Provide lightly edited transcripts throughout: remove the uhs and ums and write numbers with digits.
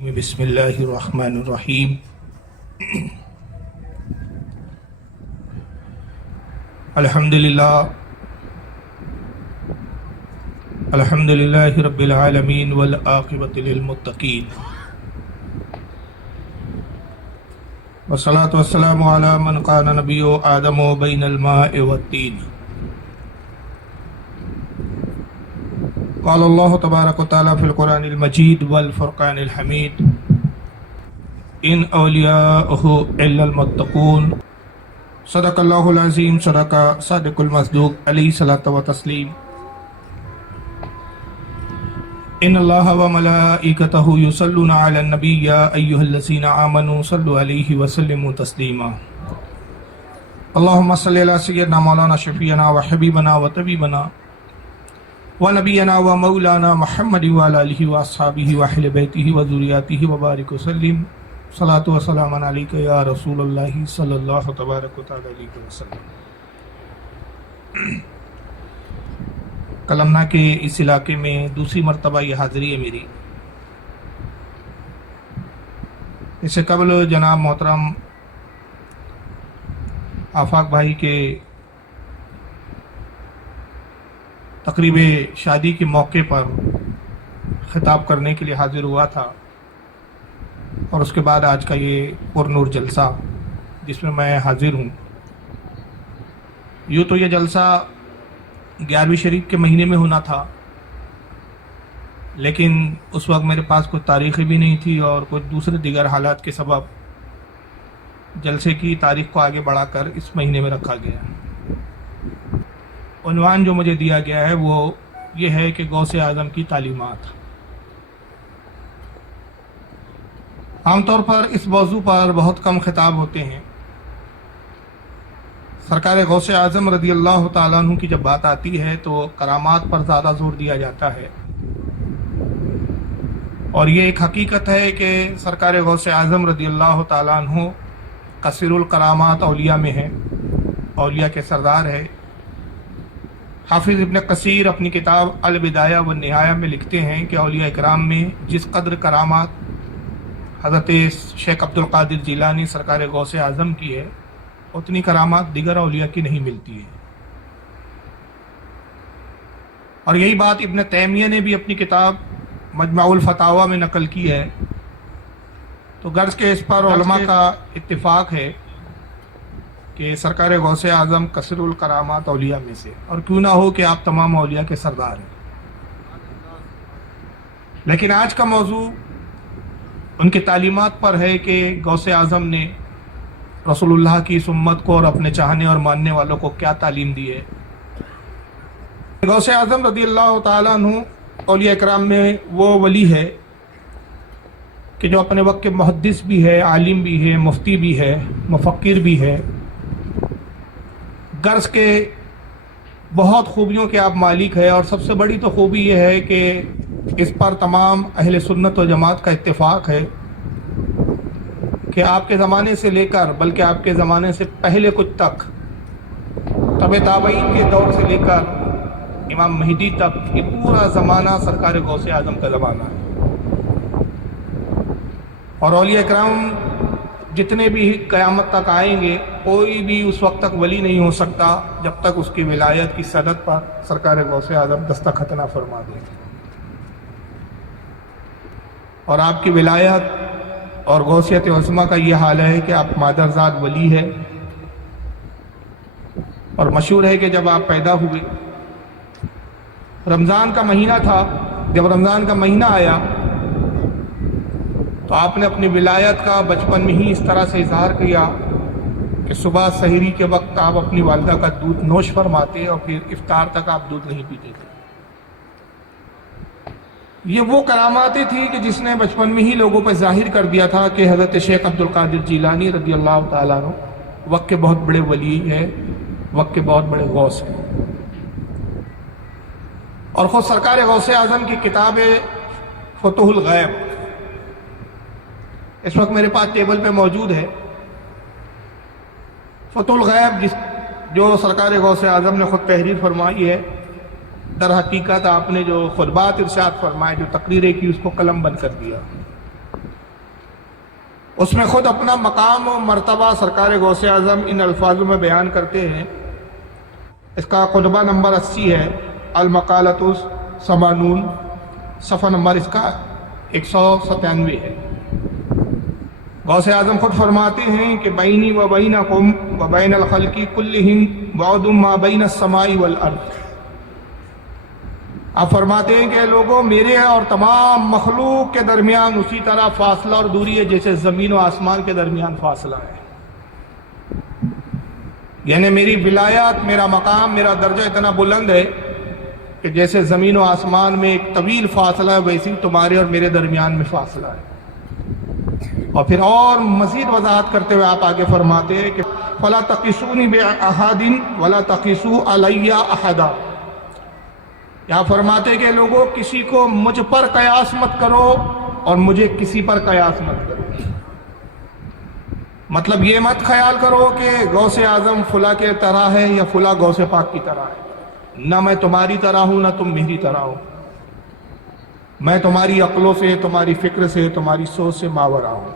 بسم اللہ الرحمن الرحیم الحمد للہ رب العالمین والعاقبۃ للمتقین والصلاة والسلام علی من کان نبی آدم بین الماء والطین قال اللہ تبارک و تعالی فی القرآن المجید والفرقان الحمید ان اولیاءہ الا المتقون صدق اللہ العظیم صدق صادق المصدوق علیہ الصلاۃ والتسلیم ان اللہ وملائکتہ یصلون علی النبی یا ایہا الذین آمنوا صلوا علیہ وسلموا تسلیما اللہم صلی علی سیدنا مولانا شفیعنا وحبیبنا وطبیبنا ونبینا ومولانا محمد وعلی آلہ واصحابہ واہل بیتہ وذریاتہ وبارک وسلم صلاۃ و سلام علیک یا رسول اللہ صلی اللہ تبارک و تعالی علیہ وسلم۔ کلمنا کے اس علاقے میں دوسری مرتبہ یہ حاضری ہے میری۔ اس سے قبل جناب محترم آفاق بھائی کے تقریب شادی کے موقع پر خطاب کرنے کے لیے حاضر ہوا تھا، اور اس کے بعد آج کا یہ پر نور جلسہ جس میں میں حاضر ہوں۔ یوں تو یہ جلسہ 11ویں شریف کے مہینے میں ہونا تھا، لیکن اس وقت میرے پاس کوئی تاریخ بھی نہیں تھی اور کچھ دوسرے دیگر حالات کے سبب جلسے کی تاریخ کو آگے بڑھا کر اس مہینے میں رکھا گیا۔ عنوان جو مجھے دیا گیا ہے وہ یہ ہے کہ غوث اعظم کی تعلیمات۔ عام طور پر اس موضوع پر بہت کم خطاب ہوتے ہیں۔ سرکار غوث اعظم رضی اللہ تعالیٰ عنہ کی جب بات آتی ہے تو کرامات پر زیادہ زور دیا جاتا ہے، اور یہ ایک حقیقت ہے کہ سرکار غوث اعظم رضی اللہ تعالیٰ عنہ کثیر الکرامات اولیاء میں ہیں، اولیاء کے سردار ہے۔ حافظ ابن کثیر اپنی کتاب البدایہ والنہایہ میں لکھتے ہیں کہ اولیاء اکرام میں جس قدر کرامات حضرت شیخ عبد القادر جیلانی سرکار غوث اعظم کی ہے، اتنی کرامات دیگر اولیاء کی نہیں ملتی ہے۔ اور یہی بات ابن تیمیہ نے بھی اپنی کتاب مجمع الفتاوی میں نقل کی ہے۔ تو غرض کے اس پر علماء کا اتفاق ہے کہ سرکار غوث اعظم کثیر الکرامات اولیاء میں سے، اور کیوں نہ ہو کہ آپ تمام اولیاء کے سردار ہیں۔ لیکن آج کا موضوع ان کی تعلیمات پر ہے کہ غوث اعظم نے رسول اللہ کی اس امت کو اور اپنے چاہنے اور ماننے والوں کو کیا تعلیم دی ہے۔ غوث اعظم رضی اللہ تعالیٰ عنہ اولیاء اکرام میں وہ ولی ہے کہ جو اپنے وقت کے محدث بھی ہے، عالم بھی ہے، مفتی بھی ہے، مفکر بھی ہے۔ غرض کے بہت خوبیوں کے آپ مالک ہے، اور سب سے بڑی تو خوبی یہ ہے کہ اس پر تمام اہل سنت و جماعت کا اتفاق ہے کہ آپ کے زمانے سے لے کر بلکہ آپ کے زمانے سے پہلے کچھ تک، تبع تابعین کے دور سے لے کر امام مہدی تک، یہ پورا زمانہ سرکار غوث اعظم کا زمانہ ہے۔ اور اولیاء اکرام جتنے بھی قیامت تک آئیں گے، کوئی بھی اس وقت تک ولی نہیں ہو سکتا جب تک اس کی ولایت کی صدد پر سرکار غوث اعظم دستخط نہ فرما دیں۔ اور آپ کی ولایت اور غوثیت عظمیٰ کا یہ حال ہے کہ آپ مادرزاد ولی ہے، اور مشہور ہے کہ جب آپ پیدا ہوئے، رمضان کا مہینہ تھا، جب رمضان کا مہینہ آیا تو آپ نے اپنی ولایت کا بچپن میں ہی اس طرح سے اظہار کیا کہ صبح سحری کے وقت آپ اپنی والدہ کا دودھ نوش فرماتے اور پھر افطار تک آپ دودھ نہیں پیتے تھے۔ یہ وہ کراماتیں تھی کہ جس نے بچپن میں ہی لوگوں پہ ظاہر کر دیا تھا کہ حضرت شیخ عبد القادر جیلانی رضی اللہ تعالیٰ عنہ وقت کے بہت بڑے ولی ہیں، وقت کے بہت بڑے غوث ہیں۔ اور خود سرکار غوث اعظم کی کتاب فتح الغیب اس وقت میرے پاس ٹیبل پہ موجود ہے۔ فتح الغیب جو سرکار غوث اعظم نے خود تحریر فرمائی ہے، در حقیقت آپ نے جو خطبات ارشاد فرمائے، جو تقریریں کی، اس کو قلم بند کر دیا۔ اس میں خود اپنا مقام و مرتبہ سرکار غوث اعظم ان الفاظوں میں بیان کرتے ہیں. اس کا خطبہ نمبر 80 ہے، المقالۃ الثمانون، صفحہ نمبر اس کا 197 ہے. غوث اعظم خود فرماتے ہیں کہ بینی و بینکم و بین الخلق کلہم بعد ما بین السماء والارض. آپ فرماتے ہیں کہ لوگوں، میرے اور تمام مخلوق کے درمیان اسی طرح فاصلہ اور دوری ہے جیسے زمین و آسمان کے درمیان فاصلہ ہے. یعنی میری ولایت، میرا مقام، میرا درجہ اتنا بلند ہے کہ جیسے زمین و آسمان میں ایک طویل فاصلہ ہے، ویسے تمہارے اور میرے درمیان میں فاصلہ ہے. اور پھر اور مزید وضاحت کرتے ہوئے آپ آگے فرماتے ہیں کہ فَلَا تَقِسُونِ بِأَحَدٍ وَلَا تَقِسُوا عَلَيَّ أَحَدًا. یہاں فرماتے ہیں کہ لوگوں، کسی کو مجھ پر قیاس مت کرو اور مجھے کسی پر قیاس مت کرو. مطلب یہ مت خیال کرو کہ غوث اعظم فلاں کے طرح ہے یا فلاں غوث پاک کی طرح ہے. نہ میں تمہاری طرح ہوں، نہ تم میری طرح ہو. میں تمہاری عقلوں سے، تمہاری فکر سے، تمہاری سوچ سے ماورا ہوں.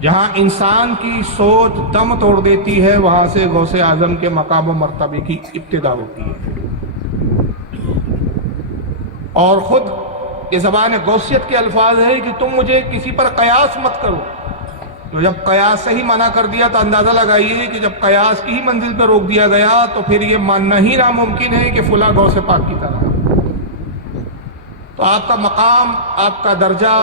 جہاں انسان کی سوچ دم توڑ دیتی ہے، وہاں سے غوث اعظم کے مقام و مرتبے کی ابتدا ہوتی ہے. اور خود یہ زبان غوثیت کے الفاظ ہے کہ تم مجھے کسی پر قیاس مت کرو. تو جب قیاس سے ہی منع کر دیا تو اندازہ لگائیے کہ جب قیاس کی ہی منزل پہ روک دیا گیا تو پھر یہ ماننا ہی ناممکن ہے کہ فلاں غوث پاک کی طرح. تو آپ کا مقام، آپ کا درجہ،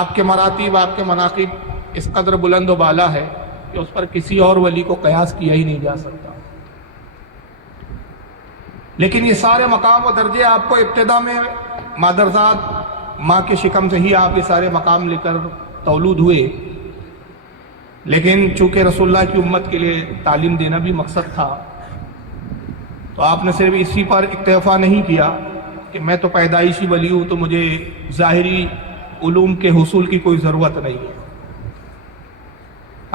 آپ کے مراتب، آپ کے مناقب اس قدر بلند و بالا ہے کہ اس پر کسی اور ولی کو قیاس کیا ہی نہیں جا سکتا. لیکن یہ سارے مقام و درجے آپ کو ابتدا میں مادرزاد ماں کے شکم سے ہی آپ یہ سارے مقام لے کر تولود ہوئے. لیکن چونکہ رسول اللہ کی امت کے لیے تعلیم دینا بھی مقصد تھا، تو آپ نے صرف اسی پر اکتفا نہیں کیا کہ میں تو پیدائشی ولی ہوں تو مجھے ظاہری علوم کے حصول کی کوئی ضرورت نہیں ہے.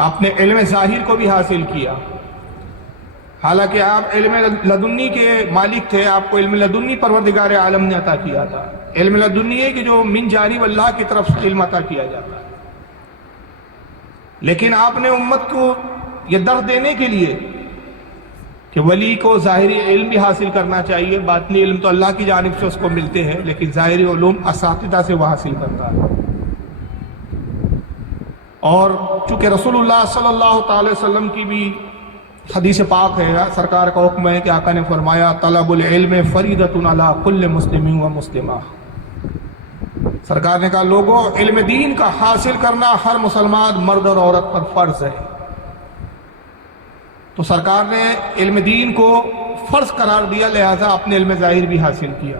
آپ نے علم ظاہر کو بھی حاصل کیا. حالانکہ آپ علم لدنی کے مالک تھے، آپ کو علم لدنی پروردگار عالم نے عطا کیا تھا. علم لدنی ہے کہ جو من جانب اللہ کی طرف سے علم عطا کیا جاتا ہے. لیکن آپ نے امت کو یہ درد دینے کے لیے کہ ولی کو ظاہری علم بھی حاصل کرنا چاہیے، باطنی علم تو اللہ کی جانب سے اس کو ملتے ہیں، لیکن ظاہری علوم اساتذہ سے وہ حاصل کرتا ہے. اور چونکہ رسول اللہ صلی اللہ تعالی وسلم کی بھی حدیث پاک ہے، سرکار کا حکم ہے کہ آقا نے فرمایا طلب العلم فریضۃ علی کل مسلم و مسلمہ. سرکار نے کہا لوگوں، علم دین کا حاصل کرنا ہر مسلمان مرد اور عورت پر فرض ہے. تو سرکار نے علم دین کو فرض قرار دیا، لہذا اپنے علم ظاہر بھی حاصل کیا.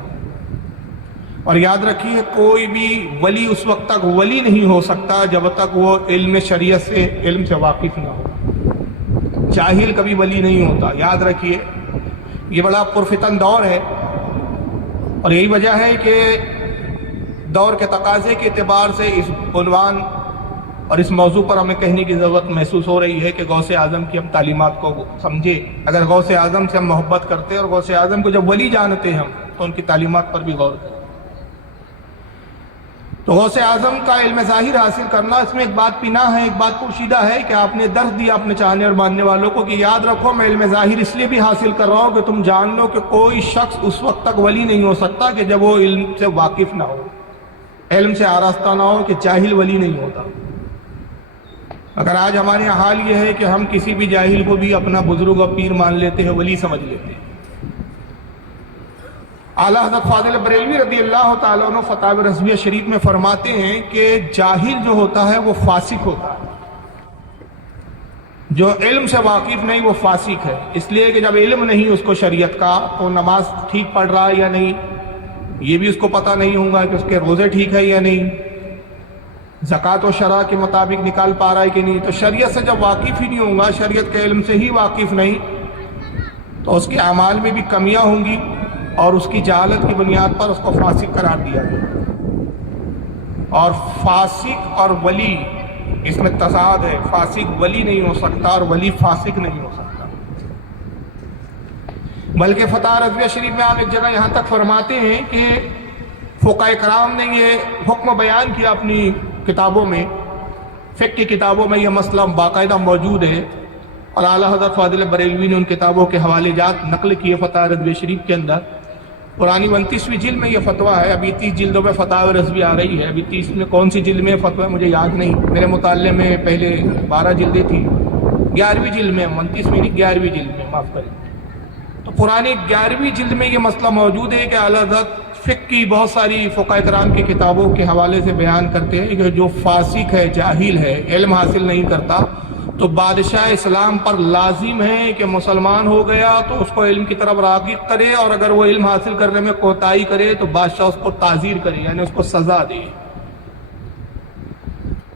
اور یاد رکھیے، کوئی بھی ولی اس وقت تک ولی نہیں ہو سکتا جب تک وہ علم شریعت سے، علم سے واقف نہ ہو. جاہل کبھی ولی نہیں ہوتا. یاد رکھیے، یہ بڑا پرفتن دور ہے، اور یہی وجہ ہے کہ دور کے تقاضے کے اعتبار سے اس عنوان اور اس موضوع پر ہمیں کہنے کی ضرورت محسوس ہو رہی ہے کہ غوث اعظم کی ہم تعلیمات کو سمجھے. اگر غوث اعظم سے ہم محبت کرتے اور غوث اعظم کو جب ولی جانتے ہیں ہم، تو ان کی تعلیمات پر بھی غور کریں. تو غوث اعظم کا علم ظاہر حاصل کرنا، اس میں ایک بات پینا ہے، ایک بات پوشیدہ ہے کہ آپ نے درس دیا اپنے چاہنے اور ماننے والوں کو کہ یاد رکھو، میں علم ظاہر اس لیے بھی حاصل کر رہا ہوں کہ تم جان لو کہ کوئی شخص اس وقت تک ولی نہیں ہو سکتا کہ جب وہ علم سے واقف نہ ہو، علم سے آراستہ نہ ہو، کہ جاہل ولی نہیں ہوتا. اگر آج ہمارے یہاں حال یہ ہے کہ ہم کسی بھی جاہل کو بھی اپنا بزرگ اور پیر مان لیتے ہیں، ولی سمجھ لیتے ہیں. اعلیٰ حضرت فاضل بریلوی رضی اللہ تعالیٰ عنہ فتاوی رضویہ شریف میں فرماتے ہیں کہ جاہل جو ہوتا ہے وہ فاسق ہوتا ہے، جو علم سے واقف نہیں وہ فاسق ہے. اس لیے کہ جب علم نہیں اس کو شریعت کا، تو نماز ٹھیک پڑھ رہا ہے یا نہیں یہ بھی اس کو پتہ نہیں ہوگا، کہ اس کے روزے ٹھیک ہے یا نہیں، زکوٰۃ و شرع کے مطابق نکال پا رہا ہے کہ نہیں. تو شریعت سے جب واقف ہی نہیں ہوگا، شریعت کے علم سے ہی واقف نہیں، تو اس کے اعمال میں بھی کمیاں ہوں گی، اور اس کی جہالت کی بنیاد پر اس کو فاسق قرار دیا گیا. اور فاسق اور ولی، اس میں تضاد ہے. فاسق ولی نہیں ہو سکتا اور ولی فاسق نہیں ہو سکتا. بلکہ فتح رضویہ شریف میں آپ ایک جگہ یہاں تک فرماتے ہیں کہ فقہاء کرام نے یہ حکم بیان کیا اپنی کتابوں میں فقہ کی کتابوں میں یہ مسئلہ باقاعدہ موجود ہے، اور اعلیٰ حضرت فاضل بریلوی نے ان کتابوں کے حوالے جات نقل کیے فتح رضویہ شریف کے اندر۔ قرآن 29ویں جلد میں یہ فتویٰ ہے، ابھی 30 جلدوں میں فتح رضویہ آ رہی ہے، ابھی 30 میں کون سی جلد میں فتویٰ مجھے یاد نہیں، میرے مطالعے میں پہلے 12 جلدیں تھیں، 11ویں جلد میں، 29ویں نہیں 11ویں جلد میں، معاف کریں۔ تو پرانی 11ویں جلد میں یہ مسئلہ موجود ہے کہ اعلیٰ حضرت فقہ کی بہت ساری فقہ کرام کی کتابوں کے حوالے سے بیان کرتے ہیں کہ جو فاسق ہے، جاہل ہے، علم حاصل نہیں کرتا، تو بادشاہ اسلام پر لازم ہے کہ مسلمان ہو گیا تو اس کو علم کی طرف راغب کرے، اور اگر وہ علم حاصل کرنے میں کوتاہی کرے تو بادشاہ اس کو تعزیر کرے، یعنی اس کو سزا دے۔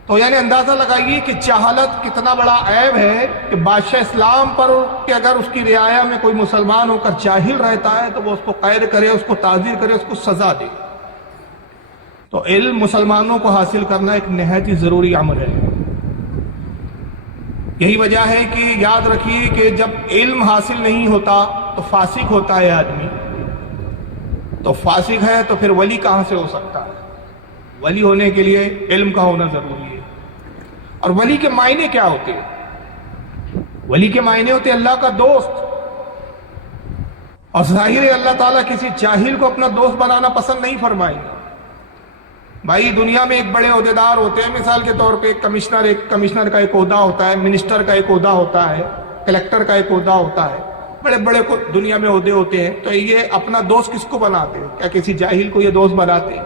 تو یعنی اندازہ لگائیے کہ جہالت کتنا بڑا عیب ہے کہ بادشاہ اسلام پر کہ اگر اس کی رعایا میں کوئی مسلمان ہو کر جاہل رہتا ہے تو وہ اس کو قید کرے، اس کو تعزیر کرے، اس کو سزا دے۔ تو علم مسلمانوں کو حاصل کرنا ایک نہایت ہی ضروری عمل ہے۔ یہی وجہ ہے کہ یاد رکھیے کہ جب علم حاصل نہیں ہوتا تو فاسق ہوتا ہے آدمی، تو فاسق ہے تو پھر ولی کہاں سے ہو سکتا ہے؟ ولی ہونے کے لیے علم کا ہونا ضروری ہے۔ اور ولی کے معنی کیا ہوتے ہیں؟ ولی کے معنی ہوتے ہیں اللہ کا دوست، اور ظاہر ہے اللہ تعالیٰ کسی جاہل کو اپنا دوست بنانا پسند نہیں فرمائیں گے۔ بھائی دنیا میں ایک بڑے عہدیدار ہوتے ہیں، مثال کے طور پہ ایک کمشنر کا ایک عہدہ ہوتا ہے، منسٹر کا ایک عہدہ ہوتا ہے، کلیکٹر کا ایک عہدہ ہوتا ہے، بڑے بڑے دنیا میں عہدے ہوتے ہیں۔ تو یہ اپنا دوست کس کو بناتے ہیں؟ کیا کسی جاہل کو یہ دوست بناتے ہیں؟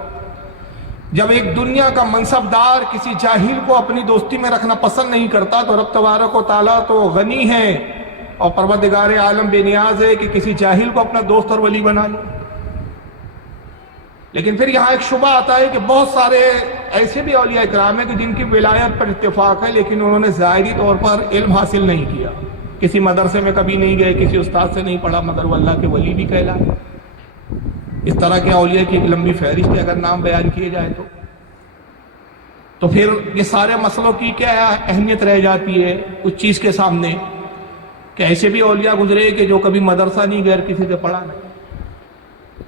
جب ایک دنیا کا منصبدار کسی جاہل کو اپنی دوستی میں رکھنا پسند نہیں کرتا تو رب تبارک و تعالیٰ تو غنی ہے اور پروردگار عالم بے نیاز ہے کہ کسی جاہل کو اپنا دوست اور ولی بنا لے۔ لیکن پھر یہاں ایک شبہ آتا ہے کہ بہت سارے ایسے بھی اولیاء کرام ہیں کہ جن کی ولایت پر اتفاق ہے، لیکن انہوں نے ظاہری طور پر علم حاصل نہیں کیا، کسی مدرسے میں کبھی نہیں گئے، کسی استاد سے نہیں پڑھا، مگر وہ اللہ کے ولی بھی کہلائے۔ اس طرح کے اولیاء کی ایک لمبی فہرست ہے اگر نام بیان کیے جائے تو پھر یہ سارے مسئلوں کی کیا اہمیت رہ جاتی ہے اس چیز کے سامنے کہ ایسے بھی اولیاء گزرے کہ جو کبھی مدرسہ نہیں گئے، کسی سے پڑھا نہیں۔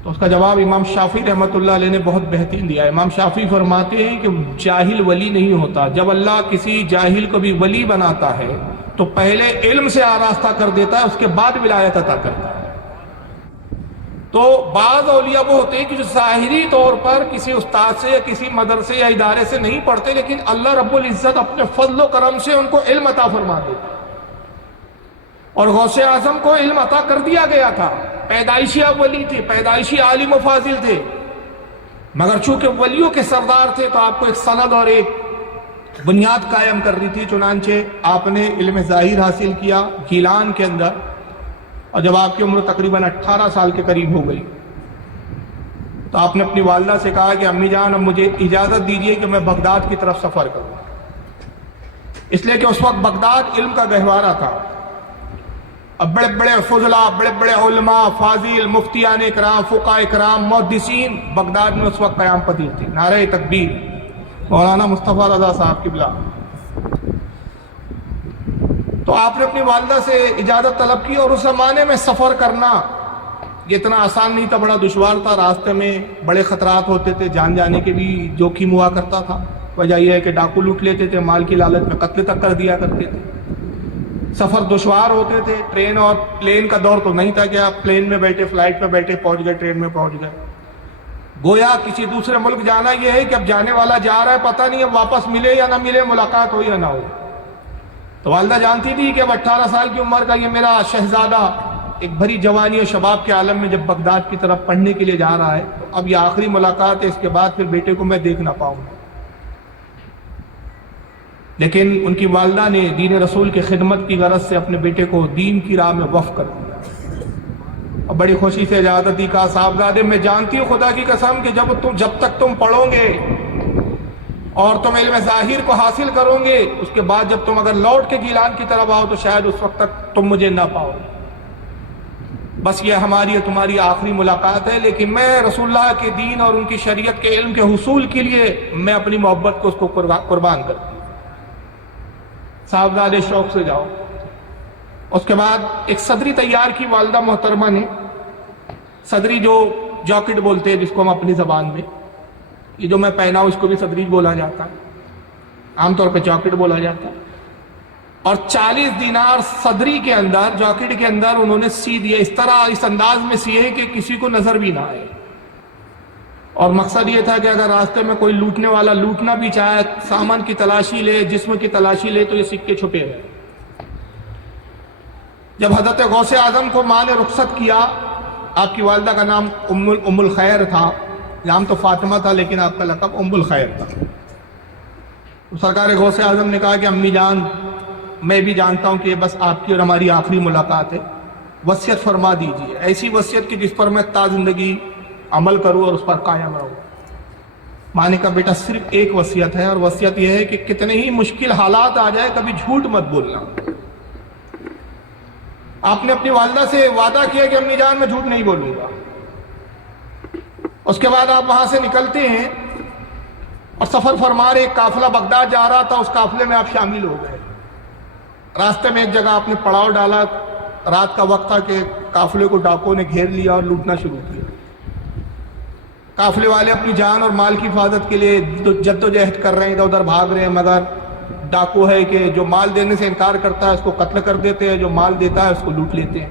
تو اس کا جواب امام شافعی رحمۃ اللہ علیہ نے بہت بہترین دیا ہے۔ امام شافعی فرماتے ہیں کہ جاہل ولی نہیں ہوتا، جب اللہ کسی جاہل کو بھی ولی بناتا ہے تو پہلے علم سے آراستہ کر دیتا ہے، اس کے بعد ولایت عطا کرتا ہے۔ تو بعض اولیاء وہ ہوتے ہیں کہ جو ظاہری طور پر کسی استاد سے یا کسی مدرسے یا ادارے سے نہیں پڑھتے، لیکن اللہ رب العزت اپنے فضل و کرم سے ان کو علم عطا فرما دیتا ہے۔ اور غوث اعظم کو علم عطا کر دیا گیا تھا، پیدائشی ولی تھے، پیدائشی عالم و فاضل تھے، مگر چونکہ ولیوں کے سردار تھے تو آپ کو ایک سند اور ایک بنیاد قائم کرنی تھی، چنانچہ آپ نے علم ظاہر حاصل کیا گیلان کے اندر، اور جب آپ کی عمر تقریباً 18 سال کے قریب ہو گئی تو آپ نے اپنی والدہ سے کہا کہ امی جان اب مجھے اجازت دیجیے کہ میں بغداد کی طرف سفر کروں، اس لیے کہ اس وقت بغداد علم کا گہوارہ تھا۔ اب بڑے بڑے فضلاء، بڑے بڑے علماء، فاضل، مفتیان کرام، فقہاء کرام، محدثین بغداد میں اس وقت قیام پذیر تھے۔ نعرہ تکبیر، مولانا مصطفیٰ رضا صاحب قبلہ۔ تو آپ نے اپنی والدہ سے اجازت طلب کی، اور اس زمانے میں سفر کرنا یہ اتنا آسان نہیں تھا، بڑا دشوار تھا، راستے میں بڑے خطرات ہوتے تھے، جان جانے کے بھی جوخم ہوا کرتا تھا۔ وجہ یہ ہے کہ ڈاکو لوٹ لیتے تھے، مال کی لالچ میں قتل تک کر دیا کرتے تھے، سفر دشوار ہوتے تھے۔ ٹرین اور پلین کا دور تو نہیں تھا کہ آپ پلین میں بیٹھے، فلائٹ میں بیٹھے پہنچ گئے، ٹرین میں پہنچ گئے۔ گویا کسی دوسرے ملک جانا یہ ہے کہ اب جانے والا جا رہا ہے، پتہ نہیں اب واپس ملے یا نہ ملے، ملاقات ہو یا نہ ہو۔ تو والدہ جانتی تھی کہ اب 18 سال کی عمر کا یہ میرا شہزادہ ایک بھری جوانی اور شباب کے عالم میں جب بغداد کی طرف پڑھنے کے لیے جا رہا ہے، تو اب یہ آخری ملاقات ہے، اس کے بعد پھر بیٹے کو میں دیکھ نہ پاؤں گا۔ لیکن ان کی والدہ نے دین رسول کی خدمت کی غرض سے اپنے بیٹے کو دین کی راہ میں وقف کر دیا، اور بڑی خوشی سے اجازت دی، کہا صاحبزادے میں جانتی ہوں خدا کی قسم کہ جب تک تم پڑھو گے اور تم علم ظاہر کو حاصل کرو گے، اس کے بعد جب تم اگر لوٹ کے گیلان کی طرف آؤ تو شاید اس وقت تک تم مجھے نہ پاؤ، بس یہ ہماری اور تمہاری آخری ملاقات ہے۔ لیکن میں رسول اللہ کے دین اور ان کی شریعت کے علم کے حصول کے لیے میں اپنی محبت کو اس کو قربان کرتی ہوں۔ صاحبزادے شوق سے جاؤ۔ اس کے بعد ایک صدری تیار کی والدہ محترمہ نے، صدری جو جاکٹ بولتے ہیں جس کو ہم اپنی زبان میں، یہ جو میں پہنا ہوں اس کو بھی صدری بولا جاتا ہے۔ عام طور پہ جاکٹ بولا جاتا ہے، اور 40 دینار صدری کے اندر، جاکٹ کے اندر انہوں نے سی دیے، اس طرح اس انداز میں سیے کہ کسی کو نظر بھی نہ آئے، اور مقصد یہ تھا کہ اگر راستے میں کوئی لوٹنے والا لوٹنا بھی چاہے، سامان کی تلاشی لے، جسم کی تلاشی لے، تو یہ سکے چھپے رہے۔ جب حضرت غوث اعظم کو ماں نے رخصت کیا، آپ کی والدہ کا نام ام الخیر تھا، نام تو فاطمہ تھا لیکن آپ کا لقب ام الخیر تھا، تو سرکار غوث اعظم نے کہا کہ امی جان، میں بھی جانتا ہوں کہ یہ بس آپ کی اور ہماری آخری ملاقات ہے، وصیت فرما دیجیے، ایسی وصیت کی جس پر میں تا زندگی عمل کروں اور اس پر قائم رہوں۔ ماں نے کہا بیٹا صرف ایک وصیت ہے، اور وصیت یہ ہے کہ کتنے ہی مشکل حالات آ جائے کبھی جھوٹ مت بولنا۔ آپ نے اپنی والدہ سے وعدہ کیا کہ امی جان میں جھوٹ نہیں بولوں گا۔ اس کے بعد آپ وہاں سے نکلتے ہیں اور سفر فرما رہے، ایک قافلہ بغداد جا رہا تھا، اس قافلے میں آپ شامل ہو گئے۔ راستے میں ایک جگہ آپ نے پڑاؤ ڈالا، رات کا وقت تھا کہ قافلے کو ڈاکوں نے گھیر لیا اور لوٹنا شروع کیا۔ قافلے والے اپنی جان اور مال کی حفاظت کے لیے جدوجہد کر رہے ہیں، ادھر ادھر بھاگ رہے ہیں، مگر ڈاکو ہے کہ جو مال دینے سے انکار کرتا ہے اس کو قتل کر دیتے ہیں، جو مال دیتا ہے اس کو لوٹ لیتے ہیں۔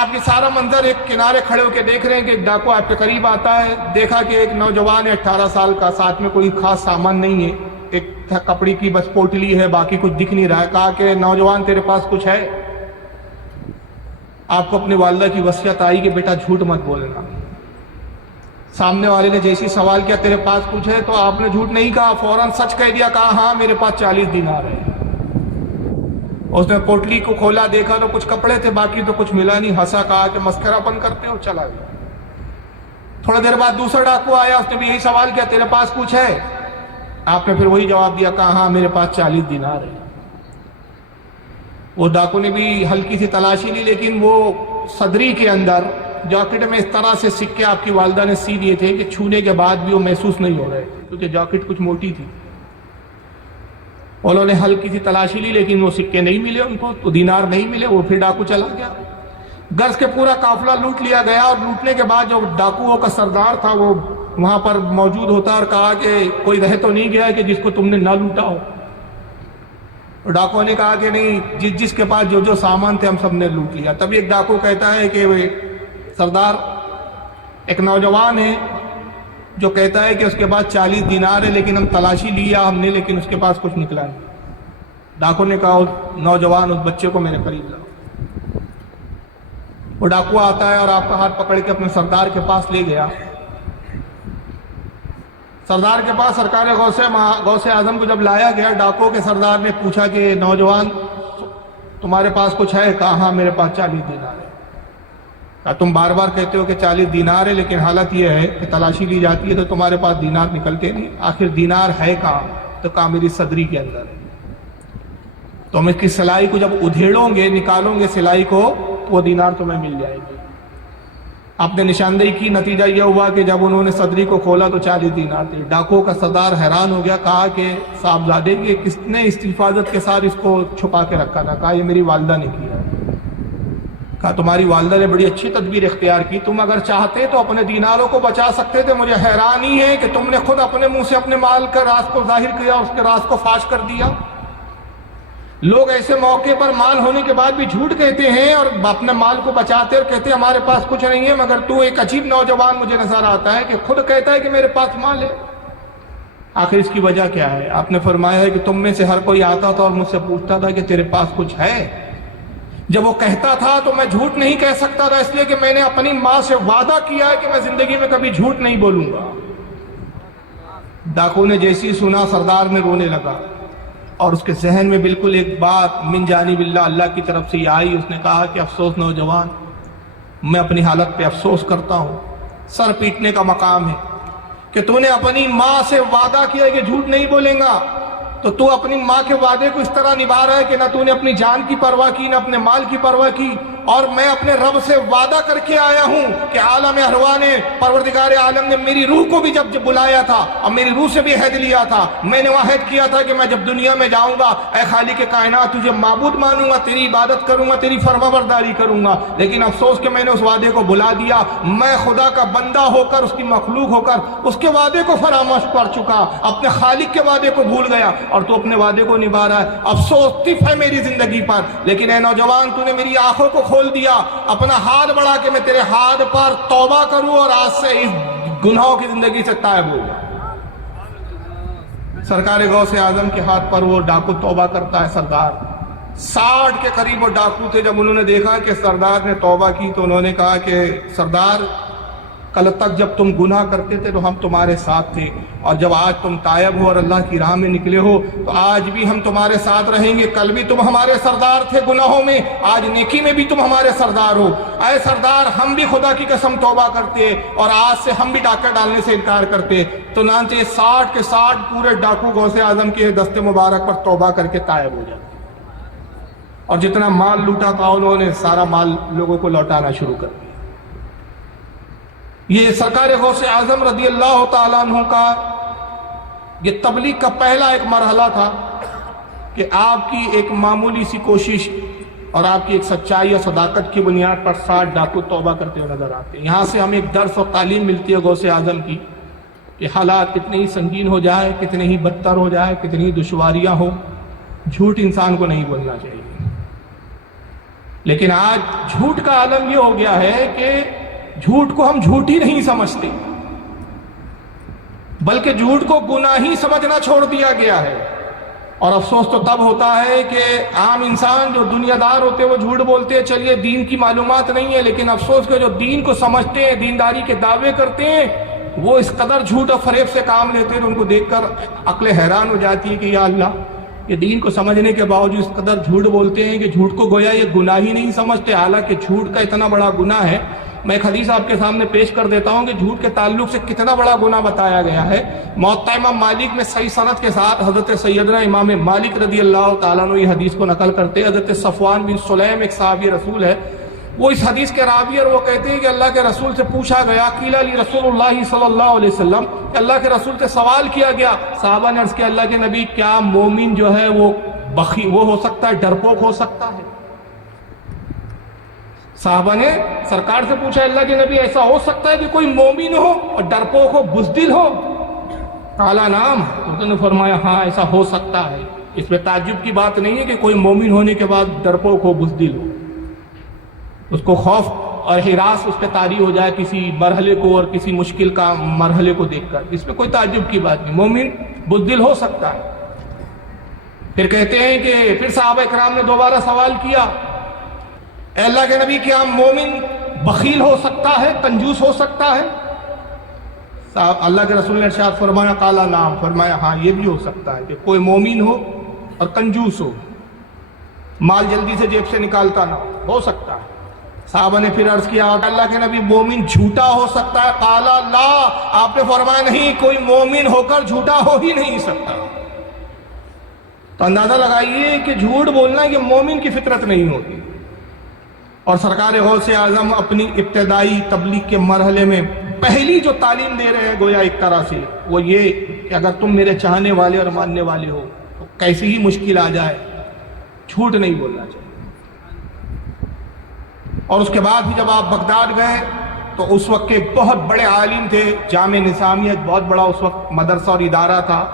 آپ یہ سارا منظر ایک کنارے کھڑے ہو کے دیکھ رہے ہیں کہ ایک ڈاکو آپ کے قریب آتا ہے، دیکھا کہ ایک نوجوان ہے 18 سال کا، ساتھ میں کوئی خاص سامان نہیں ہے، ایک کپڑی کی بس پوٹلی ہے، باقی کچھ دکھ نہیں رہا ہے۔ کہا کہ نوجوان تیرے پاس کچھ ہے؟ آپ کو اپنی والدہ کی وصیت آئی کہ بیٹا جھوٹ مت بولنا۔ سامنے والے نے جیسی سوال کیا تیرے پاس کچھ ہے، تو آپ نے جھوٹ نہیں کہا، فوراً سچ کہہ دیا، کہا ہاں میرے پاس 40 دینار ہے۔ اس نے پوٹلی کو کھولا، دیکھا تو کچھ کپڑے تھے، باقی تو کچھ ملا نہیں، ہنسا، کہا کہ مسخرہ پن کرتے ہو، چلا گیا۔ تھوڑا دیر بعد دوسرا ڈاکو آیا، اس نے بھی یہی سوال کیا تیرے پاس کچھ ہے؟ آپ نے پھر وہی جواب دیا، کہا ہاں میرے پاس 40 دینار ہے۔ وہ ڈاکو نے بھی ہلکی سی تلاشی لی، لیکن وہ صدری کے اندر جاکٹ میں اس طرح سے سکے آپ کی والدہ نے سی دیے تھے کہ چھونے کے بعد بھی وہ محسوس نہیں ہو رہے، کیونکہ جاکٹ کچھ موٹی تھی۔ انہوں نے ہلکی سی تلاشی لی لیکن وہ سکے نہیں ملے ان کو، تو دینار نہیں ملے، وہ پھر ڈاکو چلا گیا۔ گز کے پورا قافلہ لوٹ لیا گیا، اور لوٹنے کے بعد جو ڈاکوؤں کا سردار تھا وہ وہاں پر موجود ہوتا اور کہا کہ کوئی رہ تو نہیں گیا کہ جس کو تم نے نہ لوٹا ہو؟ ڈاکو نے کہا کہ نہیں، جس کے پاس جو سامان تھے ہم سب نے لوٹ لیا۔ تب ایک ڈاکو کہتا ہے کہ سردار، ایک نوجوان ہے جو کہتا ہے کہ اس کے پاس 40 دینار ہے، لیکن ہم تلاشی لیا ہم نے، لیکن اس کے پاس کچھ نکلا نہیں۔ ڈاکو نے کہا نوجوان، اس بچے کو میرے قریب لاؤ۔ وہ ڈاکو آتا ہے اور آپ کا ہاتھ پکڑ کے اپنے سردار کے پاس لے گیا۔ سردار کے پاس سرکار غوث اعظم کو جب لایا گیا، ڈاکو کے سردار نے پوچھا کہ نوجوان تمہارے پاس کچھ ہے؟ کہا ہاں میرے پاس 40 دینار ہے۔ کہا تم بار بار کہتے ہو کہ 40 دینار ہے، لیکن حالت یہ ہے کہ تلاشی لی جاتی ہے تو تمہارے پاس دینار نکلتے نہیں، آخر دینار ہے کہاں؟ تو کہا میری صدری کے اندر ہے۔ تم اس کی سلائی کو جب ادھیڑو گے، نکالو گے سلائی کو، تو وہ دینار تمہیں مل جائے گی۔ آپ نے نشاندہی کی، نتیجہ یہ ہوا کہ جب انہوں نے صدری کو کھولا تو 40 دینار تھے۔ ڈاکو کا سردار حیران ہو گیا، کہا کہ صاحبزادے کہ کس نے اس حفاظت کے ساتھ اس کو چھپا کے رکھا تھا؟ کہا یہ میری والدہ نے کیا۔ کہا تمہاری والدہ نے بڑی اچھی تدبیر اختیار کی، تم اگر چاہتے تو اپنے دیناروں کو بچا سکتے تھے، مجھے حیرانی ہے کہ تم نے خود اپنے منہ سے اپنے مال کا راز کو ظاہر کیا، اس کے راز کو فاش کر دیا۔ لوگ ایسے موقع پر مال ہونے کے بعد بھی جھوٹ کہتے ہیں اور اپنے مال کو بچاتے اور کہتے ہیں ہمارے پاس کچھ نہیں ہے، مگر تو ایک عجیب نوجوان مجھے نظر آتا ہے کہ خود کہتا ہے کہ میرے پاس مال ہے۔ آخر اس کی وجہ کیا ہے؟ آپ نے فرمایا ہے کہ تم میں سے ہر کوئی آتا تھا اور مجھ سے پوچھتا تھا کہ تیرے پاس کچھ ہے۔ جب وہ کہتا تھا تو میں جھوٹ نہیں کہہ سکتا تھا، اس لیے کہ میں نے اپنی ماں سے وعدہ کیا ہے کہ میں زندگی میں کبھی جھوٹ نہیں بولوں گا۔ ڈاکو نے جیسی سنا، سردار میں رونے لگا، اور اس کے ذہن میں بالکل ایک بات من جانب اللہ کی طرف سے آئی۔ اس نے کہا کہ افسوس نوجوان، میں اپنی حالت پہ افسوس کرتا ہوں، سر پیٹنے کا مقام ہے کہ تو نے اپنی ماں سے وعدہ کیا کہ جھوٹ نہیں بولیں گا، تو اپنی ماں کے وعدے کو اس طرح نبھا رہا ہے کہ نہ تو نے اپنی جان کی پرواہ کی، نہ اپنے مال کی پرواہ کی، اور میں اپنے رب سے وعدہ کر کے آیا ہوں کہ عالم ارواح نے، پروردگار عالم نے میری روح کو بھی جب بلایا تھا اور میری روح سے بھی عہد لیا تھا، میں نے عہد کیا تھا کہ میں جب دنیا میں جاؤں گا اے خالق کائنات تجھے معبود مانوں گا، تیری عبادت کروں گا، تیری فرمانبرداری کروں گا، لیکن افسوس کہ میں نے اس وعدے کو بلا دیا، میں خدا کا بندہ ہو کر، اس کی مخلوق ہو کر اس کے وعدے کو فراموش کر چکا، اپنے خالق کے وعدے کو بھول گیا اور تو اپنے وعدے کو نبھا رہا ہے، افسوس طف ہے میری زندگی پر۔ لیکن اے نوجوان، تو نے میری آنکھوں کو کھول دیا، اپنا ہاتھ بڑھا کہ میں تیرے ہاتھ پر توبہ کروں اور آج سے اس گناہوں کی زندگی سے تائب ہو جاؤں۔ سرکار غوث اعظم کے ہاتھ پر وہ ڈاکو توبہ کرتا ہے۔ سردار 60 کے قریب وہ ڈاکو تھے، جب انہوں نے دیکھا کہ سردار نے توبہ کی تو انہوں نے کہا کہ سردار، کل تک جب تم گناہ کرتے تھے تو ہم تمہارے ساتھ تھے، اور جب آج تم تائب ہو اور اللہ کی راہ میں نکلے ہو تو آج بھی ہم تمہارے ساتھ رہیں گے۔ کل بھی تم ہمارے سردار تھے گناہوں میں، آج نیکی میں بھی تم ہمارے سردار ہو۔ اے سردار، ہم بھی خدا کی قسم توبہ کرتے اور آج سے ہم بھی ڈاکہ ڈالنے سے انکار کرتے۔ تو نانچہ 60 کے 60 پورے ڈاکو غوث اعظم کے دست مبارک پر توبہ کر کے تائب ہو جاتے، اور جتنا مال لوٹا تھا انہوں نے سارا مال لوگوں کو لوٹانا شروع کر دیا۔ یہ سرکار غوث اعظم رضی اللہ تعالیٰ عنہ کا یہ تبلیغ کا پہلا ایک مرحلہ تھا کہ آپ کی ایک معمولی سی کوشش اور آپ کی ایک سچائی اور صداقت کی بنیاد پر 60 ڈاکو توبہ کرتے ہوئے نظر آتے ہیں۔ یہاں سے ہمیں ایک درس اور تعلیم ملتی ہے غوث اعظم کی کہ حالات کتنے ہی سنگین ہو جائے، کتنے ہی بدتر ہو جائے، کتنی ہی دشواریاں ہوں، جھوٹ انسان کو نہیں بولنا چاہیے۔ لیکن آج جھوٹ کا عالم یہ ہو گیا ہے کہ جھوٹ کو ہم جھوٹ ہی نہیں سمجھتے، بلکہ جھوٹ کو گناہ ہی سمجھنا چھوڑ دیا گیا ہے۔ اور افسوس تو تب ہوتا ہے کہ عام انسان جو دنیا دار ہوتے ہیں وہ جھوٹ بولتے ہیں، چلیے دین کی معلومات نہیں ہے، لیکن افسوس کہ جو دین کو سمجھتے ہیں، دینداری کے دعوے کرتے ہیں، وہ اس قدر جھوٹ اور فریب سے کام لیتے ہیں، ان کو دیکھ کر عقل حیران ہو جاتی ہے کہ یا اللہ، یہ دین کو سمجھنے کے باوجود اس قدر جھوٹ بولتے ہیں کہ جھوٹ کو گویا یہ گناہ ہی نہیں سمجھتے، حالانکہ جھوٹ کا اتنا بڑا گناہ ہے۔ میں ایک حدیث آپ کے سامنے پیش کر دیتا ہوں کہ جھوٹ کے تعلق سے کتنا بڑا گناہ بتایا گیا ہے۔ موطا امام مالک میں صحیح سند کے ساتھ حضرت سیدنا امام مالک رضی اللہ تعالیٰ عنہ یہ حدیث کو نقل کرتے ہیں۔ حضرت صفوان بن سلیم ایک صحابی رسول ہے، وہ اس حدیث کے راوی، اور وہ کہتے ہیں کہ اللہ کے رسول سے پوچھا گیا، قیل لی رسول اللہ صلی اللہ علیہ وسلم، کہ اللہ کے رسول سے سوال کیا گیا، صحابہ نے عرض کیا اللہ کے نبی، کیا مومن جو ہے وہ بخیل وہ ہو سکتا ہے، ڈرپوک ہو سکتا ہے؟ صحابہ نے سرکار سے پوچھا اللہ کے نبی ایسا ہو سکتا ہے کہ کوئی مومن ہو اور ڈرپوک ہو، بزدل ہو؟ قالا نعم، انہوں نے فرمایا ہاں ایسا ہو سکتا ہے۔ اس میں تعجب کی بات نہیں ہے کہ کوئی مومن ہونے کے بعد ڈرپوک ہو، بزدل ہو، اس کو خوف اور ہراس اس پہ طاری ہو جائے کسی مرحلے کو اور کسی مشکل کا مرحلے کو دیکھ کر، اس میں کوئی تعجب کی بات نہیں، مومن بزدل ہو سکتا ہے۔ پھر کہتے ہیں کہ پھر صحابہ اکرام نے دوبارہ سوال کیا، اے اللہ کے نبی کیا مومن بخیل ہو سکتا ہے، کنجوس ہو سکتا ہے؟ اللہ کے رسول نے ارشاد فرمایا قالا نعم، فرمایا ہاں یہ بھی ہو سکتا ہے کہ کوئی مومن ہو اور کنجوس ہو، مال جلدی سے جیب سے نکالتا نہ ہو سکتا ہے۔ صحابہ نے پھر عرض کیا اللہ کے نبی مومن جھوٹا ہو سکتا ہے؟ قالا لا، آپ نے فرمایا نہیں، کوئی مومن ہو کر جھوٹا ہو ہی نہیں سکتا۔ تو اندازہ لگائیے کہ جھوٹ بولنا یہ مومن کی فطرت نہیں ہوتی۔ اور سرکار غوث اعظم اپنی ابتدائی تبلیغ کے مرحلے میں پہلی جو تعلیم دے رہے ہیں گویا ایک طرح سے وہ یہ کہ اگر تم میرے چاہنے والے اور ماننے والے ہو تو کیسی ہی مشکل آ جائے جھوٹ نہیں بولنا چاہیے۔ اور اس کے بعد بھی جب آپ بغداد گئے تو اس وقت کے بہت بڑے عالم تھے، جامع نظامیہ بہت بڑا اس وقت مدرسہ اور ادارہ تھا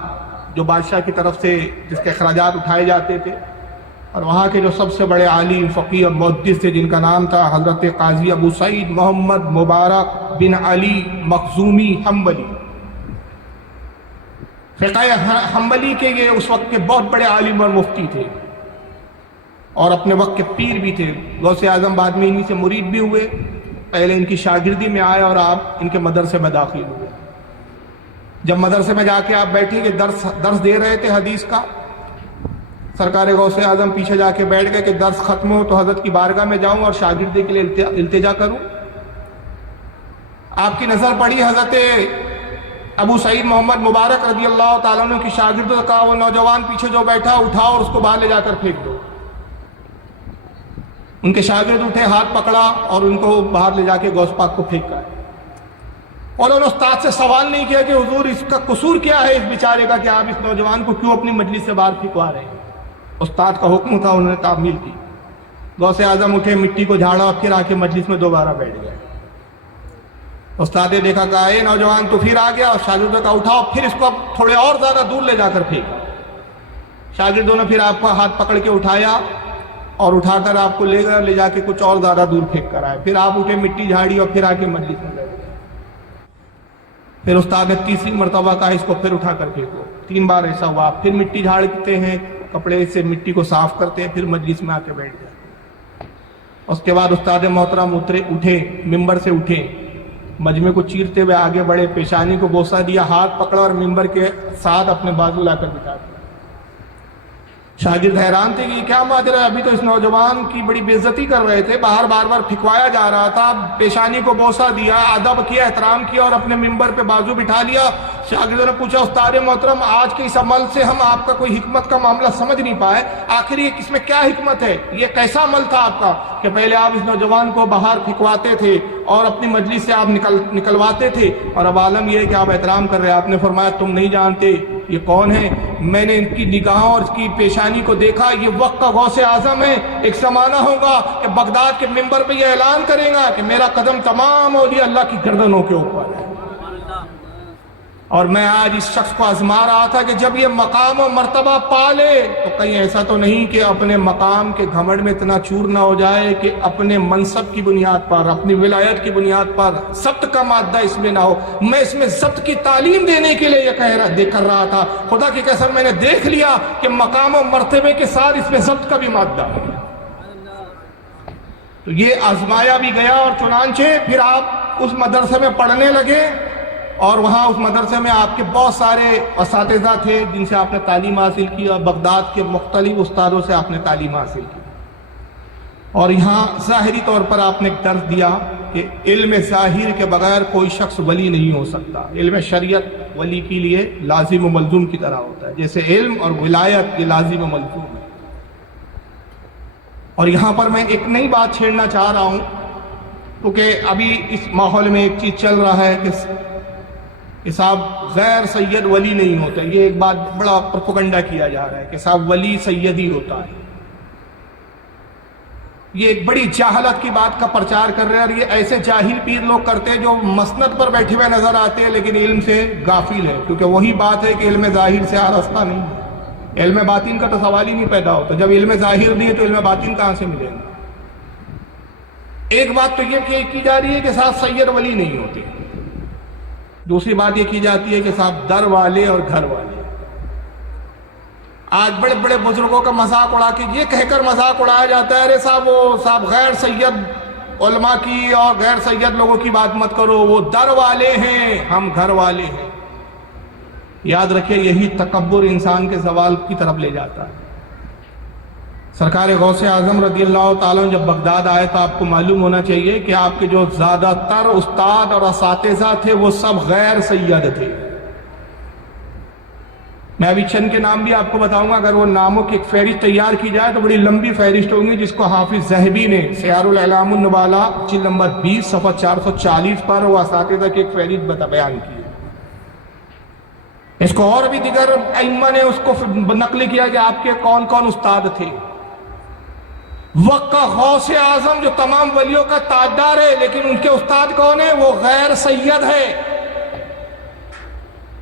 جو بادشاہ کی طرف سے جس کے اخراجات اٹھائے جاتے تھے، اور وہاں کے جو سب سے بڑے عالم فقیہ اور محدث تھے جن کا نام تھا حضرت قاضی ابو سعید محمد مبارک بن علی مخزومی حنبلی۔ فقہ حنبلی کے یہ اس وقت کے بہت بڑے عالم اور مفتی تھے اور اپنے وقت کے پیر بھی تھے۔ غوث اعظم بعد میں انہی سے مرید بھی ہوئے، پہلے ان کی شاگردی میں آئے اور آپ ان کے مدرسے میں داخل ہوئے۔ جب مدرسے میں جا کے آپ بیٹھے کہ درس دے رہے تھے حدیث کا، سرکار غوث اعظم پیچھے جا کے بیٹھ گئے کہ درس ختم ہو تو حضرت کی بارگاہ میں جاؤں اور شاگردی کے لیے التجا کروں۔ آپ کی نظر پڑی حضرت ابو سعید محمد مبارک رضی اللہ تعالیٰ عنہ کی شاگردوں نے کہا وہ نوجوان پیچھے جو بیٹھا اٹھاؤ اور اس کو باہر لے جا کر پھینک دو۔ ان کے شاگرد اٹھے، ہاتھ پکڑا اور ان کو باہر لے جا کے غوث پاک کو پھینکا ہے۔ اور انہوں نے استاد سے سوال نہیں کیا کہ حضور اس کا قصور کیا ہے اس بیچارے کا کہ آپ اس نوجوان کو کیوں اپنی مجلس سے باہر پھینکوا رہے ہیں۔ استاد کا حکم تھا، انہوں نے تعمیل کی۔ غوث اعظم اٹھے، مٹی کو جھاڑا اور پھر آ کے مجلس میں دوبارہ بیٹھ گئے۔ استاد نے دیکھا، کہا اے نوجوان تو پھر آ گیا، اور شاگردوں کا اٹھاؤ، پھر اس کو اب تھوڑے اور زیادہ دور لے جا کر پھینکا۔ شاگردوں نے پھر آپ کا ہاتھ پکڑ کے اٹھایا اور اٹھا کر آپ کو لے جا کے کچھ اور زیادہ دور پھینک کر آئے۔ پھر آپ اٹھے، مٹی جھاڑی اور پھر آ کے مجلس میں بیٹھ گئے۔ پھر استاد نے تیسری مرتبہ کہا اس کو پھر اٹھا کر پھینکو۔ 3 بار ایسا ہوا، پھر مٹی جھاڑتے ہیں، کپڑے سے مٹی کو صاف کرتے ہیں، پھر مجلس میں آ کے بیٹھ جاتے ہیں۔ اس کے بعد استاد محترم اٹھے، ممبر سے اٹھے، مجمع کو چیرتے ہوئے آگے بڑھے، پیشانی کو بوسہ دیا، ہاتھ پکڑا اور ممبر کے ساتھ اپنے بازو لا کر بٹھا دیا۔ شاگرد حیران تھے کہ یہ کیا ماجرا ہے، ابھی تو اس نوجوان کی بڑی بے عزتی کر رہے تھے، باہر بار بار پھکوایا جا رہا تھا، پیشانی کو بوسہ دیا، ادب کیا، احترام کیا اور اپنے ممبر پہ بازو بٹھا لیا۔ شاگردوں نے پوچھا استاد محترم آج کے اس عمل سے ہم آپ کا کوئی حکمت کا معاملہ سمجھ نہیں پائے، آخر یہ اس میں کیا حکمت ہے، یہ کیسا عمل تھا آپ کا کہ پہلے آپ اس نوجوان کو باہر پھکواتے تھے اور اپنی مجلس سے آپ نکلواتے تھے، اور اب عالم یہ ہے کہ آپ احترام کر رہے ہیں۔ آپ نے فرمایا تم نہیں جانتے یہ کون ہے، میں نے ان کی نگاہوں اور اس کی پیشانی کو دیکھا، یہ وقت کا غوث اعظم ہے۔ ایک زمانہ ہوگا کہ بغداد کے منبر پہ یہ اعلان کرے گا کہ میرا قدم تمام اولیاء اللہ کی گردنوں کے اوپر ہے۔ اور میں آج اس شخص کو آزما رہا تھا کہ جب یہ مقام و مرتبہ پا لے تو کہیں ایسا تو نہیں کہ اپنے مقام کے گھمنڈ میں اتنا چور نہ ہو جائے کہ اپنے منصب کی بنیاد پر، اپنی ولایت کی بنیاد پر ضبط کا مادہ اس میں نہ ہو۔ میں اس میں ضبط کی تعلیم دینے کے لیے یہ کر رہا تھا، خدا کی قسم میں نے دیکھ لیا کہ مقام و مرتبے کے ساتھ اس میں ضبط کا بھی مادہ ہے۔ تو یہ آزمایا بھی گیا، اور چنانچہ پھر آپ اس مدرسے میں پڑھنے لگے، اور وہاں اس مدرسے میں آپ کے بہت سارے اساتذہ تھے جن سے آپ نے تعلیم حاصل کی، اور بغداد کے مختلف استادوں سے آپ نے تعلیم حاصل کی۔ اور یہاں ظاہری طور پر آپ نے ایک درس دیا کہ علم ظاہر کے بغیر کوئی شخص ولی نہیں ہو سکتا۔ علم شریعت ولی کے لیے لازم و ملزوم کی طرح ہوتا ہے، جیسے علم اور ولایت یہ لازم و ملزوم ہے۔ اور یہاں پر میں ایک نئی بات چھیڑنا چاہ رہا ہوں، کیونکہ ابھی اس ماحول میں ایک چیز چل رہا ہے کہ صاحب غیر سید ولی نہیں ہوتا، یہ ایک بات بڑا پروپیگنڈا کیا جا رہا ہے کہ صاحب ولی سید ہی ہوتا ہے۔ یہ ایک بڑی جاہلت کی بات کا پرچار کر رہے ہیں، اور یہ ایسے جاہل پیر لوگ کرتے ہیں جو مسند پر بیٹھے ہوئے نظر آتے ہیں لیکن علم سے غافل ہے، کیونکہ وہی بات ہے کہ علم ظاہر سے آراستہ نہیں ہے، علم باطن کا تو سوال ہی نہیں پیدا ہوتا۔ جب علم ظاہر نہیں ہے تو علم باطن کہاں سے ملے گا؟ ایک بات تو یہ کی جا رہی ہے کہ صاحب سید ولی نہیں ہوتے، دوسری بات یہ کی جاتی ہے کہ صاحب در والے اور گھر والے۔ آج بڑے بڑے بزرگوں کا مذاق اڑا کے یہ کہہ کر مذاق اڑایا جاتا ہے، ارے صاحب وہ صاحب غیر سید علماء کی اور غیر سید لوگوں کی بات مت کرو، وہ در والے ہیں، ہم گھر والے ہیں۔ یاد رکھیں یہی تکبر انسان کے زوال کی طرف لے جاتا ہے۔ سرکار غوث اعظم رضی اللہ تعالیٰ جب بغداد آئے تو آپ کو معلوم ہونا چاہیے کہ آپ کے جو زیادہ تر استاد اور اساتذہ تھے وہ سب غیر سید تھے۔ میں ابھی چند کے نام بھی آپ کو بتاؤں گا، اگر وہ ناموں کی ایک فہرست تیار کی جائے تو بڑی لمبی فہرست ہوگی، جس کو حافظ ذہبی نے سیار الاعلام النبالا جلد نمبر 20 صفحہ 440 پر وہ اساتذہ کی ایک فہرست بیان کی ہے۔ اس کو اور بھی دیگر ائمہ نے اس کو نقل کیا کہ آپ کے کون کون استاد تھے۔ وقت کا غوث اعظم جو تمام ولیوں کا تاجدار ہے، لیکن ان کے استاد کون ہیں؟ وہ غیر سید ہے۔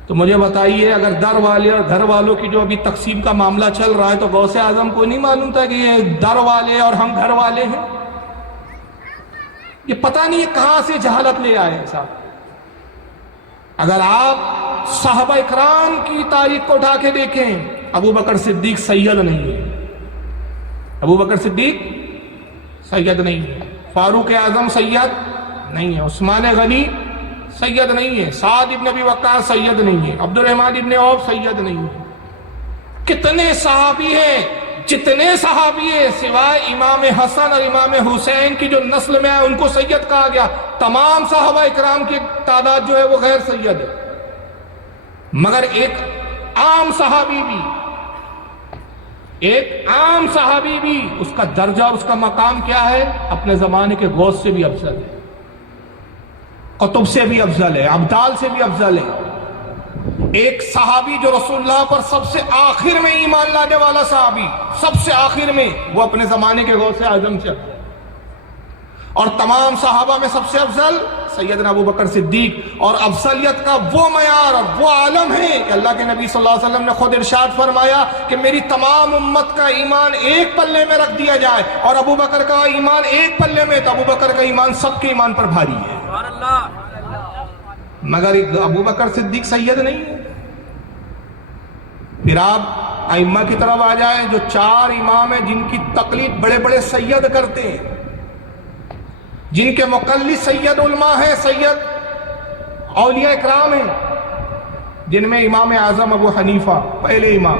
تو مجھے بتائیے اگر در والے اور گھر والوں کی جو ابھی تقسیم کا معاملہ چل رہا ہے تو غوث اعظم کو نہیں معلوم تھا کہ یہ در والے اور ہم گھر والے ہیں؟ یہ پتہ نہیں کہاں سے جہالت لے آئے صاحب۔ اگر آپ صحابہ اکرام کی تاریخ کو اٹھا کے دیکھیں، ابو بکر صدیق سید نہیں ہے، ابو بکر صدیق سید نہیں ہے، فاروق اعظم سید نہیں ہے، عثمان غنی سید نہیں ہے، سعد ابن ابی وقاص سید نہیں ہے، عبد الرحمن ابن عوف سید نہیں ہے۔ کتنے صحابی ہیں، جتنے صحابی ہیں سوائے امام حسن اور امام حسین کی جو نسل میں ہے ان کو سید کہا گیا، تمام صحابہ اکرام کی تعداد جو ہے وہ غیر سید ہے۔ مگر ایک عام صحابی بھی ایک عام صحابی بھی اس کا درجہ اور اس کا مقام کیا ہے؟ اپنے زمانے کے غوث سے بھی افضل ہے، قطب سے بھی افضل ہے، ابدال سے بھی افضل ہے۔ ایک صحابی جو رسول اللہ پر سب سے آخر میں ایمان لانے والا صحابی، سب سے آخر میں، وہ اپنے زمانے کے غوث اعظم سے افضل، اور تمام صحابہ میں سب سے افضل سیدنا ابو بکر صدیق۔ اور افضلیت کا وہ معیار اور وہ عالم ہے کہ اللہ کے نبی صلی اللہ علیہ وسلم نے خود ارشاد فرمایا کہ میری تمام امت کا ایمان ایک پلے میں رکھ دیا جائے اور ابو بکر کا ایمان ایک پلے میں، تو ابو بکر کا ایمان سب کے ایمان پر بھاری ہے، مگر ابو بکر صدیق سید نہیں ہے۔ پھر آپ ائمہ کی طرف آ جائیں، جو 4 امام ہیں جن کی تقلید بڑے بڑے سید کرتے ہیں، جن کے مقلد سید علماء ہیں، سید اولیاء اکرام ہیں، جن میں امام اعظم ابو حنیفہ پہلے امام،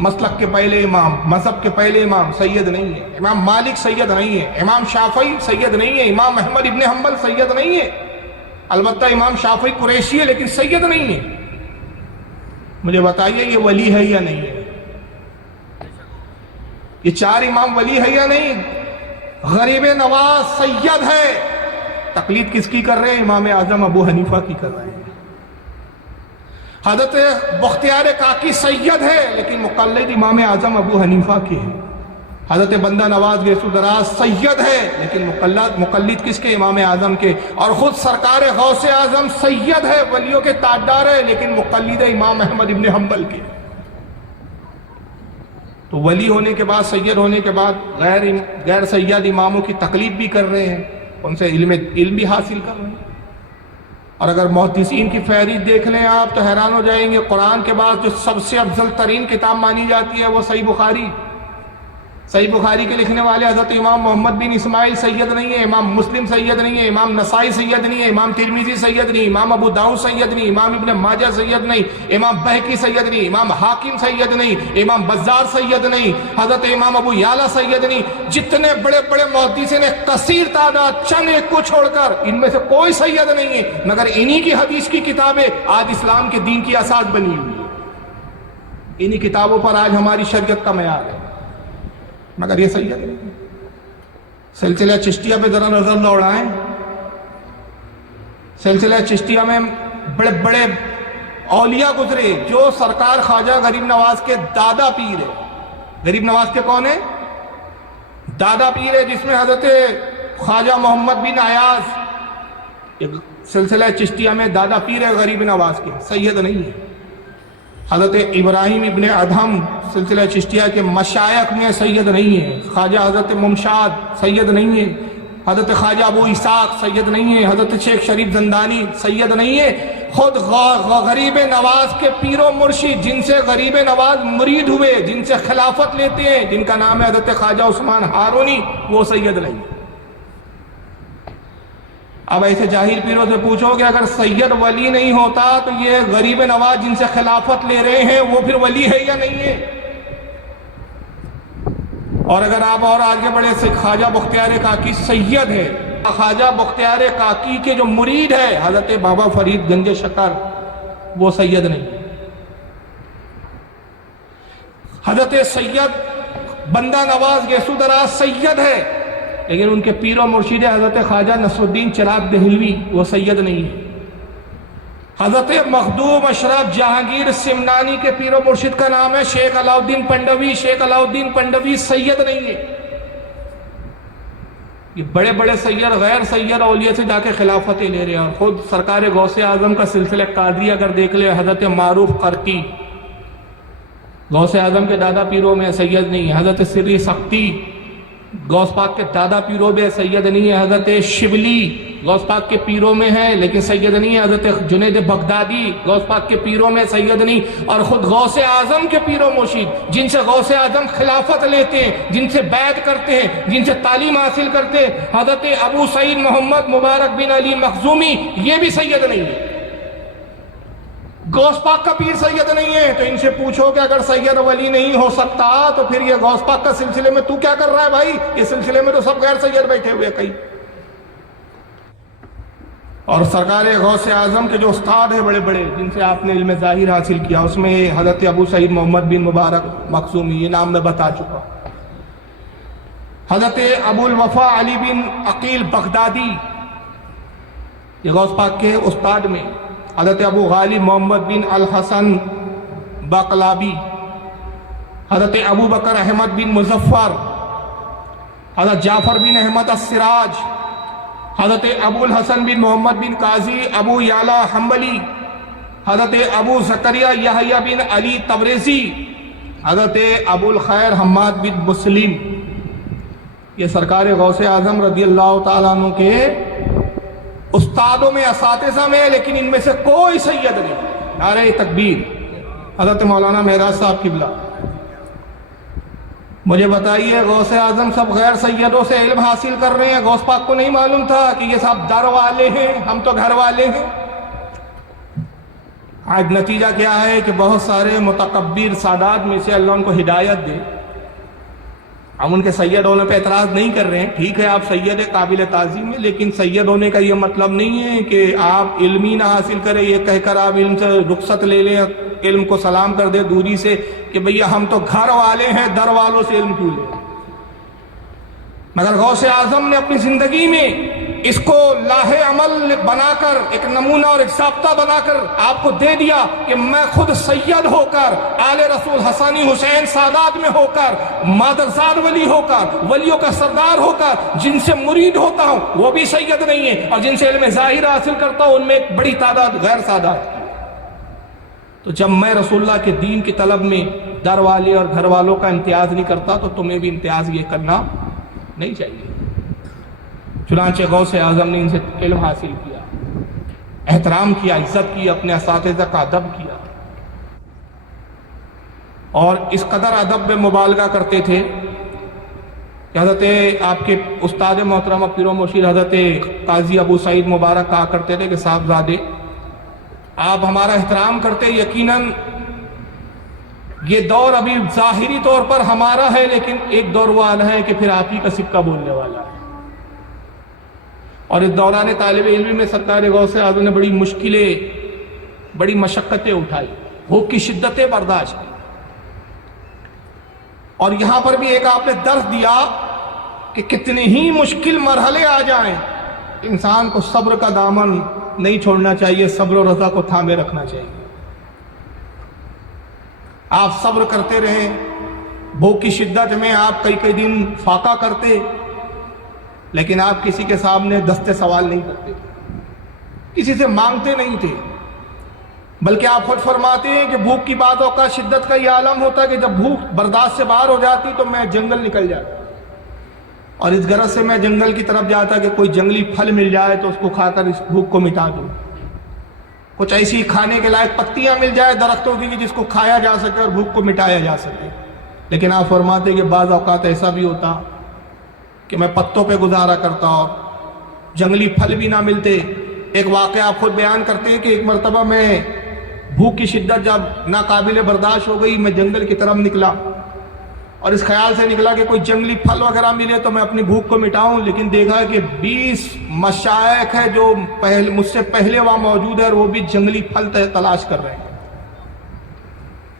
مسلک کے پہلے امام، مذہب کے پہلے امام، سید نہیں ہے۔ امام مالک سید نہیں ہے، امام شافعی سید نہیں ہے، امام احمد ابن حنبل سید نہیں ہے، البتہ امام شافعی قریشی ہے لیکن سید نہیں ہے۔ مجھے بتائیے یہ ولی ہے یا نہیں ہے؟ یہ 4 امام ولی ہے یا نہیں؟ غریب نواز سید ہے، تقلید کس کی کر رہے ہیں؟ امام اعظم ابو حنیفہ کی کر رہے ہیں۔ حضرت بختیار کاکی سید ہے لیکن مقلد امام اعظم ابو حنیفہ کے ہیں۔ حضرت بندہ نواز گیس و دراز سید ہے لیکن مقلد کس کے؟ امام اعظم کے۔ اور خود سرکار غوث اعظم سید ہے، ولیوں کے تاجدار ہے، لیکن مقلد امام احمد ابن حنبل کے۔ تو ولی ہونے کے بعد، سید ہونے کے بعد غیر سید اماموں کی تقلید بھی کر رہے ہیں، ان سے علم بھی حاصل کر رہے ہیں۔ اور اگر محدثین کی فہرست دیکھ لیں آپ تو حیران ہو جائیں گے، قرآن کے بعد جو سب سے افضل ترین کتاب مانی جاتی ہے وہ صحیح بخاری۔ صحیح بخاری کے لکھنے والے حضرت امام محمد بن اسماعیل سید نہیں ہے، امام مسلم سید نہیں ہے، امام نسائی سید نہیں ہے، امام ترمذی سید نہیں، امام ابو داؤد سید نہیں، امام ابن ماجہ سید نہیں، امام بہقی سید نہیں، امام حاکم سید نہیں، امام بزار سید نہیں، حضرت امام ابو یعلا سید نہیں۔ جتنے بڑے بڑے محدثین نے کثیر تعداد، چند ایک کو چھوڑ کر، ان میں سے کوئی سید نہیں ہے، مگر انہی کی حدیث کی کتابیں آج اسلام کے دین کی اساس بنی ہوئی ہے، انہی کتابوں پر آج ہماری شریعت کا معیار ہے، مگر یہ سید نہیں۔ سلسلہ چشتیہ پہ ذرا نظر دوڑائیں، سلسلہ چشتیہ میں بڑے بڑے اولیاء گزرے جو سرکار خواجہ غریب نواز کے دادا پیر ہے۔ غریب نواز کے کون ہے؟ دادا پیر ہے، جس میں حضرت خواجہ محمد بن ایاز، سلسلہ چشتیہ میں دادا پیر ہے غریب نواز کے، سید نہیں ہے۔ حضرت ابراہیم ابن ادھم سلسلہ چشتیہ کے مشائخ میں سید نہیں ہے۔ خواجہ حضرت ممشاد سید نہیں ہے، حضرت خواجہ ابو اسحاق سید نہیں ہے، حضرت شیخ شریف زندانی سید نہیں ہے۔ خود غریب نواز کے پیر و مرشد، جن سے غریب نواز مرید ہوئے، جن سے خلافت لیتے ہیں، جن کا نام ہے حضرت خواجہ عثمان ہارونی، وہ سید نہیں ہے۔ اب ایسے جاہل پیروں سے پوچھو کہ اگر سید ولی نہیں ہوتا تو یہ غریب نواز جن سے خلافت لے رہے ہیں وہ پھر ولی ہے یا نہیں ہے؟ اور اگر آپ اور آگے بڑھے سے خواجہ بختیار کاکی سید ہے، خواجہ بختیار کاکی کے جو مرید ہے حضرت بابا فرید گنج شکر، وہ سید نہیں ہے۔ حضرت سید بندہ نواز گیسو دراز سید ہے، لیکن ان کے پیر و مرشد حضرت خواجہ نصر الدین چراغ دہلوی، وہ سید نہیں ہے۔ حضرت مخدوم اشرف جہانگیر سمنانی کے پیر و مرشد کا نام ہے شیخ علاؤالدین پنڈوی، شیخ علاؤالدین پنڈوی سید نہیں ہے۔ یہ بڑے بڑے سید غیر سید اولیاء سے جا کے خلافتیں لے رہے ہیں۔ اور خود سرکار غوث اعظم کا سلسلہ قادری اگر دیکھ لے، حضرت معروف قرقی غوث اعظم کے دادا پیروں میں سید نہیں ہے۔ حضرت سری سختی غوث پاک کے دادا پیروں میں سید نہیں ہے۔ حضرت شبلی غوث پاک کے پیروں میں ہے لیکن سید نہیں ہے۔ حضرت جنید بغدادی غوث پاک کے پیروں میں سید نہیں۔ اور خود غوث اعظم کے پیروں مرشد، جن سے غوث اعظم خلافت لیتے ہیں، جن سے بیعت کرتے ہیں، جن سے تعلیم حاصل کرتے ہیں، حضرت ابو سعید محمد مبارک بن علی مخزومی، یہ بھی سید نہیں ہے۔ غوث پاک کا پیر سید نہیں ہے، تو ان سے پوچھو کہ اگر سید ولی نہیں ہو سکتا تو پھر یہ غوث پاک کا سلسلے میں تو کیا کر رہا ہے بھائی؟ اس سلسلے میں تو سب غیر سید بیٹھے ہوئے کئی۔ اور سرکار غوث اعظم کے جو استاد ہیں بڑے بڑے جن سے آپ نے علم ظاہر حاصل کیا، اس میں حضرت ابو سعید محمد بن مبارک مخزومی، یہ نام میں بتا چکا، حضرت ابو الوفا علی بن عقیل بغدادی یہ غوث پاک کے استاد میں، حضرت ابو غالب محمد بن الحسن باقلابی، حضرت ابو بکر احمد بن مظفر، حضرت جعفر بن احمد السراج، حضرت ابو الحسن بن محمد بن قاضی ابو یعلا حنبلی، حضرت ابو زکریا یحییٰ بن علی تبریزی، حضرت ابو الخیر حماد بن مسلم، یہ سرکار غوث اعظم رضی اللہ تعالیٰ عنہ کے استادوں میں، اساتذہ میں، لیکن ان میں سے کوئی سید نہیں۔ نعرہ تکبیر۔ حضرت مولانا معراج صاحب قبلہ، مجھے بتائیے غوث اعظم سب غیر سیدوں سے علم حاصل کر رہے ہیں، غوث پاک کو نہیں معلوم تھا کہ یہ سب در والے ہیں، ہم تو گھر والے ہیں؟ آج نتیجہ کیا ہے کہ بہت سارے متکبر سادات میں سے اللہ ان کو ہدایت دے، ہم ان کے سید ہونے پہ اعتراض نہیں کر رہے ہیں، ٹھیک ہے آپ سید قابل تعظیم ہیں، لیکن سید ہونے کا یہ مطلب نہیں ہے کہ آپ علم ہی نہ حاصل کریں، یہ کہہ کر آپ علم سے رخصت لے لیں، علم کو سلام کر دے دوری سے کہ بھئی ہم تو گھر والے ہیں، در والوں سے علم کیوں لیں؟ مگر غوث اعظم نے اپنی زندگی میں اس کو لاہ عمل بنا کر، ایک نمونہ اور ایک ضابطہ بنا کر آپ کو دے دیا کہ میں خود سید ہو کر، آل رسول حسنی حسین سادات میں ہو کر، مادرزاد ولی ہو کر، ولیوں کا سردار ہو کر جن سے مرید ہوتا ہوں وہ بھی سید نہیں ہے، اور جن سے علم ظاہر حاصل کرتا ہوں ان میں ایک بڑی تعداد غیر سادات۔ تو جب میں رسول اللہ کے دین کی طلب میں در والے اور گھر والوں کا امتیاز نہیں کرتا تو تمہیں بھی امتیاز یہ کرنا نہیں چاہیے۔ چنانچہ غوث اعظم نے ان سے علم حاصل کیا، احترام کیا، عزت کی، اپنے اساتذہ کا ادب کیا، اور اس قدر ادب میں مبالغہ کرتے تھے کہ حضرت آپ کے استاد محترم پیر و مرشد حضرت قاضی ابو سعید مبارک کہا کرتے تھے کہ صاحبزادے آپ ہمارا احترام کرتے، یقیناً یہ دور ابھی ظاہری طور پر ہمارا ہے، لیکن ایک دور وہ آنا ہے کہ پھر آپ ہی کا سکہ بولنے والا ہے۔ اور اس دوران طالب علمی میں سرکار غوث اعظم نے بڑی مشکلیں، بڑی مشقتیں اٹھائی، بھوک کی شدتیں برداشت کی، اور یہاں پر بھی ایک آپ نے درس دیا کہ کتنے ہی مشکل مرحلے آ جائیں انسان کو صبر کا دامن نہیں چھوڑنا چاہیے، صبر و رضا کو تھامے رکھنا چاہیے۔ آپ صبر کرتے رہیں، بھوک کی شدت میں آپ کئی دن فاقہ کرتے، لیکن آپ کسی کے سامنے دستے سوال نہیں کرتے، کسی سے مانگتے نہیں تھے، بلکہ آپ خود فرماتے ہیں کہ بھوک کی بعض اوقات شدت کا یہ عالم ہوتا ہے کہ جب بھوک برداشت سے باہر ہو جاتی تو میں جنگل نکل جاتا، اور اس غرض سے میں جنگل کی طرف جاتا کہ کوئی جنگلی پھل مل جائے تو اس کو کھا کر اس بھوک کو مٹا دوں، کچھ ایسی کھانے کے لائق پتیاں مل جائے درختوں کی جس کو کھایا جا سکے اور بھوک کو مٹایا جا سکے۔ لیکن آپ فرماتے کہ بعض اوقات ایسا بھی ہوتا کہ میں پتوں پہ گزارا کرتا اور جنگلی پھل بھی نہ ملتے۔ ایک واقعہ آپ خود بیان کرتے ہیں کہ ایک مرتبہ میں بھوک کی شدت جب ناقابل برداشت ہو گئی، میں جنگل کی طرف نکلا اور اس خیال سے نکلا کہ کوئی جنگلی پھل وغیرہ ملے تو میں اپنی بھوک کو مٹاؤں، لیکن دیکھا کہ 20 مشائخ ہیں جو مجھ سے پہلے وہاں موجود ہے اور وہ بھی جنگلی پھل تلاش کر رہے ہیں۔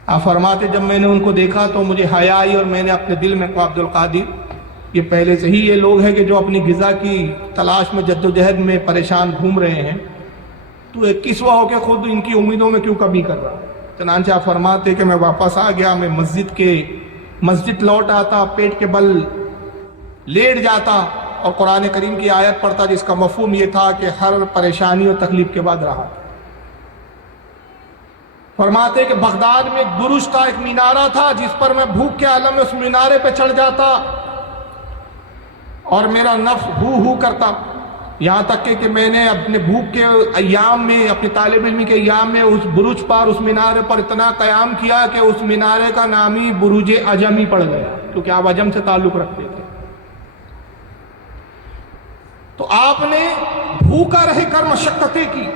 آپ فرماتے جب میں نے ان کو دیکھا تو مجھے حیا آئی اور میں نے اپنے دل میں کہا عبد القادر یہ پہلے سے ہی یہ لوگ ہیں کہ جو اپنی غذا کی تلاش میں جد و جہد میں پریشان گھوم رہے ہیں، تو ایک کسوہ ہو کے خود ان کی امیدوں میں کیوں کمی کر رہا؟ چنانچہ آپ فرماتے کہ میں واپس آ گیا، میں مسجد لوٹ آتا، پیٹ کے بل لیٹ جاتا اور قرآن کریم کی آیت پڑھتا جس کا مفہوم یہ تھا کہ ہر پریشانی اور تکلیف کے بعد راحت۔ فرماتے کہ بغداد میں ایک برج تھا، ایک مینارہ تھا جس پر میں بھوک کے عالم میں اس مینارے پہ چڑھ جاتا اور میرا نفس ہو کرتا، یہاں تک کہ میں نے اپنے بھوک کے ایام میں، اپنے طالب علمی کے ایام میں اس برج پر، اس مینارے پر اتنا قیام کیا کہ اس مینارے کا نام ہی برج عجم ہی پڑ گیا، کیونکہ آپ عجم سے تعلق رکھتے تھے۔ تو آپ نے بھوکا رہ کر مشقتیں کی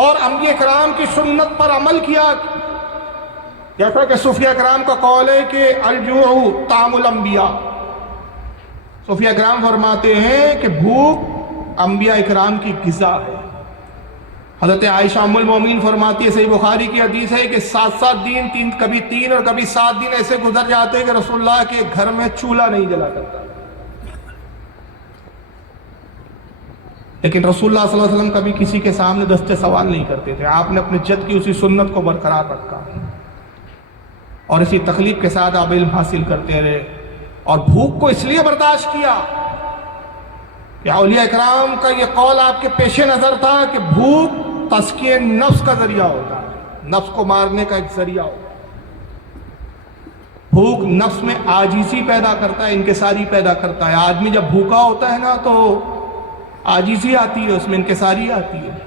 اور انبیاء کرام کی سنت پر عمل کیا، جیسا کہ صوفیہ کرام کا قول ہے کہ الجوع طعام الانبیاء۔ صوفیہ کرام فرماتے ہیں کہ بھوک انبیاء اکرام کی غذا ہے۔ حضرت عائشہ ام المومنین فرماتی ہے، صحیح بخاری کی حدیث ہے کہ 7 دن کبھی 3 اور کبھی 7 دن ایسے گزر جاتے کہ رسول اللہ کے گھر میں چولہا نہیں جلا کرتا، لیکن رسول اللہ صلی اللہ علیہ وسلم کبھی کسی کے سامنے دست سوال نہیں کرتے تھے۔ آپ نے اپنے جد کی اسی سنت کو برقرار رکھا اور اسی تکلیف کے ساتھ آپ علم حاصل کرتے رہے، اور بھوک کو اس لیے برداشت کیا کہ اولیاء اکرام کا یہ قول آپ کے پیش نظر تھا کہ بھوک تزکیہ نفس کا ذریعہ ہوتا ہے، نفس کو مارنے کا ایک ذریعہ ہوتا ہے۔ بھوک نفس میں عاجزی پیدا کرتا ہے، انکساری پیدا کرتا ہے۔ آدمی جب بھوکا ہوتا ہے نا تو عاجزی آتی ہے، اس میں انکساری آتی ہے۔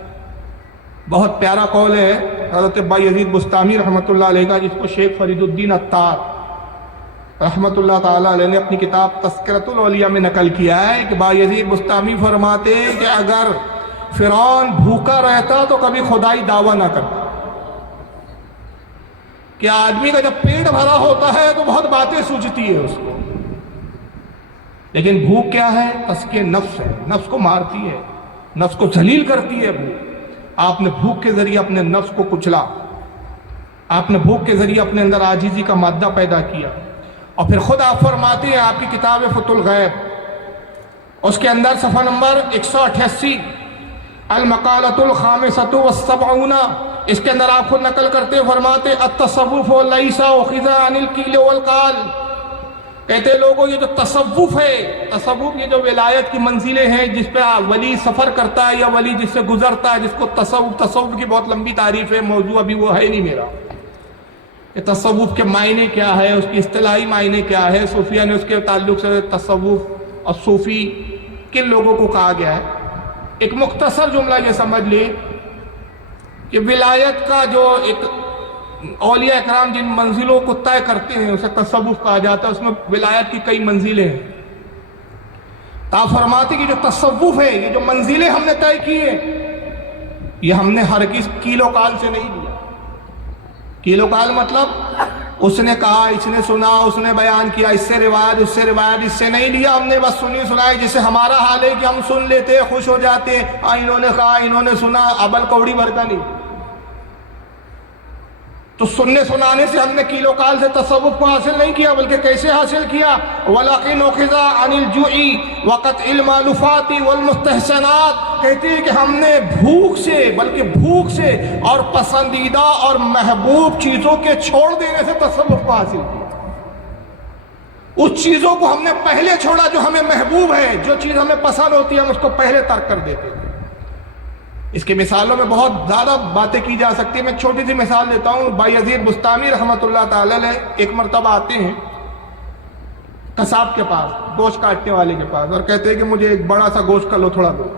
بہت پیارا قول ہے حضرت بایزید بسطامی رحمۃ اللہ علیہ کا، جس کو شیخ فرید الدین عطار رحمۃ اللہ تعالیٰ علیہ نے اپنی کتاب تذکرۃ الاولیاء میں نقل کیا ہے کہ بایزید بسطامی فرماتے ہیں کہ اگر فرعون بھوکا رہتا تو کبھی خدائی دعویٰ نہ کرتا، کہ آدمی کا جب پیٹ بھرا ہوتا ہے تو بہت باتیں سوچتی ہے اس کو، لیکن بھوک کیا ہے؟ تزکیہ نفس ہے، نفس کو مارتی ہے، نفس کو ذلیل کرتی ہے بھوک۔ آپ نے بھوک کے ذریعے اپنے نفس کو کچلا، آپ نے بھوک کے ذریعے اپنے اندر عاجزی کا مادہ پیدا کیا، اور پھر خود آپ فرماتے ہیں آپ کی کتاب فتح الغیب اس کے اندر صفحہ نمبر 188 المقالۃ الخامسۃ والسبعون، اس کے اندر آپ خود نقل کرتے فرماتے التصوف لیس اخذ عن القیل والقال، کہتے ہیں لوگوں یہ جو تصوف ہے، تصوف یہ جو ولایت کی منزلیں ہیں جس پہ ولی سفر کرتا ہے یا ولی جس سے گزرتا ہے، جس کو تصوف کی بہت لمبی تعریف ہے، موضوع ابھی وہ ہے نہیں میرا کہ تصوف کے معنی کیا ہے، اس کی اصطلاحی معنی کیا ہے، صوفیہ نے اس کے تعلق سے تصوف اور صوفی کن لوگوں کو کہا گیا ہے۔ ایک مختصر جملہ یہ سمجھ لے کہ ولایت کا جو ایک اولیاء اکرام جن منزلوں کو طے کرتے ہیں اسے تصوف کہا جاتا ہے، اس میں ولایت کی کئی منزلیں ہیں۔ آپ فرماتے کہ جو تصوف ہے، یہ جو منزلیں ہم نے طے کی ہیں، یہ ہم نے ہر کس کیلو کال سے نہیں لیا۔ کیلو کال مطلب اس نے کہا، اس نے سنا، اس نے بیان کیا، اس سے روایت، اس سے روایت، اس سے نہیں لیا ہم نے، بس سنی سنائی، جسے ہمارا حال ہے کہ ہم سن لیتے خوش ہو جاتے، انہوں نے کہا، انہوں نے سنا، ابل کوڑی بھرتا نہیں۔ تو سننے سنانے سے ہم نے کیلو کال سے تصوف کو حاصل نہیں کیا، بلکہ کیسے حاصل کیا؟ وَلَقِنْ أُخِذَ عَنِ الْجُوعِ وَقَطْعِ الْمَأْلُوفَاتِ وَالْمُسْتَحْسَنَاتِ، کہتے ہیں کہ ہم نے بھوک سے، بلکہ بھوک سے اور پسندیدہ اور محبوب چیزوں کے چھوڑ دینے سے تصوف کو حاصل کیا۔ اس چیزوں کو ہم نے پہلے چھوڑا جو ہمیں محبوب ہے، جو چیز ہمیں پسند ہوتی ہے ہم اس کو پہلے ترک کر دیتے ہیں۔ اس کے مثالوں میں بہت زیادہ باتیں کی جا سکتی ہیں، میں ایک چھوٹی سی مثال دیتا ہوں۔ بایزید بسطامی رحمۃ اللہ تعالی علیہ ایک مرتبہ آتے ہیں قصاب کے پاس، گوشت کاٹنے والے کے پاس، اور کہتے ہیں کہ مجھے ایک بڑا سا گوشت کا لوتھڑا دو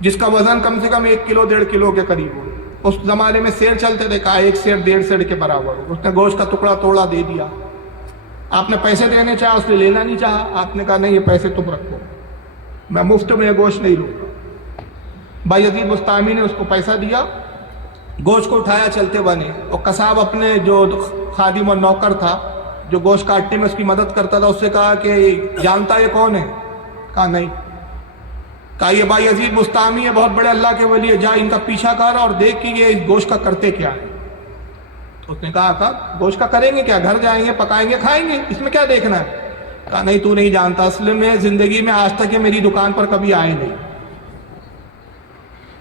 جس کا وزن کم سے کم 1 کلو 1.5 کلو کے قریب ہو۔ اس زمانے میں سیر چلتے تھے، کہا 1 سیر 1.5 سیر کے برابر ہو۔ اس نے گوشت کا ٹکڑا توڑا دے دیا۔ آپ نے پیسے دینے چاہا، اس نے لینا نہیں چاہا۔ آپ نے کہا نہیں، یہ پیسے تم رکھو، میں مفت میں یہ گوشت نہیں لوں گا۔ بایزید بسطامی نے اس کو پیسہ دیا، گوشت کو اٹھایا، چلتے بنے۔ اور قصاب اپنے جو خادم اور نوکر تھا جو گوشت کاٹنے میں اس کی مدد کرتا تھا، اس سے کہا کہ جانتا یہ کون ہے؟ کہا نہیں۔ کہا یہ بایزید بسطامی ہے، بہت بڑے اللہ کے ولی ہے، جا ان کا پیچھا کر اور دیکھ کہ یہ اس گوشت کا کرتے کیا ہے۔ اس نے کہا گوشت کا کریں گے کیا؟ گھر جائیں گے، پکائیں گے، کھائیں گے، اس میں کیا دیکھنا ہے؟ کہا نہیں، تو نہیں جانتا، اصل میں زندگی میں آج تک یہ میری دکان پر کبھی آئے نہیں۔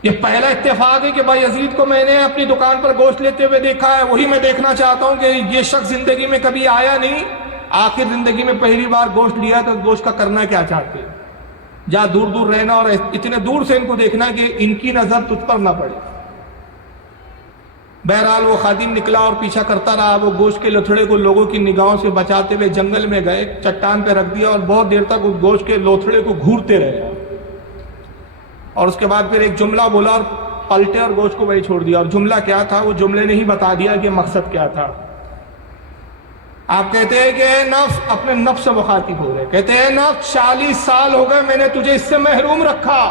یہ پہلا اتفاق ہے کہ بایزید کو میں نے اپنی دکان پر گوشت لیتے ہوئے دیکھا ہے، وہی میں دیکھنا چاہتا ہوں کہ یہ شخص زندگی میں کبھی آیا نہیں، آخر زندگی میں پہلی بار گوشت لیا تو گوشت کا کرنا کیا چاہتے ہیں؟ جا دور دور رہنا اور اتنے دور سے ان کو دیکھنا کہ ان کی نظر تجھ پر نہ پڑے۔ بہرحال وہ خادم نکلا اور پیچھا کرتا رہا، وہ گوشت کے لوتھڑے کو لوگوں کی نگاہوں سے بچاتے ہوئے جنگل میں گئے، چٹان پہ رکھ دیا اور بہت دیر تک اس گوشت کے لوتھڑے کو گھورتے رہے، اور اس کے بعد پھر ایک جملہ بولا اور پلٹے اور گوشت کو وہی چھوڑ دیا۔ اور جملہ کیا تھا وہ جملے نے ہی بتا دیا کہ مقصد کیا تھا۔ آپ کہتے ہیں کہ اے نفس، اپنے نفس سے مخاطب ہو رہے، کہتے ہیں اے نفس 40 سال ہو گئے میں نے تجھے اس سے محروم رکھا،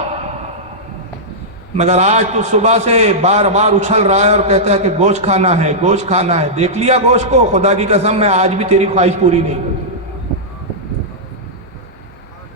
مگر آج تو صبح سے بار بار اچھل رہا ہے اور کہتا ہے کہ گوشت کھانا ہے، گوشت کھانا ہے۔ دیکھ لیا گوشت کو؟ خدا کی قسم میں آج بھی تیری خواہش پوری نہیں ہوئی۔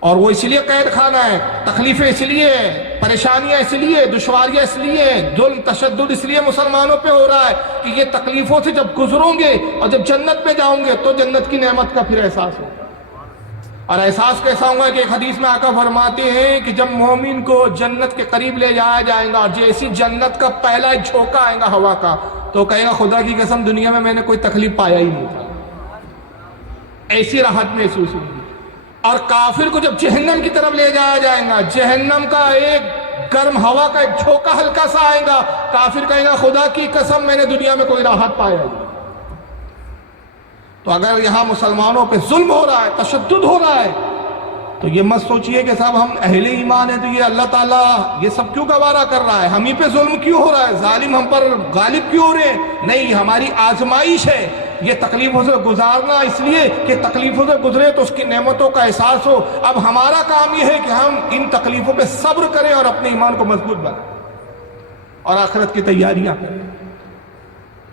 اور وہ اس لیے قید خانہ ہے، تکلیفیں اس لیے ہے، پریشانیاں اس لیے، دشواریاں اس لیے، ظلم تشدد اس لیے مسلمانوں پہ ہو رہا ہے کہ یہ تکلیفوں سے جب گزروں گے اور جب جنت میں جاؤں گے تو جنت کی نعمت کا پھر احساس ہوگا۔ اور احساس کیسا ہوگا کہ ایک حدیث میں آقا فرماتے ہیں کہ جب مومن کو جنت کے قریب لے جایا جائے گا اور جیسی جنت کا پہلا ایک جھونکا آئے گا ہوا کا تو کہے گا خدا کی قسم دنیا میں نے کوئی تکلیف پایا ہی نہیں تھا، ایسی راحت محسوس ہوگی۔ اور کافر کو جب جہنم کی طرف لے جایا جائے گا، جہنم کا ایک گرم ہوا کا ایک جھونکا ہلکا سا آئے گا، کافر کہے گا خدا کی قسم میں نے دنیا میں کوئی راحت پایا ہی نہیں۔ تو اگر یہاں مسلمانوں پہ ظلم ہو رہا ہے، تشدد ہو رہا ہے، تو یہ مت سوچئے کہ صاحب ہم اہل ایمان ہیں تو یہ اللہ تعالیٰ یہ سب کیوں گوارا کر رہا ہے، ہم ہی پہ ظلم کیوں ہو رہا ہے، ظالم ہم پر غالب کیوں ہو رہے ہیں؟ نہیں، ہماری آزمائش ہے، یہ تکلیفوں سے گزارنا اس لیے کہ تکلیفوں سے گزرے تو اس کی نعمتوں کا احساس ہو۔ اب ہمارا کام یہ ہے کہ ہم ان تکلیفوں پہ صبر کریں اور اپنے ایمان کو مضبوط بنائیں اور آخرت کی تیاریاں کریں۔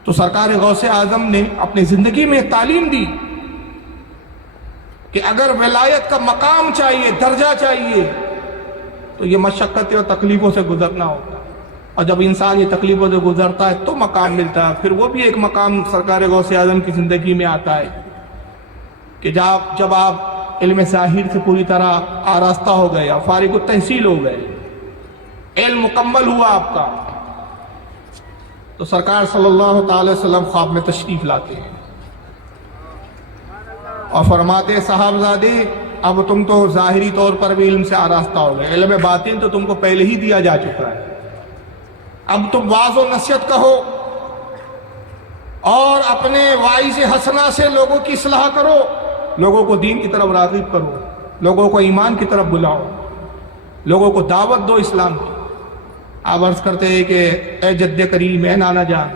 تو سرکار غوث اعظم نے اپنی زندگی میں تعلیم دی کہ اگر ولایت کا مقام چاہیے، درجہ چاہیے، تو یہ مشقتیں اور تکلیفوں سے گزرنا ہوتا ہے، اور جب انسان یہ تکلیفوں سے گزرتا ہے تو مقام ملتا ہے۔ پھر وہ بھی ایک مقام سرکار غوث اعظم کی زندگی میں آتا ہے کہ جب آپ علم ظاہر سے پوری طرح آراستہ ہو گئے، فارغ التحصیل ہو گئے، علم مکمل ہوا آپ کا، تو سرکار صلی اللہ تعالی وسلم خواب میں تشریف لاتے ہیں اور فرماتے صاحبزادے اب تم تو ظاہری طور پر بھی علم سے آراستہ ہو گئے، علم باطن تو تم کو پہلے ہی دیا جا چکا ہے، اب تم واعظ و نصیحت کہو اور اپنے واعظ حسنہ سے لوگوں کی اصلاح کرو، لوگوں کو دین کی طرف راغب کرو، لوگوں کو ایمان کی طرف بلاؤ، لوگوں کو دعوت دو اسلام کی۔ آپ عرض کرتے ہیں کہ اے جد کریم، اے نانا جان،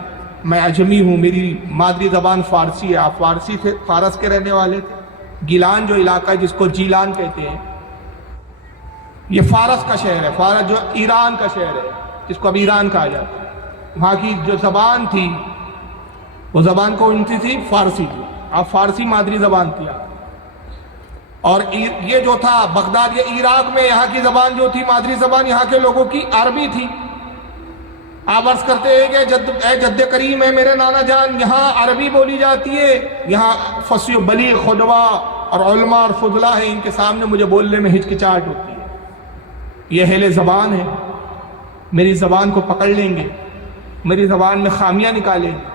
میں عجمی ہوں، میری مادری زبان فارسی ہے، آپ فارسی سے فارس کے رہنے والے تھے۔ گیلان جو علاقہ ہے جس کو جیلان کہتے ہیں، یہ فارس کا شہر ہے، فارس جو ایران کا شہر ہے جس کو اب ایران کہا جاتا ہے، وہاں کی جو زبان تھی وہ زبان کون سی تھی؟ فارسی تھی، آپ فارسی مادری زبان تھی آپ۔ اور یہ جو تھا بغداد یا عراق میں یہاں کی زبان جو تھی مادری زبان یہاں کے لوگوں کی عربی تھی۔ آپ عرض کرتے ہیں کہ اے جد کریم، ہے میرے نانا جان، یہاں عربی بولی جاتی ہے، یہاں فصیح و بلیغ خطبہ اور علماء اور فضلاء ہیں، ان کے سامنے مجھے بولنے میں ہچکچاہٹ ہوتی ہے، یہ اہل زبان ہے، میری زبان کو پکڑ لیں گے، میری زبان میں خامیاں نکالیں گے۔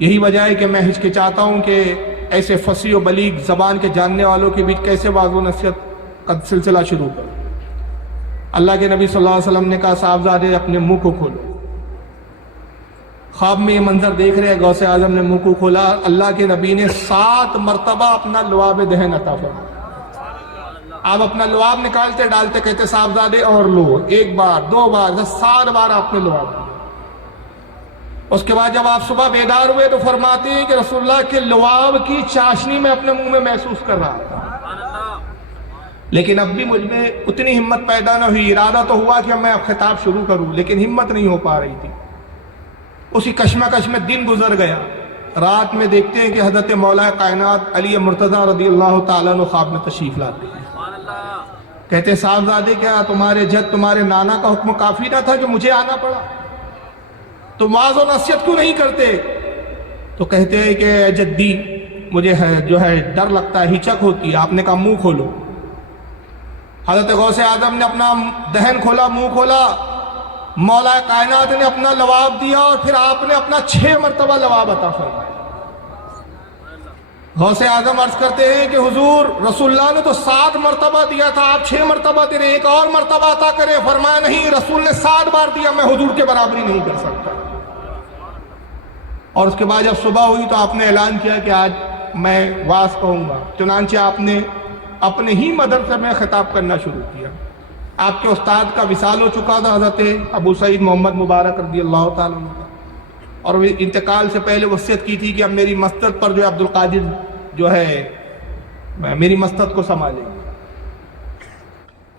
یہی وجہ ہے کہ میں ہچکچاتا ہوں کہ ایسے فصیح و بلیغ زبان کے جاننے والوں کے بیچ کیسے واعظ و نصیحت کا سلسلہ شروع کروں۔ اللہ کے نبی صلی اللہ علیہ وسلم نے کہا صاحبزادے اپنے منہ کو کھولو۔ خواب میں یہ منظر دیکھ رہے ہیں، غوث اعظم نے منہ کو کھولا، اللہ کے نبی نے 7 مرتبہ اپنا لعاب دہن عطا فرمایا۔ آپ اپنا لعاب نکالتے ڈالتے کہتے صاحبزادے اور لو، 1 بار 2 بار 7 بار آپ نے لعاب دیا۔ اس کے بعد جب آپ صبح بیدار ہوئے تو فرماتے ہیں کہ رسول اللہ کے لعاب کی چاشنی میں اپنے منہ میں محسوس کر رہا تھا، لیکن اب بھی مجھ میں اتنی ہمت پیدا نہ ہوئی، ارادہ تو ہوا کہ میں اب خطاب شروع کروں، لیکن ہمت نہیں ہو پا رہی تھی۔ اسی کشمکش میں دن گزر گیا، رات میں دیکھتے ہیں کہ حضرت مولا کائنات علی مرتضیٰ رضی اللہ تعالیٰ عنہ خواب میں تشریف لاتے ہیں۔ کہتے صاحبزادے کیا تمہارے جد تمہارے نانا کا حکم کافی نہ تھا جو مجھے آنا پڑا؟ تم واعظ و نصیحت کیوں نہیں کرتے؟ تو کہتے ہیں کہ اے جدی مجھے جو ہے ڈر لگتا ہے، ہچک ہوتی ہے۔ آپ نے کہا منہ کھولو۔ حضرت غوث اعظم نے اپنا دہن کھولا، منہ کھولا، مولا کائنات نے اپنا لعاب دیا اور پھر آپ نے اپنا 6 مرتبہ لعاب عطا فرمایا۔ غوث اعظم عرض کرتے ہیں کہ حضور رسول اللہ نے تو 7 مرتبہ دیا تھا، آپ 6 مرتبہ دے رہے، ایک اور مرتبہ عطا کریں۔ فرمایا نہیں، رسول نے 7 بار دیا، میں حضور کے برابری نہیں کر سکتا۔ اور اس کے بعد جب صبح ہوئی تو آپ نے اعلان کیا کہ آج میں واعظ کہوں گا۔ چنانچہ آپ نے اپنے ہی مدرسے میں خطاب کرنا شروع کیا۔ آپ کے استاد کا وصال ہو چکا تھا، حضرت ابو سعید محمد مبارک رضی اللہ تعالیٰ عنہ، اور وہ انتقال سے پہلے وصیت کی تھی کہ اب میری مسجد پر جو ہے عبدالقادر جو ہے میری مسجد کو سنبھالے۔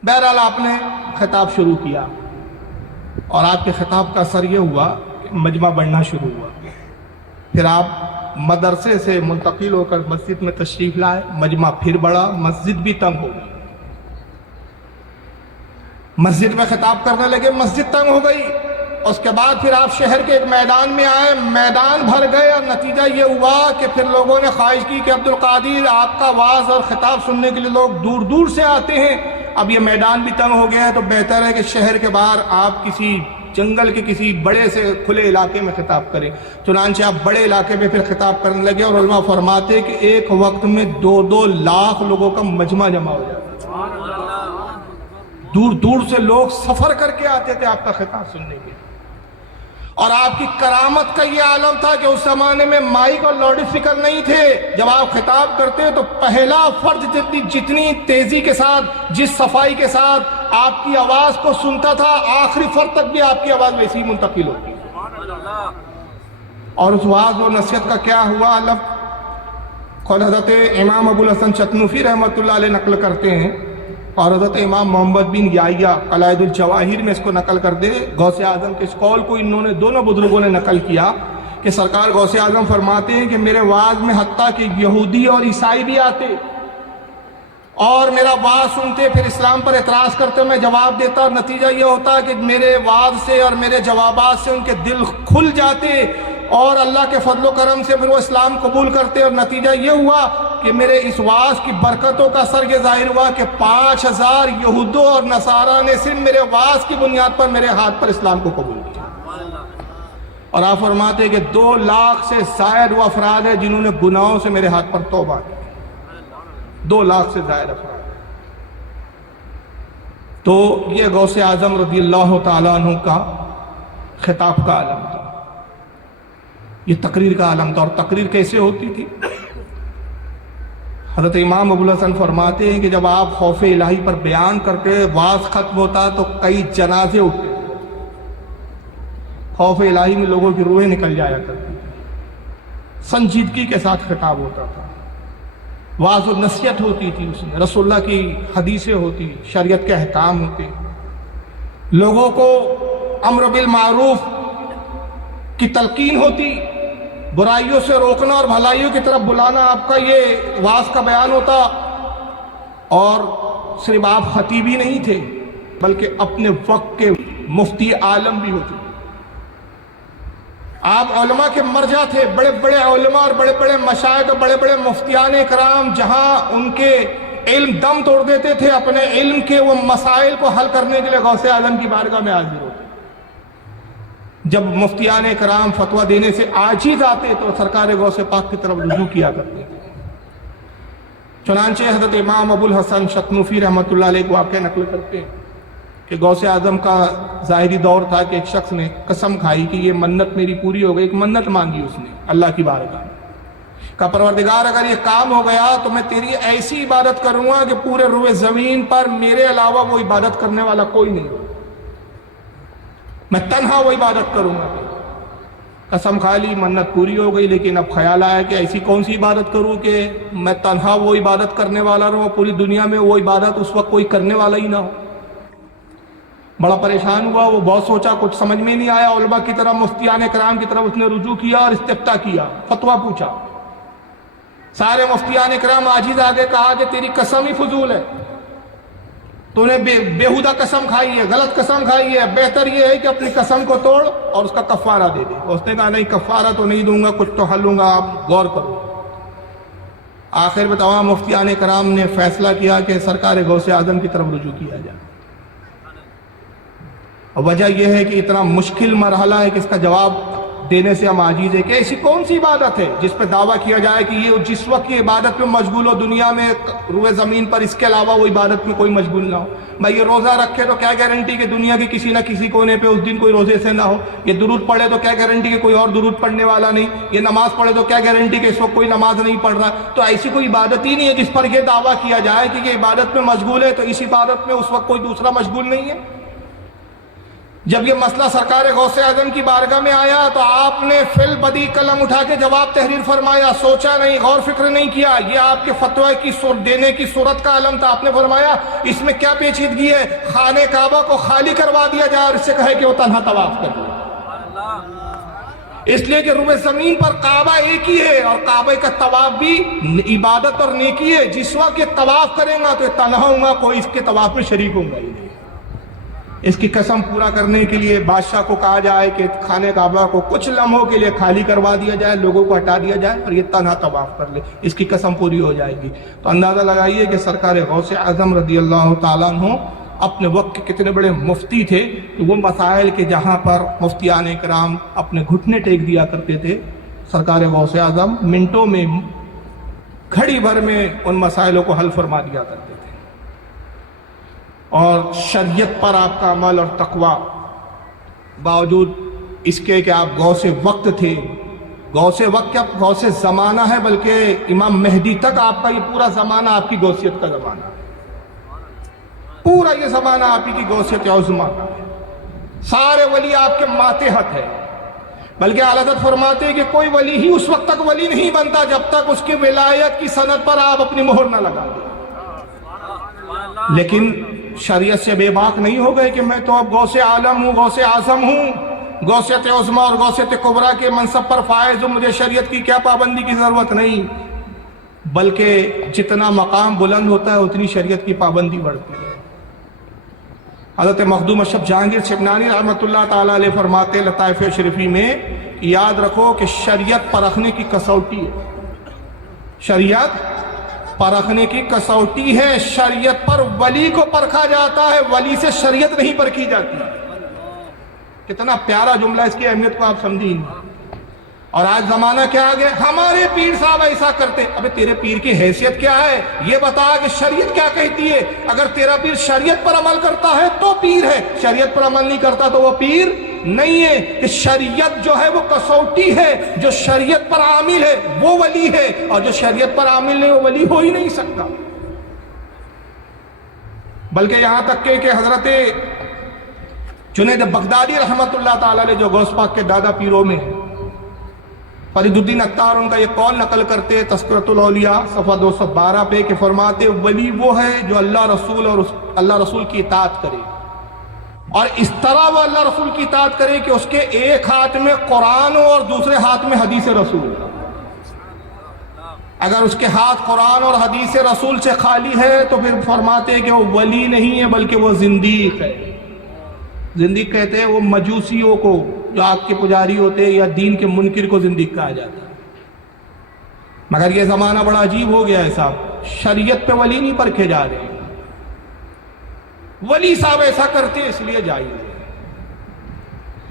بہرحال آپ نے خطاب شروع کیا اور آپ کے خطاب کا اثر یہ ہوا کہ مجمع بڑھنا شروع ہوا۔ پھر آپ مدرسے سے منتقل ہو کر مسجد میں تشریف لائے، مجمع پھر بڑھا، مسجد بھی تنگ ہو گئی۔ مسجد میں خطاب کرنے لگے، مسجد تنگ ہو گئی. اس کے بعد پھر آپ شہر کے ایک میدان میں آئے، میدان بھر گئے، اور نتیجہ یہ ہوا کہ پھر لوگوں نے خواہش کی کہ عبدالقادر آپ کا وعظ اور خطاب سننے کے لیے لوگ دور دور سے آتے ہیں، اب یہ میدان بھی تنگ ہو گیا ہے، تو بہتر ہے کہ شہر کے باہر آپ کسی جنگل کے کسی بڑے سے کھلے علاقے میں خطاب کریں. چنانچہ آپ بڑے علاقے میں پھر خطاب کرنے لگے، اور علماء فرماتے کہ ایک وقت میں 2-2 لاکھ لوگوں کا مجمع جمع ہو جاتا. دور دور سے لوگ سفر کر کے آتے تھے آپ کا خطاب سننے کے. اور آپ کی کرامت کا یہ عالم تھا کہ اس زمانے میں مائک اور لاؤڈ اسپیکر نہیں تھے. جب آپ خطاب کرتے تو پہلا فرد جتنی تیزی کے ساتھ، جس صفائی کے ساتھ آپ کی آواز کو سنتا تھا، آخری فرد تک بھی آپ کی آواز ویسی منتقل ہوتی. اور اس وعظ و نصیحت کا کیا ہوا؟ خود حضرت امام ابو الحسن چتنوفی رحمۃ اللہ علیہ نقل کرتے ہیں، اور حضرت امام محمد بن یحییٰ قلائد الجواہر میں اس کو نقل کر دے. غوث اعظم کے اس قول کو دونوں بزرگوں نے نقل کیا کہ سرکار غوث اعظم فرماتے ہیں کہ میرے وعظ میں حتیٰ کہ یہودی اور عیسائی بھی آتے اور میرا وعظ سنتے، پھر اسلام پر اعتراض کرتے، میں جواب دیتا، اور نتیجہ یہ ہوتا کہ میرے وعظ سے اور میرے جوابات سے ان کے دل کھل جاتے، اور اللہ کے فضل و کرم سے پھر وہ اسلام قبول کرتے. اور نتیجہ یہ ہوا کہ میرے اس وعظ کی برکتوں کا اثر یہ ظاہر ہوا کہ 5000 یہودوں اور نصارہ نے صرف میرے وعظ کی بنیاد پر میرے ہاتھ پر اسلام کو قبول کیا. اور آپ فرماتے ہیں کہ 2 لاکھ سے زائد وہ افراد ہیں جنہوں نے گناہوں سے میرے ہاتھ پر توبہ کی. 2 لاکھ سے زائد افراد. تو یہ غوث اعظم رضی اللہ تعالیٰ عنہ کا خطاب کا عالم تھا، یہ تقریر کا عالم تھا. اور تقریر کیسے ہوتی تھی؟ حضرت امام ابو الحسن فرماتے ہیں کہ جب آپ خوف الہی پر بیان کرتے، وعظ ختم ہوتا تو کئی جنازے اٹھتے. خوف الہی میں لوگوں کی روحیں نکل جایا کرتی. سنجیدگی کے ساتھ خطاب ہوتا تھا، وعظ و نصیحت ہوتی تھی، اس میں رسول اللہ کی حدیثیں ہوتی، شریعت کے احکام ہوتے، لوگوں کو امر بالمعروف کی تلقین ہوتی، برائیوں سے روکنا اور بھلائیوں کی طرف بلانا آپ کا یہ وعظ کا بیان ہوتا. اور صرف آپ خطیب ہی نہیں تھے بلکہ اپنے وقت کے مفتی عالم بھی ہوتے. آپ علماء کے مرجع تھے، بڑے بڑے علماء اور بڑے بڑے مشائخ، بڑے بڑے مفتیان کرام جہاں ان کے علم دم توڑ دیتے تھے، اپنے علم کے وہ مسائل کو حل کرنے کے لیے غوث اعظم کی بارگاہ میں حاضر ہوتے. جب مفتیان کرام فتویٰ دینے سے عاجز آتے تو سرکار غوث پاک کی طرف رجوع کیا کرتے تھے. چنانچہ حضرت امام ابو الحسن چتنوفی رحمۃ اللہ علیہ کو واقعہ نقل کرتے ہیں کہ غوث اعظم کا ظاہری دور تھا کہ ایک شخص نے قسم کھائی کہ یہ منت میری پوری ہو گئی. ایک منت مانگی اس نے اللہ کی بارگاہ میں، کہا پروردگار اگر یہ کام ہو گیا تو میں تیری ایسی عبادت کروں گا کہ پورے روئے زمین پر میرے علاوہ وہ عبادت کرنے والا کوئی نہیں ہو، میں تنہا وہ عبادت کروں گا. قسم کھا لی، منت پوری ہو گئی، لیکن اب خیال آیا کہ ایسی کون سی عبادت کروں کہ میں تنہا وہ عبادت کرنے والا رہوں، پوری دنیا میں وہ عبادت اس وقت کوئی کرنے والا ہی نہ ہو. بڑا پریشان ہوا، وہ بہت سوچا، کچھ سمجھ میں نہیں آیا. علماء کی طرف، مفتیان کرام کی طرف اس نے رجوع کیا اور استفتاء کیا، فتویٰ پوچھا. سارے مفتیان کرام عاجز آگے کہا کہ تیری قسم ہی فضول ہے، تو نے بیہودہ قسم کھائی ہے، غلط قسم کھائی ہے، بہتر یہ ہے کہ اپنی قسم کو توڑ اور اس کا کفارہ دے دے. اس نے کہا نہیں، کفارہ تو نہیں دوں گا، کچھ تو حل لوں گا، آپ غور کرو. آخر میں تمام مفتیان کرام نے فیصلہ کیا کہ سرکار غوث اعظم کی طرف رجوع کیا جائے. وجہ یہ ہے کہ اتنا مشکل مرحلہ ہے کہ اس کا جواب دینے سے ہم عاجز ہیں کہ ایسی کون سی عبادت ہے جس پہ دعویٰ کیا جائے کہ یہ جس وقت یہ عبادت میں مشغول ہو، دنیا میں روئے زمین پر اس کے علاوہ وہ عبادت میں کوئی مشغول نہ ہو. بھائی یہ روزہ رکھے تو کیا گارنٹی کہ دنیا کے کسی نہ کسی کونے پہ اس دن کوئی روزے سے نہ ہو. یہ درود پڑھے تو کیا گارنٹی کہ کوئی اور درود پڑھنے والا نہیں. یہ نماز پڑھے تو کیا گارنٹی کہ اس وقت کوئی نماز نہیں پڑھ رہا. تو ایسی کوئی عبادت ہی نہیں ہے جس پر یہ دعویٰ کیا جائے کہ یہ عبادت میں مشغول ہے تو اس عبادت میں اس وقت کوئی دوسرا مشغول نہیں ہے. جب یہ مسئلہ سرکار غوث اعظم کی بارگاہ میں آیا تو آپ نے فی البدی قلم اٹھا کے جواب تحریر فرمایا، سوچا نہیں، غور فکر نہیں کیا. یہ آپ کے فتوی کی دینے کی صورت کا علم تھا. آپ نے فرمایا اس میں کیا پیچیدگی ہے، خانہ کعبہ کو خالی کروا دیا جائے اور اس سے کہے کہ وہ تنہا طواف کر لے. اس لیے کہ روئے زمین پر کعبہ ایک ہی ہے اور کعبہ کا طواف بھی عبادت اور نیکی ہے. جس وقت یہ طواف کریں گا تو یہ تنہا ہوں گا، کوئی اس کے طواف میں شریک ہوں گا ہی نہیں. اس کی قسم پورا کرنے کے لیے بادشاہ کو کہا جائے کہ خانہ کعبہ کو کچھ لمحوں کے لیے خالی کروا دیا جائے، لوگوں کو ہٹا دیا جائے اور یہ تنہا طواف کر لے، اس کی قسم پوری ہو جائے گی۔ تو اندازہ لگائیے کہ سرکار غوث اعظم رضی اللہ تعالیٰ عنہ اپنے وقت کے کتنے بڑے مفتی تھے، تو وہ مسائل کے جہاں پر مفتیان کرام اپنے گھٹنے ٹیک دیا کرتے تھے، سرکار غوث اعظم منٹوں میں، گھڑی بھر میں ان مسائلوں کو حل فرما دیا کرتے تھے۔ اور شریعت پر آپ کا عمل اور تقوی، باوجود اس کے کہ آپ غوث وقت تھے، غوث وقت کیا غوث زمانہ ہے، بلکہ امام مہدی تک آپ کا یہ پورا زمانہ آپ کی غوثیت کا زمانہ ہے، پورا یہ زمانہ آپ ہی کی غوثیت عظمیٰ کا ہے، سارے ولی آپ کے ماتحت ہے۔ بلکہ اعلیٰ حضرت فرماتے ہیں کہ کوئی ولی ہی اس وقت تک ولی نہیں بنتا جب تک اس کی ولایت کی سند پر آپ اپنی مہر نہ لگا دیں۔ لیکن شریعت سے بے باک نہیں ہو گئے کہ میں تو اب غوث عالم ہوں، غوث اعظم ہوں، غوثیت عظمیٰ اور غوثیت کبریٰ کے منصب پر فائز ہوں، مجھے شریعت کی کیا پابندی کی ضرورت نہیں، بلکہ جتنا مقام بلند ہوتا ہے اتنی شریعت کی پابندی بڑھتی ہے۔ حضرت مخدوم اشرف جہانگیر شبنانی رحمۃ اللہ تعالیٰ علیہ فرماتے لطائف شریفی میں، یاد رکھو کہ شریعت پرکھنے کی کسوٹی ہے، شریعت پرکھنے کی کسوٹی ہے، شریعت پر ولی کو پرکھا جاتا ہے، ولی سے شریعت نہیں پرکھی جاتی۔ کتنا پیارا جملہ، اس کی اہمیت کو آپ سمجھیں۔ اور آج زمانہ کیا آ گیا، ہمارے پیر صاحب ایسا کرتے، ابے تیرے پیر کی حیثیت کیا ہے، یہ بتا کہ شریعت کیا کہتی ہے۔ اگر تیرا پیر شریعت پر عمل کرتا ہے تو پیر ہے، شریعت پر عمل نہیں کرتا تو وہ پیر نہیں ہے۔ کہ شریعت جو ہے وہ کسوٹی ہے، جو شریعت پر عامل ہے وہ ولی ہے، اور جو شریعت پر عامل نہیں وہ ولی ہو ہی نہیں سکتا۔ بلکہ یہاں تک کہ حضرت جنید بغدادی رحمت اللہ تعالیٰ علیہ جو غوث پاک کے دادا پیروں میں ہیں، فرید الدین عطار ان کا یہ قول نقل کرتے تذکرۃ الاولیاء صفحہ 212 پہ، کہ فرماتے ولی وہ ہے جو اللہ رسول اور اللہ رسول کی اطاعت کرے، اور اس طرح وہ اللہ رسول کی اطاعت کرے کہ اس کے ایک ہاتھ میں قرآن ہو اور دوسرے ہاتھ میں حدیث رسول۔ اگر اس کے ہاتھ قرآن اور حدیث رسول سے خالی ہے تو پھر فرماتے ہیں کہ وہ ولی نہیں ہے بلکہ وہ زندیق ہے۔ زندیق کہتے ہیں وہ مجوسیوں کو جو آگ کے پجاری ہوتے ہیں، یا دین کے منکر کو زندیق کہا جاتا ہے۔ مگر یہ زمانہ بڑا عجیب ہو گیا ہے صاحب، شریعت پہ ولی نہیں پرکھے جا رہے، ولی صاحب ایسا کرتے اس لیے جائز ہے،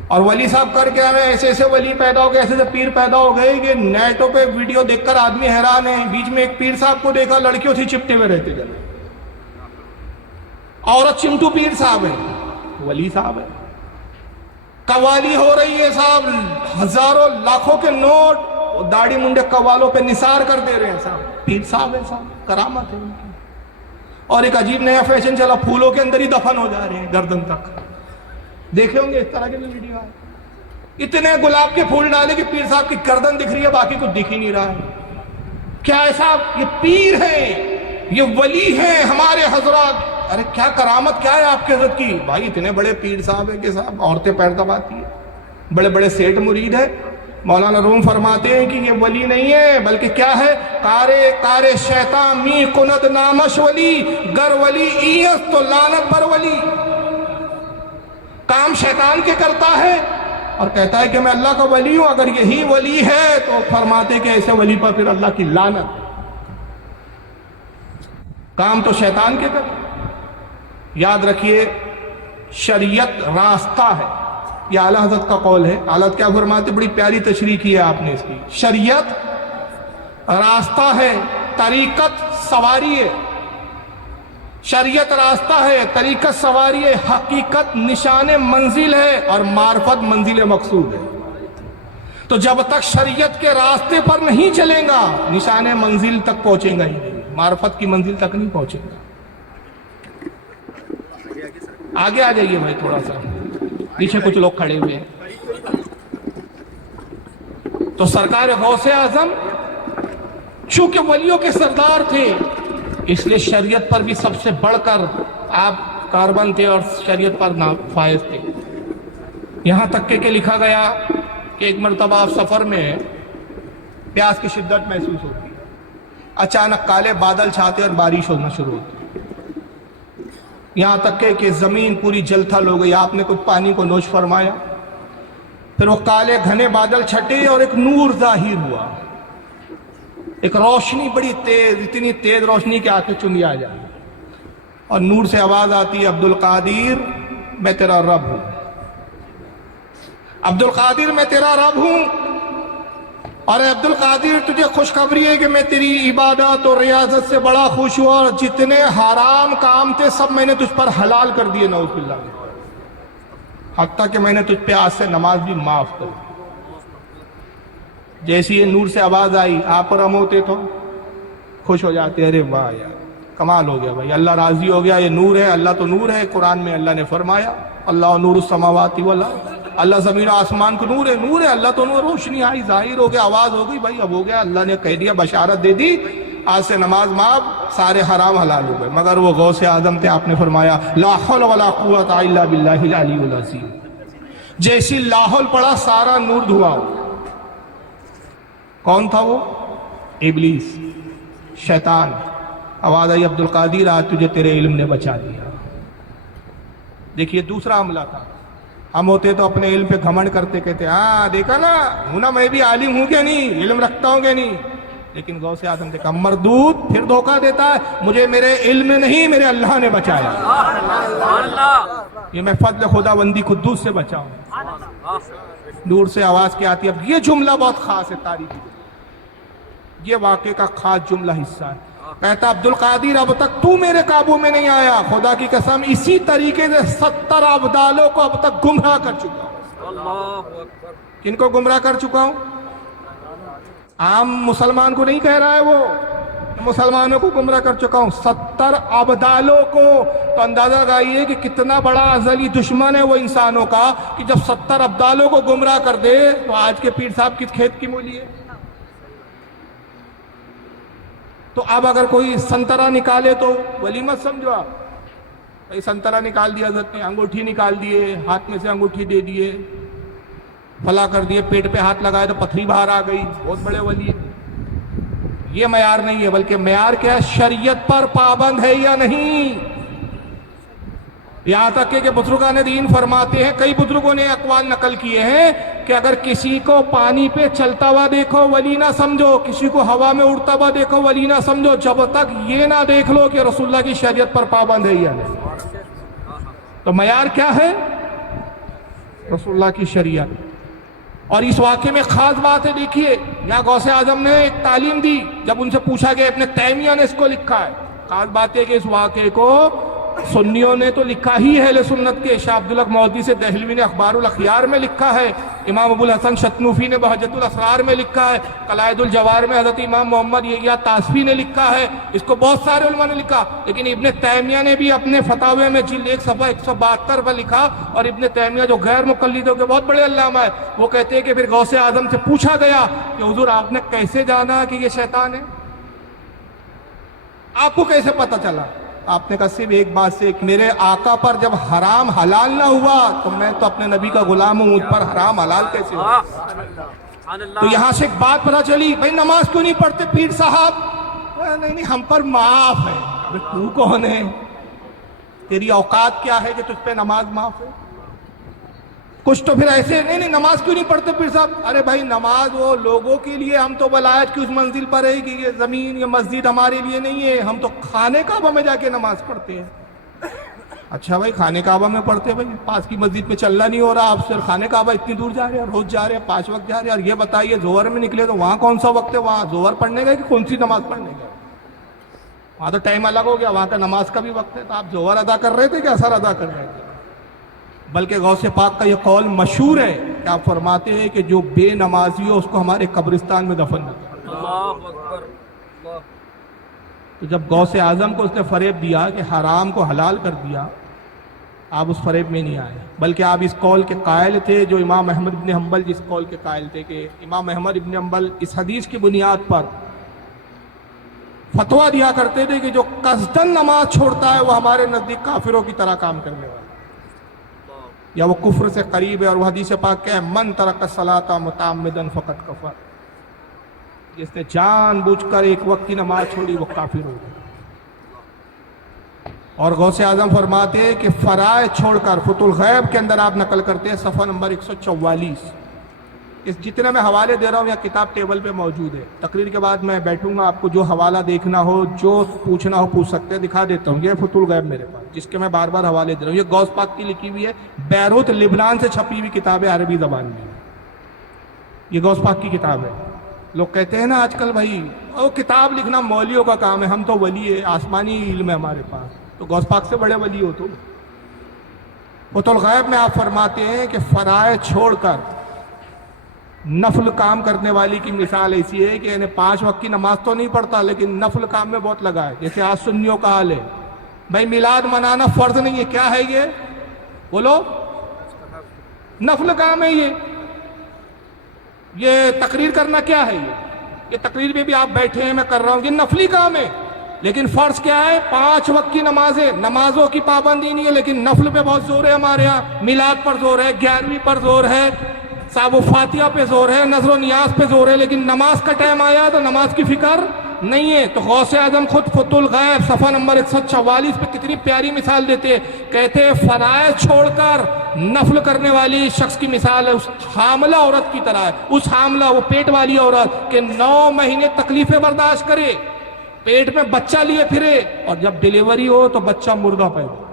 اور ولی صاحب کر کے ہمیں ایسے ایسے ولی پیدا ہو گئے، ایسے ایسے پیر پیدا ہو گئے کہ نیٹوں پہ ویڈیو دیکھ کر آدمی حیران ہے۔ بیچ میں ایک پیر صاحب کو دیکھا لڑکیوں سے چپٹے ہوئے رہتے جب، عورت چمٹو پیر صاحب ہے، ولی صاحب ہے، قوالی ہو رہی ہے صاحب، ہزاروں لاکھوں کے نوٹ داڑھی منڈے قوالوں پہ نثار کر دے رہے ہیں صاحب، پیر صاحب ہے صاحب، کرامت ہے ان کی۔ اور ایک عجیب نیا فیشن چلا، پھولوں کے اندر ہی دفن ہو جا رہے ہیں گردن تک، دیکھے ہوں گے اس طرح کے ویڈیو آئے، اتنے گلاب کے پھول ڈالے کہ پیر صاحب کی گردن دکھ رہی ہے، باقی کچھ دکھ ہی نہیں رہا ہے۔ کیا ہے صاحب، یہ پیر ہیں، یہ ولی ہیں ہمارے حضرات۔ ارے کیا کرامت کیا ہے آپ کے حضرت کی؟ بھائی اتنے بڑے پیر صاحب ہیں کہ صاحب عورتیں پیر دباتی ہیں، بڑے بڑے سیٹ مرید ہیں۔ مولانا روم فرماتے ہیں کہ یہ ولی نہیں ہے بلکہ کیا ہے، کارے شیطان می کند نامش ولی، گر ولی ایس تو لعنت بر ولی۔ کام شیطان کے کرتا ہے اور کہتا ہے کہ میں اللہ کا ولی ہوں، اگر یہی ولی ہے تو فرماتے کہ ایسے ولی پر پھر اللہ کی لعنت۔ کام تو شیطان کے کرتا۔ یاد رکھیے شریعت راستہ ہے، یہ اعلیٰ حضرت کا قول ہے۔ اعلیٰ حضرت کیا فرماتے، بڑی پیاری تشریح کی ہے آپ نے اس کی، شریعت راستہ ہے، طریقت سواری ہے۔ شریعت راستہ ہے، طریقت سواری ہے، حقیقت نشان منزل ہے، اور معرفت منزل مقصود ہے۔ تو جب تک شریعت کے راستے پر نہیں چلیں گا نشان منزل تک پہنچیں گا ہی نہیں، معرفت کی منزل تک نہیں پہنچیں گا۔ آگے آ جائیے بھائی تھوڑا سا، پیچھے کچھ لوگ کھڑے ہوئے ہیں۔ تو سرکار غوث اعظم چونکہ ولیوں کے سردار تھے، اس لیے شریعت پر بھی سب سے بڑھ کر آپ کاربن تھے اور شریعت پر فائز تھے۔ یہاں تک کہ لکھا گیا کہ ایک مرتبہ آپ سفر میں پیاس کی شدت محسوس ہوتی ہے، اچانک کالے بادل چھاتے اور بارش ہونا شروع ہوتی ہے۔ یہاں تک کہ زمین پوری جل تھل ہو گئی. آپ نے کچھ پانی کو نوش فرمایا, پھر وہ کالے گھنے بادل چھٹے اور ایک نور ظاہر ہوا, ایک روشنی بڑی تیز, اتنی تیز روشنی کہ آنکھیں چندی آ جائیں, اور نور سے آواز آتی ہے, عبد القادر میں تیرا رب ہوں, عبد القادر میں تیرا رب ہوں. اور عبد القادر تجھے خوشخبری ہے کہ میں تیری عبادت اور ریاضت سے بڑا خوش ہوا, اور جتنے حرام کام تھے سب میں نے تجھ پر حلال کر دیے, نعوذ باللہ, حتیٰ کہ میں نے تجھ پہ آج سے نماز بھی معاف کر دی. جیسی یہ نور سے آواز آئی, آپ پر ہم ہوتے تو خوش ہو جاتے, ارے واہ یار کمال ہو گیا بھائی, اللہ راضی ہو گیا, یہ نور ہے, اللہ تو نور ہے. قرآن میں اللہ نے فرمایا اللہ نور السماوات والارض, اللہ زمین و آسمان کو نور ہے, نور ہے, اللہ تو نور. روشنی آئی, ظاہر ہو گیا, آواز ہو گئی, بھائی اب ہو گیا, اللہ نے کہہ دیا, بشارت دے دی, آج سے نماز معاف, سارے حرام حلال ہو گئے. مگر وہ غوث اعظم تھے, آپ نے فرمایا لا حول ولا قوت الا باللہ العلی العظیم. جیسی لاحول پڑا سارا نور دھواں ہو. کون تھا وہ؟ ابلیس, شیطان. آواز آئی عبد القادر آج تجھے تیرے علم نے بچا دیا. دیکھیے دوسرا حملہ تھا. ہم ہوتے تو اپنے علم پہ گھمنڈ کرتے, کہتے ہاں دیکھا نا, ہوں نا میں بھی عالم ہوں کہ نہیں, علم رکھتا ہوں کہ نہیں. لیکن غوث اعظم نے کہا مردود, پھر دھوکہ دیتا ہے, مجھے میرے علم نہیں میرے اللہ نے بچایا. یہ میں فضل خدا بندی قدوس سے بچا ہوں. دور سے آواز کیا آتی ہے. اب یہ جملہ بہت خاص ہے تاریخی, یہ واقعے کا خاص جملہ حصہ ہے. کہتا عبد القادر اب تک تو میرے قابو میں نہیں آیا, خدا کی قسم اسی طریقے سے 70 ابدالوں کو اب تک گمراہ کر چکا ہوں. کن کو گمراہ کر چکا ہوں؟ عام مسلمان کو نہیں کہہ رہا ہے, وہ مسلمانوں کو گمراہ کر چکا ہوں, 70 ابدالوں کو. تو اندازہ لگائیے کہ کتنا بڑا ازلی دشمن ہے وہ انسانوں کا, کہ جب 70 ابدالوں کو گمراہ کر دے تو آج کے پیر صاحب کس کھیت کی مولی ہے. تو اب اگر کوئی سنترا نکالے تو ولیمت سمجھو آپ, بھائی سنترا نکال دیا حضرت نے, انگوٹھی نکال دیے, ہاتھ میں سے انگوٹھی دے دیے, فلا کر دیے, پیٹ پہ ہاتھ لگائے تو پتھری باہر آ گئی, بہت بڑے ولی. یہ معیار نہیں ہے, بلکہ معیار کیا ہے, شریعت پر پابند ہے یا نہیں. یہاں تک کہ بزرگان دین فرماتے ہیں, کئی بزرگوں نے اقوال نقل کیے ہیں کہ اگر کسی کو پانی پہ چلتا ہوا دیکھو ولی نہ سمجھو, کسی کو ہوا میں اڑتا ہوا دیکھو ولی نہ سمجھو, جب تک یہ نہ دیکھ لو کہ رسول اللہ کی شریعت پر پابند ہے یا نہیں. تو معیار کیا ہے؟ رسول اللہ کی شریعت. اور اس واقعے میں خاص بات ہے, دیکھیے یہاں غوث اعظم نے ایک تعلیم دی. جب ان سے پوچھا گیا, ابن تیمیہ نے اس کو لکھا ہے. خاص بات ہے کہ اس واقعے کو سنیوں نے تو لکھا ہی ہے, اہل سنت کے شاہ عبدالحق مودودی سے دہلوی نے اخبار الاخیار میں لکھا ہے, امام ابو الحسن شتنوفی نے بہجت الاسرار میں لکھا ہے, قلائد الجوار میں حضرت امام محمد یحییٰ طاسفی نے لکھا ہے, اس کو بہت سارے علماء نے لکھا. لیکن ابن تیمیہ نے بھی اپنے فتاوے میں جلد 1 صفحہ 172 پر لکھا. اور ابن تیمیہ جو غیر مقلدوں کے بہت بڑے علامہ ہے, وہ کہتے ہیں کہ پھر غوث اعظم سے پوچھا گیا کہ حضور آپ نے کیسے جانا کہ یہ شیطان ہے, آپ کو کیسے پتہ چلا؟ آپ نے کہا صرف ایک بات سے, میرے آقا پر جب حرام حلال نہ ہوا تو میں تو اپنے نبی کا غلام ہوں, مجھ پر حرام حلال کیسے ہوا؟ تو یہاں سے ایک بات پتہ چلی, بھائی نماز کیوں نہیں پڑھتے پیر صاحب؟ نہیں ہم پر معاف ہے. تو کون ہے, تیری اوقات کیا ہے کہ تجھ پہ نماز معاف ہے؟ کچھ تو پھر ایسے نہیں نماز کیوں نہیں پڑھتے پیر صاحب؟ ارے بھائی نماز وہ لوگوں کے لیے, ہم تو ولایت کی اس منزل پر ہے کہ یہ زمین یہ مسجد ہمارے لیے نہیں ہے, ہم تو خانے کعبہ میں جا کے نماز پڑھتے ہیں. اچھا بھائی خانے کعبہ میں پڑھتے بھائی, پاس کی مسجد میں چلنا نہیں ہو رہا, آپ صرف خانے کعبہ اتنی دور جا رہے ہیں, روز جا رہے ہیں, 5 وقت جا رہے ہیں, اور یہ بتائیے ظہر میں نکلے تو وہاں کون سا وقت ہے, وہاں ظہر پڑھنے گئے کہ کون سی نماز پڑھنے گئے؟ وہاں تو ٹائم الگ ہو گیا, وہاں کا نماز کا بھی وقت ہے. تو آپ ظہر ادا کر رہے تھے کہ اثر ادا کر رہے تھے؟ بلکہ غوث پاک کا یہ قول مشہور ہے کہ آپ فرماتے ہیں کہ جو بے نمازی ہو اس کو ہمارے قبرستان میں دفن نہ کریں. اللہ اکبر. تو جب غوث اعظم کو اس نے فریب دیا کہ حرام کو حلال کر دیا, آپ اس فریب میں نہیں آئے, بلکہ آپ اس قول کے قائل تھے جو امام احمد بن حنبل جس قول کے قائل تھے, کہ امام احمد بن حنبل اس حدیث کی بنیاد پر فتویٰ دیا کرتے تھے کہ جو قصدن نماز چھوڑتا ہے وہ ہمارے نزدیک کافروں کی طرح کام کرنے والا, یا وہ کفر سے قریب ہے. اور وہ حدیث پاک کہ من ترک الصلاۃ متعمدا فقد کفر, جس نے جان بوجھ کر ایک وقت کی نماز چھوڑی وہ کافر ہو گیا. اور غوث اعظم فرماتے ہیں کہ فرائض چھوڑ کر فتح الغیب کے اندر آپ نقل کرتے ہیں صفحہ نمبر 144. اس جتنے میں حوالے دے رہا ہوں یا کتاب ٹیبل پہ موجود ہے. تقریر کے بعد میں بیٹھوں گا, آپ کو جو حوالہ دیکھنا ہو, جو پوچھنا ہو پوچھ سکتے ہیں, دکھا دیتا ہوں. یہ فتح الغیب میرے پاس, جس کے میں بار بار حوالے دے رہا ہوں. یہ غوث پاک کی لکھی ہوئی ہے, بیروت لبنان سے چھپی ہوئی کتاب ہے عربی زبان میں. یہ غوث پاک کی کتاب ہے. لوگ کہتے ہیں نا آج کل بھائی وہ کتاب لکھنا مولیوں کا کام ہے, ہم تو ولی ہے, آسمانی علم ہے ہمارے پاس. تو غوث پاک سے بڑے ولی ہو تو. فتح الغیب میں آپ فرماتے ہیں کہ فرائض چھوڑ کر نفل کام کرنے والی کی مثال ایسی ہے کہ انہیں 5 وقت کی نماز تو نہیں پڑھتا لیکن نفل کام میں بہت لگا ہے. جیسے آج سنیوں کا حال ہے, بھائی میلاد منانا فرض نہیں ہے, کیا ہے یہ بولو, نفل کام ہے. یہ تقریر کرنا کیا ہے, یہ تقریر میں بھی آپ بیٹھے ہیں, میں کر رہا ہوں, یہ نفلی کام ہے. لیکن فرض کیا ہے, 5 وقت کی نمازیں, نمازوں کی پابندی نہیں ہے لیکن نفل پہ بہت زور ہے ہمارے ہاں. میلاد پر زور ہے, 11ویں پر زور ہے, صاحب و فاتحہ پہ زور ہے, نذر و نیاز پہ زور ہے, لیکن نماز کا ٹائم آیا تو نماز کی فکر نہیں ہے. تو غوث اعظم خود فتح الغیب صفحہ نمبر 144 پہ کتنی پیاری مثال دیتے ہیں. کہتے ہیں فرائض چھوڑ کر نفل کرنے والی شخص کی مثال ہے اس حاملہ عورت کی طرح ہے. اس حاملہ, وہ پیٹ والی عورت کہ 9 مہینے تکلیفیں برداشت کرے, پیٹ میں بچہ لیے پھرے, اور جب ڈیلیوری ہو تو بچہ مردہ پیدا.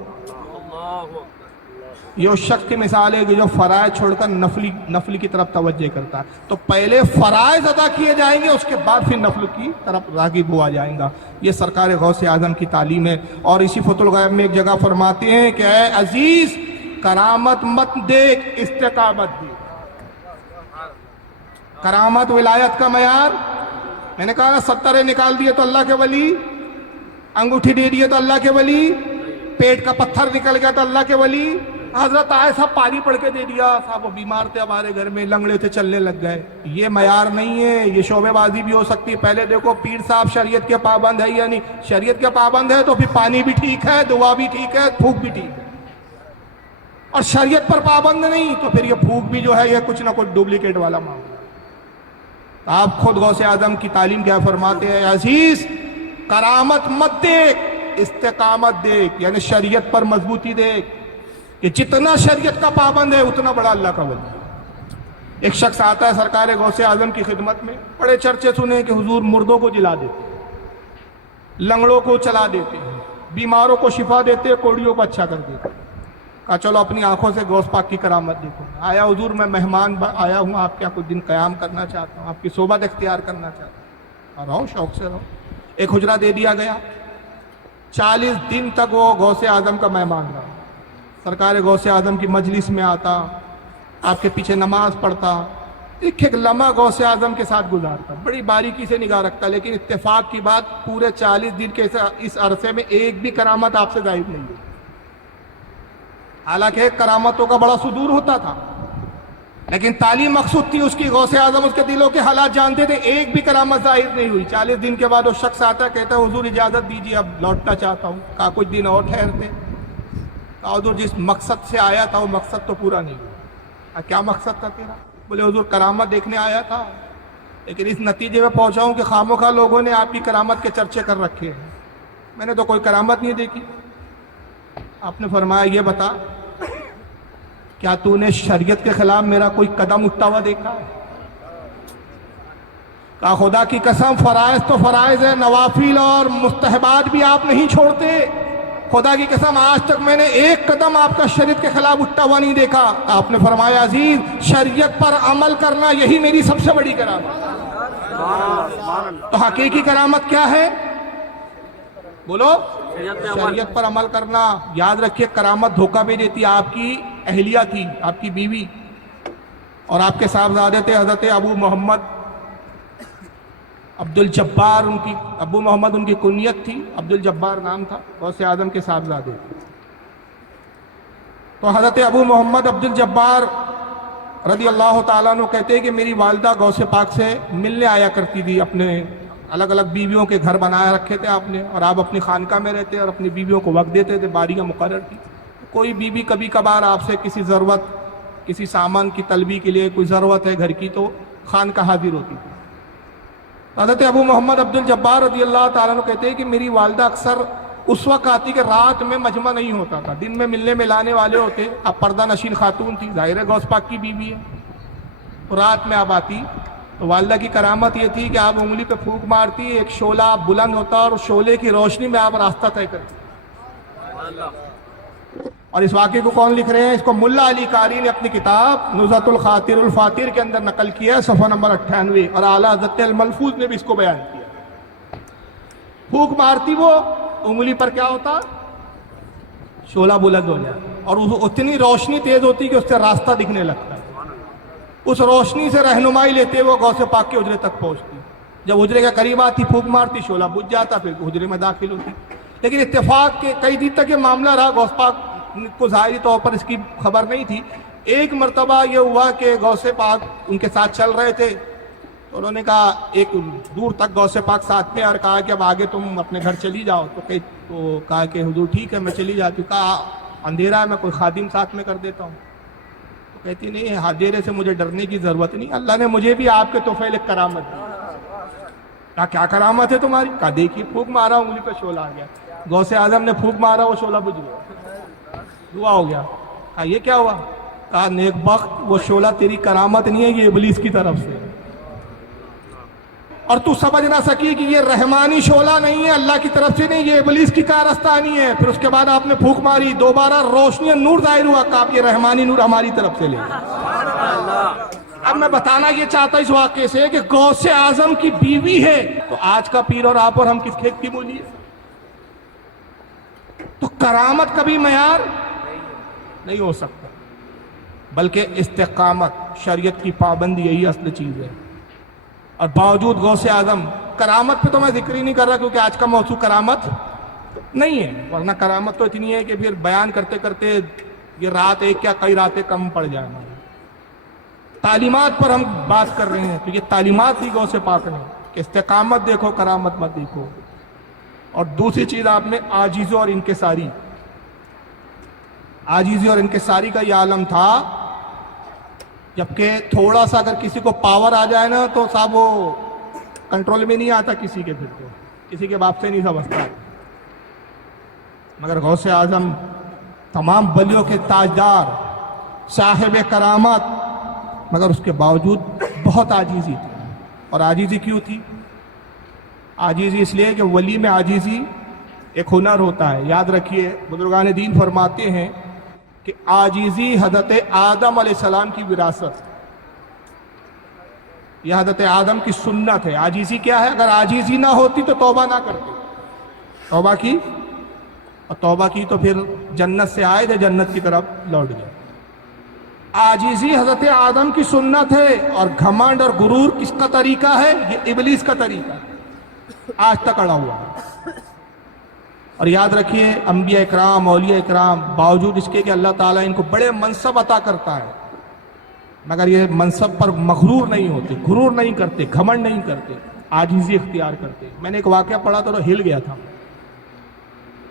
یہ اس شخص کی مثال ہے کہ جو فرائض چھوڑ کر نفلی کی طرف توجہ کرتا ہے. تو پہلے فرائض ادا کیے جائیں گے, اس کے بعد پھر نفل کی طرف راغب ہوا جائیں گا. یہ سرکار غوث اعظم کی تعلیم ہے. اور اسی فتح الغیب میں ایک جگہ فرماتے ہیں کہ اے عزیز کرامت مت دیکھ, استقامت دیکھ. کرامت ولایت کا معیار, میں نے کہا نا 70 نکال دیے تو اللہ کے ولی, انگوٹھی دے دیے تو اللہ کے ولی, پیٹ کا پتھر نکل گیا تو اللہ کے ولی. حضرت آئے صاحب پانی پڑھ کے دے دیا, صاحب وہ بیمار تھے ہمارے گھر میں, لنگڑے تھے چلنے لگ گئے. یہ معیار نہیں ہے, یہ شعبے بازی بھی ہو سکتی ہے. پہلے دیکھو پیر صاحب شریعت کے پابند ہے یا نہیں. شریعت کے پابند ہے تو پھر پانی بھی ٹھیک ہے, دعا بھی ٹھیک ہے, پھوک بھی ٹھیک ہے. اور شریعت پر پابند نہیں تو پھر یہ پھوک بھی جو ہے یہ کچھ نہ کچھ ڈپلیکیٹ والا معاملہ. آپ خود غوث اعظم کی تعلیم کیا فرماتے ہیں, عزیز کرامت مت دیکھ, استقامت دیکھ, یعنی شریعت پر مضبوطی دیکھ. کہ جتنا شریعت کا پابند ہے اتنا بڑا اللہ کا ولی. ایک شخص آتا ہے سرکار غوث اعظم کی خدمت میں, بڑے چرچے سنے کہ حضور مردوں کو جلا دیتے, لنگڑوں کو چلا دیتے, بیماروں کو شفا دیتے, کوڑیوں کو اچھا کر دیتے. کہا چلو اپنی آنکھوں سے غوث پاک کی کرامت دیکھو. آیا حضور میں مہمان آیا ہوں, آپ کیا کچھ دن قیام کرنا چاہتا ہوں, آپ کی صحبت اختیار کرنا چاہتا ہوں. رہو شوق سے رہو. ایک حجرہ دے دیا گیا. 40 دن تک وہ غوث اعظم کا مہمان رہا. سرکار غوث اعظم کی مجلس میں آتا, آپ کے پیچھے نماز پڑھتا, ایک ایک لمحہ غوث اعظم کے ساتھ گزارتا, بڑی باریکی سے نگاہ رکھتا. لیکن اتفاق کی بات, پورے 40 دن کے اس عرصے میں ایک بھی کرامت آپ سے ظاہر نہیں ہوئی. حالانکہ کرامتوں کا بڑا صدور ہوتا تھا, لیکن تعلیم مقصود تھی اس کی. غوث اعظم اس کے دلوں کے حالات جانتے تھے, ایک بھی کرامت ظاہر نہیں ہوئی. 40 دن کے بعد وہ شخص آتا ہے, کہتا ہے حضور اجازت دیجیے اب لوٹنا چاہتا ہوں. کہا کچھ دن اور ٹھہرتے. کہا حضور جس مقصد سے آیا تھا وہ مقصد تو پورا نہیں ہوا. کیا مقصد تھا تیرا؟ بولے حضور کرامت دیکھنے آیا تھا, لیکن اس نتیجے میں پہنچا ہوں کہ خامخواہ لوگوں نے آپ کی کرامت کے چرچے کر رکھے ہیں, میں نے تو کوئی کرامت نہیں دیکھی. آپ نے فرمایا یہ بتا, کیا تو نے شریعت کے خلاف میرا کوئی قدم اٹھتا ہوا دیکھا ہے؟ کہا خدا کی قسم فرائض تو فرائض ہے, نوافل اور مستحبات بھی آپ نہیں چھوڑتے. خدا کی قسم آج تک میں نے ایک قدم آپ کا شریعت کے خلاف اٹھتا ہوا نہیں دیکھا. آپ نے فرمایا عزیز شریعت پر عمل کرنا یہی میری سب سے بڑی کرامت. تو حقیقی کرامت کیا ہے بولو؟ شریعت پر عمل کرنا. یاد رکھیے کرامت دھوکہ بھی دیتی. آپ کی اہلیہ تھی, آپ کی بیوی, اور آپ کے صاحبزادے تھے حضرت ابو محمد عبد الجبار. ان کی ابو محمد ان کی کنیت تھی, عبد الجبار نام تھا, غوث اعظم کے صاحبزادے. تو حضرت ابو محمد عبد الجبار رضی اللہ تعالیٰ عنہ کہتے ہیں کہ میری والدہ غوث پاک سے ملنے آیا کرتی تھی. اپنے الگ الگ بیویوں کے گھر بنایا رکھے تھے آپ نے, اور آپ اپنی خانقاہ میں رہتے اور اپنی بیویوں کو وقت دیتے تھے, باریاں مقرر تھی. کوئی بیوی کبھی کبھار آپ سے کسی ضرورت, کسی سامان کی طلبی کے لیے کوئی ضرورت ہے گھر کی, تو خانقاہ حاضر ہوتی تھی. حضرت ابو محمد عبد الجبار رضی اللہ تعالیٰ عنہ کہتے ہیں کہ میری والدہ اکثر اس وقت آتی کہ رات میں مجمع نہیں ہوتا تھا، دن میں ملنے ملانے والے ہوتے. اب پردہ نشین خاتون تھی، ظاہر ہے غوث پاک کی بیوی ہے، تو رات میں اب آتی. تو والدہ کی کرامت یہ تھی کہ آپ انگلی پہ پھونک مارتی، ایک شعلہ بلند ہوتا اور شعلے کی روشنی میں آپ راستہ طے کرتی. اور اس واقعے کو کون لکھ رہے ہیں؟ اس کو ملا علی قاری نے اپنی کتاب نزہۃ الخاطر الفاتر کے اندر نقل کیا ہے، صفحہ نمبر 98، اور اعلیٰ حضرت الملفوظ نے بھی اس کو بیان کیا. پھونک مارتی وہ، انگلی پر کیا ہوتا؟ شعلہ بلند ہو جاتا، اور اتنی روشنی تیز ہوتی کہ اس سے راستہ دکھنے لگتا ہے. اس روشنی سے رہنمائی لیتے وہ غوث پاک کے حجرے تک پہنچتی. جب حجرے کے قریب آتی پھونک مارتی، شعلہ بجھ جاتا، پھر حجرے میں داخل ہوتی. لیکن اتفاق کے کئی دن تک یہ معاملہ رہا، غوث پاک کو ظاہری طور پر اس کی خبر نہیں تھی. ایک مرتبہ یہ ہوا کہ غوث پاک ان کے ساتھ چل رہے تھے، تو انہوں نے کہا، ایک دور تک غوث پاک ساتھ میں، اور کہا کہ اب آگے تم اپنے گھر چلی جاؤ. تو کہا کہ حضور ٹھیک ہے میں چلی جاتی ہوں. کہا اندھیرا ہے، میں کوئی خادم ساتھ میں کر دیتا ہوں. تو کہتی نہیں، اندھیرے سے مجھے ڈرنے کی ضرورت نہیں، اللہ نے مجھے بھی آپ کے توفیل ایک کرامت دی. کہا کیا کرامت ہے تمہاری؟ کہا دیکھیے پھونک مارا، انگلی پہ شعلہ آ گیا. غوث اعظم نے پھونک مارا، وہ شعلہ بجھ گیا، دعا ہو گیا. کہا یہ کیا ہوا؟ کہا نیک بخت، وہ شعلہ تیری کرامت نہیں ہے، یہ ابلیس کی طرف سے، اور تو سمجھ نہ سکی کہ یہ رحمانی شعلہ نہیں ہے، اللہ کی طرف سے نہیں، یہ ابلیس کی کارستانی ہے. پھر اس کے بعد آپ نے پھونک ماری، دوبارہ روشنی نور ظاہر ہوا. کہا آپ یہ رحمانی نور ہماری طرف سے لے. اب میں بتانا یہ چاہتا اس واقعے سے کہ غوث اعظم کی بیوی ہے، تو آج کا پیر اور آپ اور ہم کس کھیت کی مولی ہے؟ تو کرامت کبھی معیار نہیں ہو سکتا، بلکہ استقامت، شریعت کی پابندی، یہی اصل چیز ہے. اور باوجود غوث اعظم، کرامت پہ تو میں ذکر ہی نہیں کر رہا کیونکہ آج کا موضوع کرامت نہیں ہے، ورنہ کرامت تو اتنی ہے کہ پھر بیان کرتے کرتے یہ رات ایک کیا کئی راتیں کم پڑ جائیں. تعلیمات پر ہم بات کر رہے ہیں، تو یہ تعلیمات دی غوث پاک نے کہ استقامت دیکھو، کرامت مت دیکھو. اور دوسری چیز آپ نے عاجزی اور انکساری، عاجزی اور انکساری کا یہ عالم تھا. جبکہ تھوڑا سا اگر کسی کو پاور آ جائے نا تو صاحب وہ کنٹرول میں نہیں آتا کسی کے، پھر تو کسی کے باپ سے نہیں سمجھتا. مگر غوث اعظم تمام بلیوں کے تاجدار، صاحب کرامت، مگر اس کے باوجود بہت عاجزی تھی. اور عاجزی کیوں تھی؟ عاجزی اس لیے کہ ولی میں عاجزی ایک ہنر ہوتا ہے. یاد رکھیے، بزرگان دین فرماتے ہیں کہ عاجزی حضرت آدم علیہ السلام کی وراثت، یہ حضرت آدم کی سنت ہے. عاجزی کیا ہے؟ اگر عاجزی نہ ہوتی تو توبہ نہ کرتے. توبہ کی، اور توبہ کی تو پھر جنت سے آئے تھے، جنت کی طرف لوٹ گئے. عاجزی حضرت آدم کی سنت ہے، اور گھمنڈ اور غرور کس کا طریقہ ہے؟ یہ ابلیس کا طریقہ ہے، آج تک اڑا ہوا ہے. اور یاد رکھیے، انبیاء اکرام، اولیاء اکرام، باوجود اس کے کہ اللہ تعالیٰ ان کو بڑے منصب عطا کرتا ہے، مگر یہ منصب پر مغرور نہیں ہوتے، غرور نہیں کرتے، گھمنڈ نہیں کرتے، عاجزی اختیار کرتے. میں نے ایک واقعہ پڑھا تو ہل گیا تھا.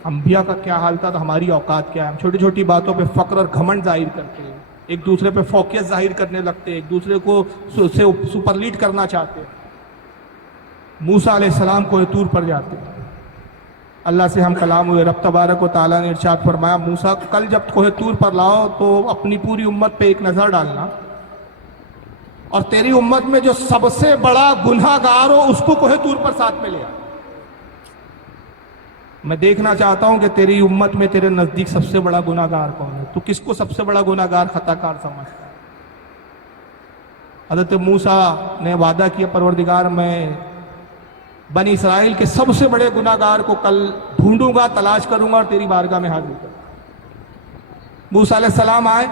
انبیاء کا کیا حال تھا تو ہماری اوقات کیا ہے. ہم چھوٹی چھوٹی باتوں پہ فخر اور گھمنڈ ظاہر کرتے ہیں، ایک دوسرے پہ فوقیت ظاہر کرنے لگتے، ایک دوسرے کو سے سپرلیٹ کرنا چاہتے. موسیٰ علیہ السلام کوہ طور پر جاتے، اللہ سے ہم کلام ہوئے. رب تبارک و تعالیٰ نے ارشاد فرمایا، موسیٰ کل جب کوہ طور پر لاؤ تو اپنی پوری امت پہ ایک نظر ڈالنا، اور تیری امت میں جو سب سے بڑا گناہ گار ہو اس کو کوہ طور پر ساتھ میں لے آ. میں دیکھنا چاہتا ہوں کہ تیری امت میں تیرے نزدیک سب سے بڑا گناہ گار کون ہے، تو کس کو سب سے بڑا گناہ گار، خطا کار سمجھتا ہے؟ حضرت موسیٰ نے وعدہ کیا، پروردگار میں بنی اسرائیل کے سب سے بڑے گناہ گار کو کل ڈھونڈوں گا، تلاش کروں گا اور تیری بارگاہ میں حاضر کروں گا. موسیٰ علیہ السلام آئے.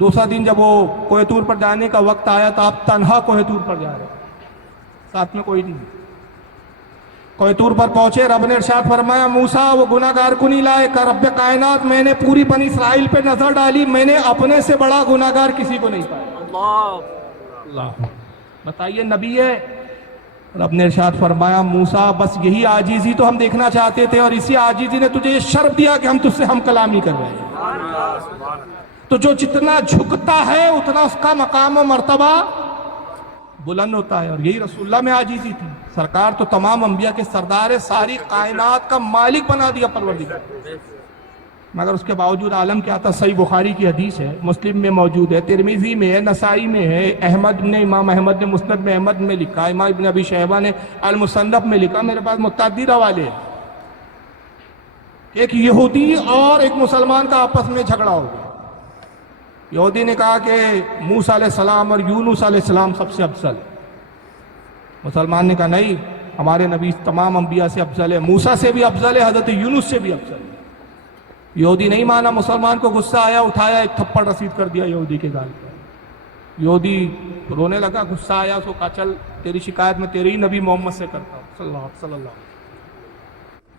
دوسرا دن جب وہ کوہ طور پر جانے کا وقت آیا تو آپ تنہا کوہ طور پر جا رہے، ساتھ میں کوئی نہیں. کوہ طور پر پہنچے، رب نے ارشاد فرمایا، موسیٰ وہ گناہ گار کو نہیں لائے. کہ رب کائنات، میں نے پوری بنی اسرائیل پہ نظر ڈالی، میں نے اپنے سے بڑا گناہ گار کسی کو نہیں پایا. اللہ بتائیے، نبی ہے. رب نے ارشاد فرمایا، موسیٰ بس یہی عاجزی تو ہم دیکھنا چاہتے تھے، اور اسی عاجزی نے تجھے یہ شرف دیا کہ ہم تجھ سے ہم کلامی کر رہے ہیں. تو جو جتنا جھکتا ہے اتنا اس کا مقام و مرتبہ بلند ہوتا ہے. اور یہی رسول اللہ میں عاجزی تھی. سرکار تو تمام انبیاء کے سردار ہے, ساری کائنات کا مالک بنا دیا پروردگار, مگر اس کے باوجود عالم کیا تھا. صحیح بخاری کی حدیث ہے, مسلم میں موجود ہے, ترمذی میں ہے, نسائی میں ہے, امام احمد نے مسند میں احمد میں لکھا, امام ابن ابی شیبہ نے المصنف میں لکھا, میرے پاس متعدد حوالے ہیں. ایک یہودی اور ایک مسلمان کا آپس میں جھگڑا ہو گیا. یہودی نے کہا کہ موسیٰ علیہ السلام اور یونس علیہ السلام سب سے افضل. مسلمان نے کہا نہیں, ہمارے نبی تمام انبیاء سے افضل ہے, موسیٰ سے بھی افضل ہے, حضرت یونس سے بھی افضل ہے. یہودی نہیں مانا, مسلمان کو غصہ آیا, اٹھایا, ایک تھپڑ رسید کر دیا یہودی کے گال پر. یہودی رونے لگا, غصہ آیا, سو کہا چل تیری شکایت میں تیرے ہی نبی محمد سے کرتا ہوں صلی اللہ علیہ وسلم.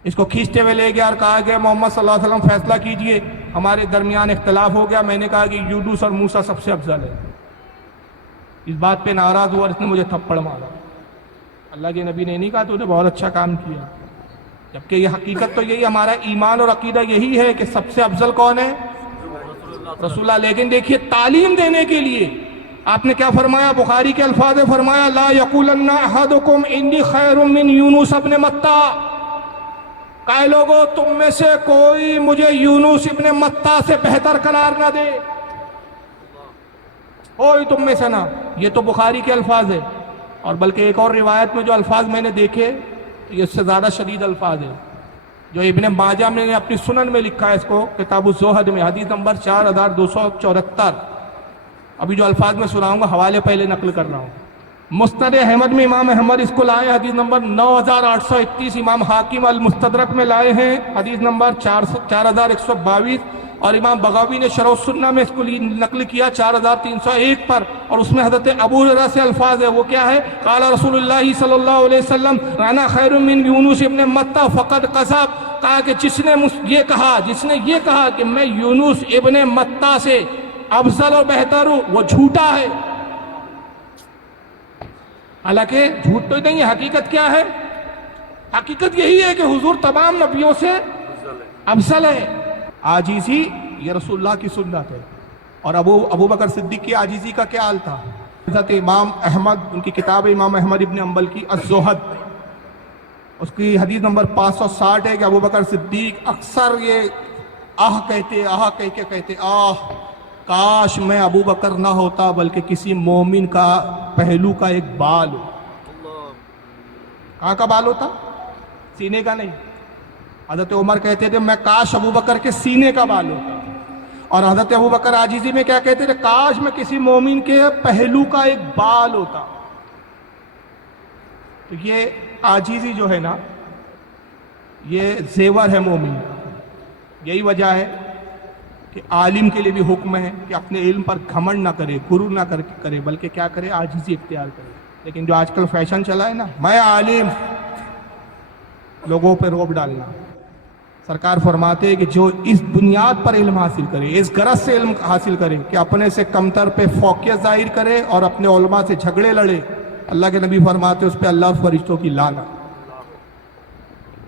اس کو کھینچتے ہوئے لے گیا اور کہا کہ محمد صلی اللہ علیہ وسلم فیصلہ کیجئے, ہمارے درمیان اختلاف ہو گیا, میں نے کہا کہ یونس اور موسیٰ سب سے افضل ہے. اس بات پہ ناراض ہوا اور اس نے مجھے تھپڑ مارا. اللہ کے نبی نے نہیں کہا تو نے بہت اچھا کام کیا, جبکہ یہ حقیقت تو یہی, ہمارا ایمان اور عقیدہ یہی ہے کہ سب سے افضل کون ہے, رسول اللہ. لیکن دیکھیے تعلیم دینے کے لیے آپ نے کیا فرمایا, بخاری کے الفاظ میں فرمایا لا یقولن احدکم انی خیر من یونس ابن متى, کہے لوگو تم میں سے کوئی مجھے یونس ابن متى سے بہتر قرار نہ دے, کوئی تم میں سے نہ. یہ تو بخاری کے الفاظ ہے, اور بلکہ ایک اور روایت میں جو الفاظ میں نے دیکھے یہ اس سے زیادہ شدید الفاظ ہیں, جو ابن ماجہ نے اپنی سنن میں لکھا ہے, اس کو کتاب الزہد میں, حدیث نمبر 4274. ابھی جو الفاظ میں سناؤں گا حوالے پہلے نقل کر رہا ہوں. مسند احمد میں امام احمد اس کو لائے, حدیث نمبر 9831. امام حاکم المستدرک میں لائے ہیں, حدیث نمبر 4122. اور امام بغوی نے شرح السنہ میں اس کو نقل کیا 4301 پر, اور اس میں حضرت ابو ہریرہ سے الفاظ ہے. وہ کیا ہے, قال رسول اللہ صلی اللہ علیہ وسلم انا خیر من یونس ابن متى فقد کذب, کہا کہ جس نے یہ کہا کہ میں یونس ابن متى سے افضل اور بہتر ہوں, وہ جھوٹا ہے. حالانکہ جھوٹ تو نہیں ہے, حقیقت کیا ہے, حقیقت یہی ہے کہ حضور تمام نبیوں سے افضل ہے. عاجزی یہ رسول اللہ کی سنت ہے. اور ابو بکر صدیق کی عاجزی کا کیا حال تھا. حضرت امام احمد, ان کی کتاب امام احمد ابن حنبل کی الزہد, اس کی حدیث نمبر 560 ہے کہ ابو بکر صدیق اکثر یہ کہتے کاش میں ابو بکر نہ ہوتا بلکہ کسی مومن کا پہلو کا ایک بال ہو. کہاں کا بال ہوتا, سینے کا نہیں. حضرت عمر کہتے تھے میں کاش ابو بکر کے سینے کا بال ہوتا. اور حضرت ابو بکر عاجزی میں کیا کہتے تھے, کاش میں کسی مومن کے پہلو کا ایک بال ہوتا. تو یہ عاجزی جو ہے نا, یہ زیور ہے مومن. یہی وجہ ہے کہ عالم کے لیے بھی حکم ہے کہ اپنے علم پر گھمنڈ نہ کرے, غرور نہ کرے, بلکہ کیا کرے, عاجزی اختیار کرے. لیکن جو آج کل فیشن چلا ہے نا, میں عالم, لوگوں پہ روب ڈالنا. سرکار فرماتے ہیں کہ جو اس بنیاد پر علم حاصل کرے, اس غرض سے علم حاصل کرے کہ اپنے سے کمتر پہ فوقیت ظاہر کرے اور اپنے علماء سے جھگڑے لڑے, اللہ کے نبی فرماتے ہیں اس پہ اللہ فرشتوں کی لعنت.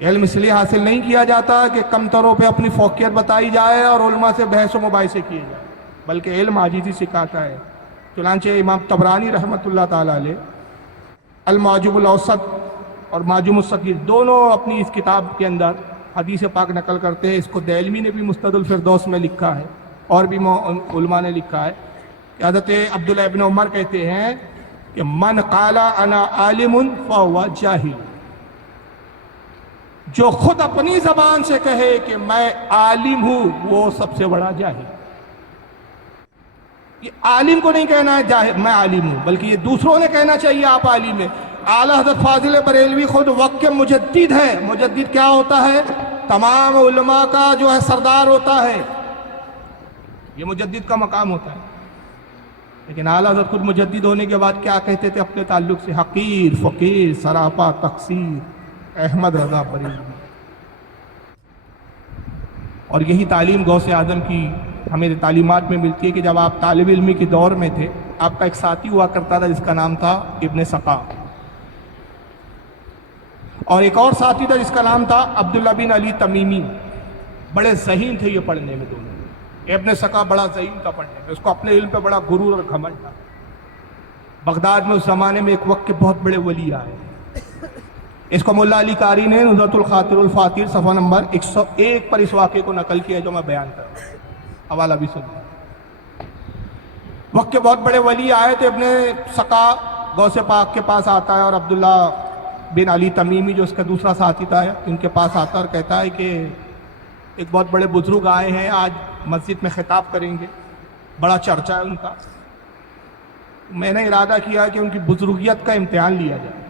علم اس لیے حاصل نہیں کیا جاتا کہ کمتروں پہ اپنی فوقیت بتائی جائے اور علماء سے بحث و مباحثے کیے جائے, بلکہ علم عاجزی سکھاتا ہے. چنانچہ امام طبرانی رحمۃ اللہ تعالیٰ علیہ المعجم الاوسط اور معجم الصغیر دونوں اپنی اس کتاب کے اندر حدیث پاک نقل کرتے ہیں. اس کو دہلوی نے بھی مستد الفردوس میں لکھا ہے, اور بھی علماء نے لکھا ہے کہ حضرت عبداللہ ابن عمر کہتے ہیں کہ من قال انا عالم فهو جاہل, جو خود اپنی زبان سے کہے کہ میں عالم ہوں وہ سب سے بڑا جاہل. یہ عالم کو نہیں کہنا ہے جاہل میں عالم ہوں, بلکہ یہ دوسروں نے کہنا چاہیے آپ عالم ہیں. اعلیٰ حضرت فاضل بریلوی خود وقت کے مجدد ہے. مجدد کیا ہوتا ہے, تمام علماء کا جو ہے سردار ہوتا ہے, یہ مجدد کا مقام ہوتا ہے. لیکن اعلیٰ حضرت خود مجدد ہونے کے بعد کیا کہتے تھے اپنے تعلق سے, حقیر, فقیر, سراپا, تقصیر, احمد رضا بریلوی. اور یہی تعلیم غوث اعظم کی ہمیں تعلیمات میں ملتی ہے کہ جب آپ طالب علمی کے دور میں تھے, آپ کا ایک ساتھی ہوا کرتا تھا جس کا نام تھا ابن سقا, اور ایک اور ساتھی تھا جس کا نام تھا عبداللہ بن علی تمیمی. بڑے ذہین تھے یہ پڑھنے میں دونوں. ابن سقا بڑا ذہین تھا پڑھنے میں, اس کو اپنے علم پہ بڑا غرور اور گھمنڈ تھا. بغداد میں اس زمانے میں ایک وقت کے بہت بڑے ولی آئے. اس کو ملا علی قاری نے نظرۃ الخاطر الفاتر صفحہ نمبر 101 پر اس واقعے کو نقل کیا ہے جو میں بیان کر رہا ہوں. حوالہ بھی سنیے. وقت کے بہت بڑے ولی آئے تو ابن سقا غوث پاک کے پاس آتا ہے اور عبداللہ بن علی تمیمی جو اس کا دوسرا ساتھی تھا ان کے پاس آتا اور کہتا ہے کہ ایک بہت بڑے بزرگ آئے ہیں, آج مسجد میں خطاب کریں گے, بڑا چرچا ہے ان کا. میں نے ارادہ کیا کہ ان کی بزرگیت کا امتحان لیا جائے,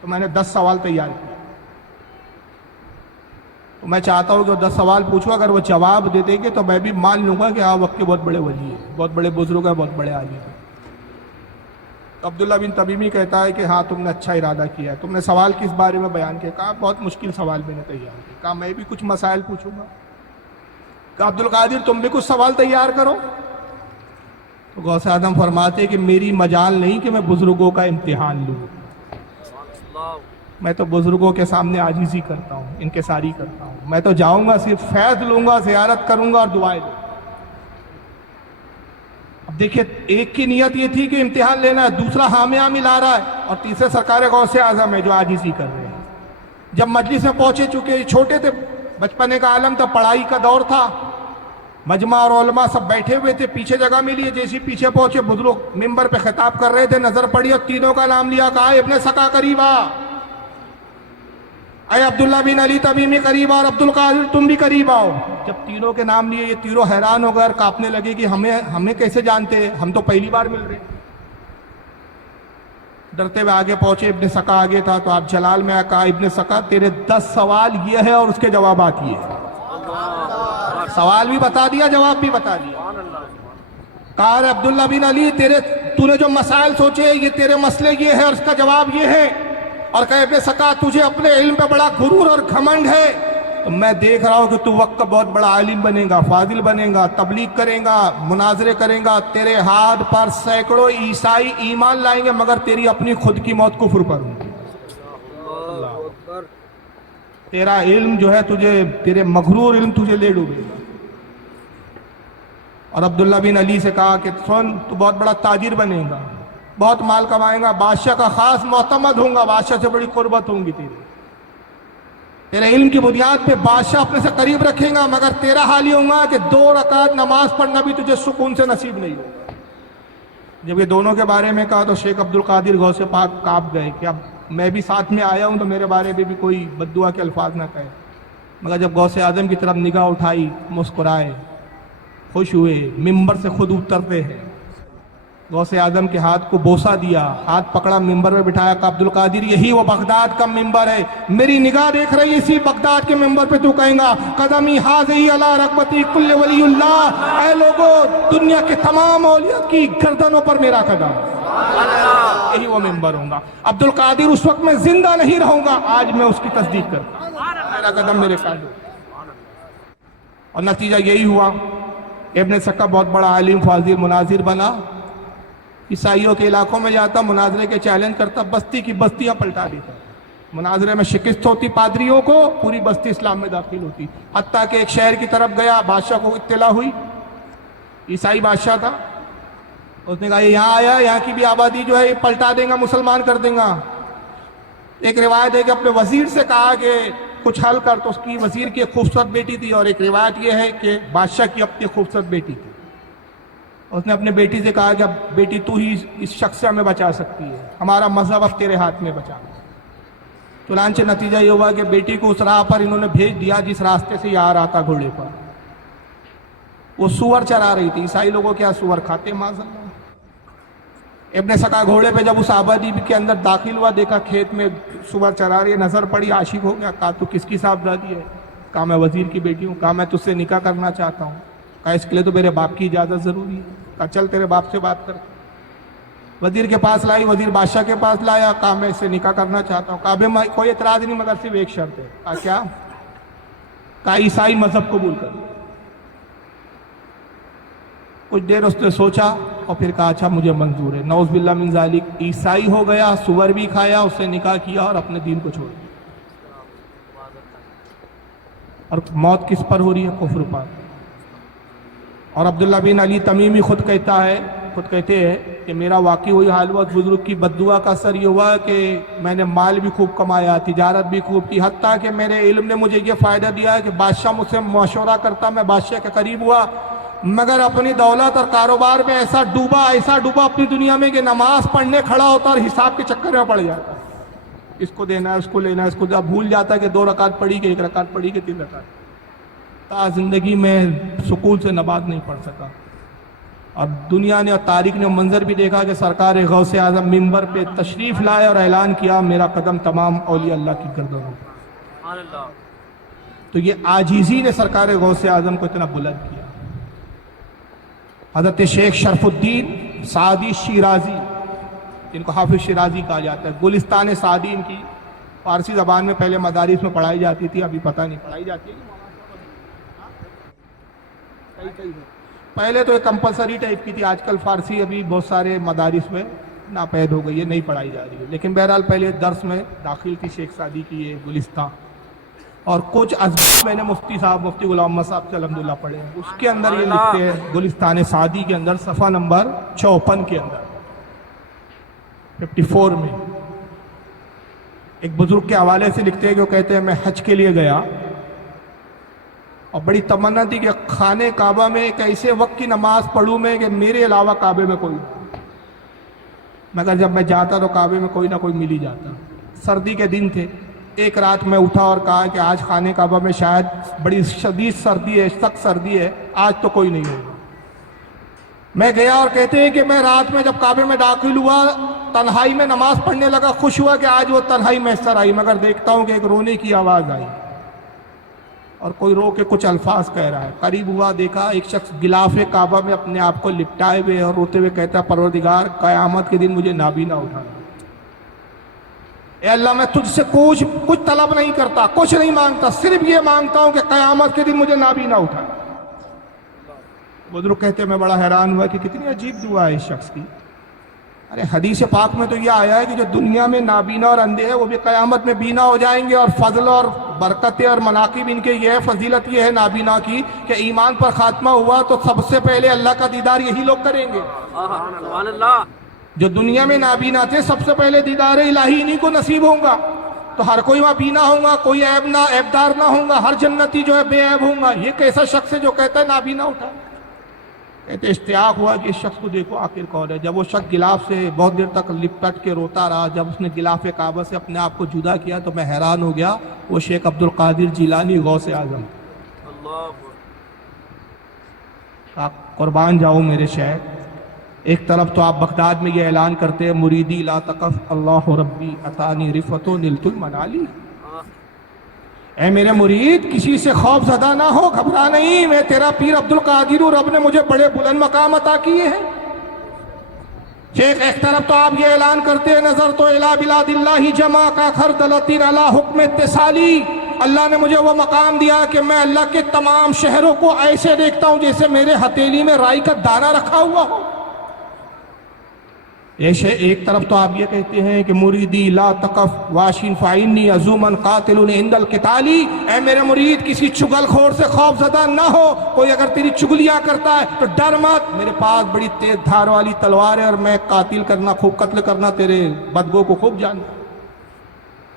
تو میں نے 10 سوال تیار کیے. تو میں چاہتا ہوں کہ وہ 10 سوال پوچھو, اگر وہ جواب دے دیں گے تو میں بھی مان لوں گا کہ ہاں وقت کے بہت بڑے ولی ہیں, بہت بڑے بزرگ ہیں, بہت بڑے عالم ہیں. تو عبداللہ بن تمیمی کہتا ہے کہ ہاں تم نے اچھا ارادہ کیا ہے, تم نے سوال کس بارے میں بیان کیا؟ کہا بہت مشکل سوال میں نے تیار کیا. کہا میں بھی کچھ مسائل پوچھوں گا. کہا عبدالقادر تم بھی کچھ سوال تیار کرو. تو غوث اعظم فرماتے کہ میری مجال نہیں کہ میں بزرگوں کا امتحان لوں, میں تو بزرگوں کے سامنے عاجزی کرتا ہوں, انکساری کرتا ہوں. میں تو جاؤں گا صرف فیض لوں گا, زیارت کروں گا اور دعائیں دوں گا. اب دیکھیے ایک کی نیت یہ تھی کہ امتحان لینا ہے, دوسرا حامیہ ملا رہا ہے, اور تیسرے سرکار غوث اعظم ہے جو عاجزی کر رہے ہیں. جب مجلس میں پہنچے, چکے چھوٹے تھے, بچپنے کا عالم تھا, پڑھائی کا دور تھا, مجمع اور علماء سب بیٹھے ہوئے تھے, پیچھے جگہ ملی. جیسے پیچھے پہنچے بزرگ ممبر پہ خطاب کر رہے تھے, نظر پڑی اور تینوں کا نام لیا. کہا ابن سقا قریب آ, اے عبداللہ بن علی تمیمی قریب آ, اور عبدالقادر تم بھی قریب آؤ. جب تینوں کے نام لیے یہ تینوں حیران ہو گئے اور کانپنے لگے کہ ہمیں کیسے جانتے, ہم تو پہلی بار مل رہے ہیں. ڈرتے ہوئے آگے پہنچے, ابن سقا آگے تھا تو آپ جلال میں کہا ابن سقا تیرے 10 سوال یہ ہے اور اس کے جوابات یہ ہیں. سوال بھی بتا دیا, جواب بھی بتا دیا. کہا عبداللہ بن علی تو نے جو مسائل سوچے یہ تیرے مسئلے یہ ہے اور اس کا جواب یہ ہے. اور کہے ابن سقا تجھے اپنے علم پہ بڑا غرور اور گھمنڈ ہے, تو میں دیکھ رہا ہوں کہ تو وقت کا بہت بڑا عالم بنے گا, فاضل بنے گا, تبلیغ کرے گا, مناظرے کرے گا, تیرے ہاتھ پر سینکڑوں عیسائی ایمان لائیں گے مگر تیری اپنی خود کی موت کفر پر ہوں. تیرا علم جو ہے تیرے مغرور علم تجھے لے ڈوبے گا. اور عبداللہ بن علی سے کہا کہ سن, تو بہت بڑا تاجر بنے گا, بہت مال کمائے گا, بادشاہ کا خاص معتمد ہوں گا, بادشاہ سے بڑی قربت ہوں گی تیرے علم کی بنیاد پہ بادشاہ اپنے سے قریب رکھیں گا, مگر تیرا حال یہ ہوگا کہ 2 رکعت نماز پڑھنا بھی تجھے سکون سے نصیب نہیں ہوگا. جب یہ دونوں کے بارے میں کہا تو شیخ عبدالقادر غوث پاک کانپ گئے کہ اب میں بھی ساتھ میں آیا ہوں تو میرے بارے میں بھی کوئی بد دعا کے الفاظ نہ کہے. مگر جب غوث اعظم کی طرف نگاہ اٹھائی, مسکرائے, خوش ہوئے, ممبر سے خود اترتے ہیں, غوث اعظم کے ہاتھ کو بوسہ دیا, ہاتھ پکڑا, ممبر میں بٹھایا. کہ عبدالقادر یہی وہ بغداد کا ممبر ہے, میری نگاہ دیکھ رہی, اسی بغداد کے ممبر پہ تو کہیں گا قدمی حاضی علی رغبتی کل ولی اللہ, اے لوگوں دنیا کے تمام اولیاء کی گردنوں پر میرا قدم, یہی وہ ممبر ہوں گا. عبدالقادر اس وقت میں زندہ نہیں رہوں گا, آج میں اس کی تصدیق کرتا ہوں, میرا قدم میرے قدم. اور نتیجہ یہی ہوا, ابن سقا بہت بڑا عالم, فاضل, مناظر بنا, عیسائیوں کے علاقوں میں جاتا, مناظرے کے چیلنج کرتا, بستی کی بستیاں پلٹا دیتا. مناظرے میں شکست ہوتی پادریوں کو, پوری بستی اسلام میں داخل ہوتی. حتیٰ کہ ایک شہر کی طرف گیا, بادشاہ کو اطلاع ہوئی, عیسائی بادشاہ تھا, اس نے کہا یہ یہاں آیا, یہاں کی بھی آبادی جو ہے یہ پلٹا دیں گا, مسلمان کر دیں گا. ایک روایت ہے کہ اپنے وزیر سے کہا کہ کچھ حل کر, تو اس کی وزیر کی ایک خوبصورت بیٹی تھی, اور ایک روایت یہ ہے کہ بادشاہ کی اپنی خوبصورت بیٹی تھی. اس نے اپنے بیٹی سے کہا کہ اب بیٹی تو ہی اس شخص سے ہمیں بچا سکتی ہے, ہمارا مذہب اب تیرے ہاتھ میں بچا. چنانچہ نتیجہ یہ ہوا کہ بیٹی کو اس راہ پر انہوں نے بھیج دیا جس راستے سے یہ آ رہا تھا گھوڑے پر. وہ سور چرا رہی تھی, عیسائی لوگوں کیا سور کھاتے معاذ اللہ. ابن سقا گھوڑے پہ جب اس آبادی کے اندر داخل ہوا, دیکھا کھیت میں سور چرا رہی ہے, نظر پڑی, عاشق ہو گیا. کہا تو کس کی صاحبزادی ہے؟ کہا میں وزیر کی بیٹی ہوں. کہا میں تجھ سے نکاح کرنا چاہتا ہوں. کہا اس کے لیے تو میرے باپ کی اجازت ضروری ہے. کہا چل تیرے باپ سے بات کر. وزیر کے پاس لائی, وزیر بادشاہ کے پاس لایا. کہا میں اس سے نکاح کرنا چاہتا ہوں. کہا میں کوئی اعتراض نہیں, مگر صرف ایک شرط ہے. کہا کیا؟ کہا عیسائی مذہب قبول کر. کچھ دیر اس نے سوچا اور پھر کہا اچھا مجھے منظور ہے. نعوذ باللہ من ذالک, عیسائی ہو گیا, سور بھی کھایا, اس سے نکاح کیا اور اپنے دین کو چھوڑ دیا. اور موت کس پر ہو رہی ہے؟ کفر پر. اور عبداللہ بن علی تمیمی خود کہتا ہے خود کہتے ہیں کہ میرا واقعی وہی حال ہوا، بزرگ کی بددعا کا اثر یہ ہوا کہ میں نے مال بھی خوب کمایا، تجارت بھی خوب کی، حتیٰ کہ میرے علم نے مجھے یہ فائدہ دیا ہے کہ بادشاہ مجھ سے مشورہ کرتا، میں بادشاہ کے قریب ہوا، مگر اپنی دولت اور کاروبار میں ایسا ڈوبا اپنی دنیا میں کہ نماز پڑھنے کھڑا ہوتا اور حساب کے چکر میں پڑ جاتا، اس کو دینا ہے، اس کو لینا ہے، اس کو اب بھول جاتا کہ 2 رکعت پڑھی کہ 1 رکعت پڑھی کہ 3 رکعت، تا زندگی میں سکون سے نماز نہیں پڑھ سکا۔ اب دنیا نے اور تاریخ نے منظر بھی دیکھا کہ سرکار غوث اعظم منبر پہ تشریف لائے اور اعلان کیا میرا قدم تمام اولیاء اللہ کی گردن ہو۔ تو یہ عاجزی نے سرکار غوث اعظم کو اتنا بلند کیا۔ حضرت شیخ شرف الدین سعدی شیرازی، جن کو حافظ شیرازی کہا جاتا ہے، گلستان سعدی ان کی فارسی زبان میں پہلے مدارس میں پڑھائی جاتی تھی، ابھی پتہ نہیں پڑھائی جاتی ہے، پہلے تو ایک کمپلسری ٹائپ کی تھی، آج کل فارسی ابھی بہت سارے مدارس میں ناپید ہو گئی ہے، نہیں پڑھائی جا رہی ہے، لیکن بہرحال پہلے درس میں داخل تھی شیخ سعدی کی یہ گلستان، اور کچھ میں نے مفتی غلام محمد صاحب سے الحمدللہ پڑھے ہیں، اس کے اندر یہ لکھتے ہیں گلستان سعدی کے اندر صفحہ نمبر 54 کے اندر 54 میں ایک بزرگ کے حوالے سے لکھتے ہیں کہ وہ کہتے ہیں میں حج کے لیے گیا اور بڑی تمنا تھی کہ خانہ کعبہ میں ایک ایسے وقت کی نماز پڑھوں میں کہ میرے علاوہ کعبے میں کوئی نہیں، مگر جب میں جاتا تو کعبے میں کوئی نہ کوئی مل ہی جاتا۔ سردی کے دن تھے، ایک رات میں اٹھا اور کہا کہ آج خانہ کعبہ میں شاید بڑی شدید سردی ہے، سخت سردی ہے، آج تو کوئی نہیں ہوگا۔ میں گیا اور کہتے ہیں کہ میں رات میں جب کعبے میں داخل ہوا تنہائی میں نماز پڑھنے لگا، خوش ہوا کہ آج وہ تنہائی میسر آئی، مگر دیکھتا ہوں کہ ایک رونے کی آواز آئی اور کوئی رو کے کچھ الفاظ کہہ رہا ہے۔ قریب ہوا، دیکھا ایک شخص غلاف کعبہ میں اپنے آپ کو لپٹائے ہوئے اور روتے ہوئے کہتا ہے پروردگار قیامت کے دن مجھے نابینا اٹھانا، اے اللہ میں تجھ سے کچھ طلب نہیں کرتا، کچھ نہیں مانگتا، صرف یہ مانگتا ہوں کہ قیامت کے دن مجھے نابینا اٹھانا۔ بزرگ کہتے ہیں میں بڑا حیران ہوا کہ کتنی عجیب دعا ہے اس شخص کی۔ ارے حدیث پاک میں تو یہ آیا ہے کہ جو دنیا میں نابینا اور اندھے ہیں وہ بھی قیامت میں بینا ہو جائیں گے، اور فضل اور برکتیں اور مناقب ان کے یہ ہے، فضیلت یہ ہے نابینا کی کہ ایمان پر خاتمہ ہوا تو سب سے پہلے اللہ کا دیدار یہی لوگ کریں گے۔ سبحان اللہ۔ جو دنیا میں نابینا تھے سب سے پہلے دیدار الہی انہی کو نصیب ہوگا، تو ہر کوئی وہاں بینا ہوگا، کوئی عیبدار نہ ہوگا، ہر جنتی جو ہے بے عیب ہوگا۔ یہ کیسا شخص ہے جو کہتا ہے نابینا اٹھا؟ کہتے اشتیاق ہوا کہ اس شخص کو دیکھو آخر کون ہے۔ جب وہ شخص غلاف سے بہت دیر تک لپٹ کے روتا رہا، جب اس نے غلاف کعبہ سے اپنے آپ کو جدا کیا تو میں حیران ہو گیا، وہ شیخ عبد القادر جیلانی غوث اعظم۔ آپ قربان جاؤں میرے شیخ، ایک طرف تو آپ بغداد میں یہ اعلان کرتے ہیں مریدی لا تقف اللہ ربی اتانی رفت نلت المنالی، اے میرے مرید کسی سے خوف زدہ نہ ہو، گھبرا نہیں، میں تیرا پیر عبد القادر ہوں، رب نے مجھے بڑے بلند مقام عطا کیے ہیں۔ شیخ ایک طرف تو آپ یہ اعلان کرتے ہیں نظر تو الہ بلاد اللہ جمع کا خردلتین علی حکم اتصالی، اللہ نے مجھے وہ مقام دیا کہ میں اللہ کے تمام شہروں کو ایسے دیکھتا ہوں جیسے میرے ہتھیلی میں رائی کا دانہ رکھا ہوا ہو۔ ایک طرف تو آپ یہ کہتے ہیں کہ مریدی لا تقف واشین فائنی عزومن قاتل عند القتالی، اے میرے مرید کسی چگل خور سے خوف زدہ نہ ہو، کوئی اگر تیری چگلیاں کرتا ہے تو ڈر مت، میرے پاس بڑی تیز دھار والی تلوار ہے اور میں قاتل کرنا، خوب قتل کرنا تیرے بدگو کو خوب جانتا ہوں۔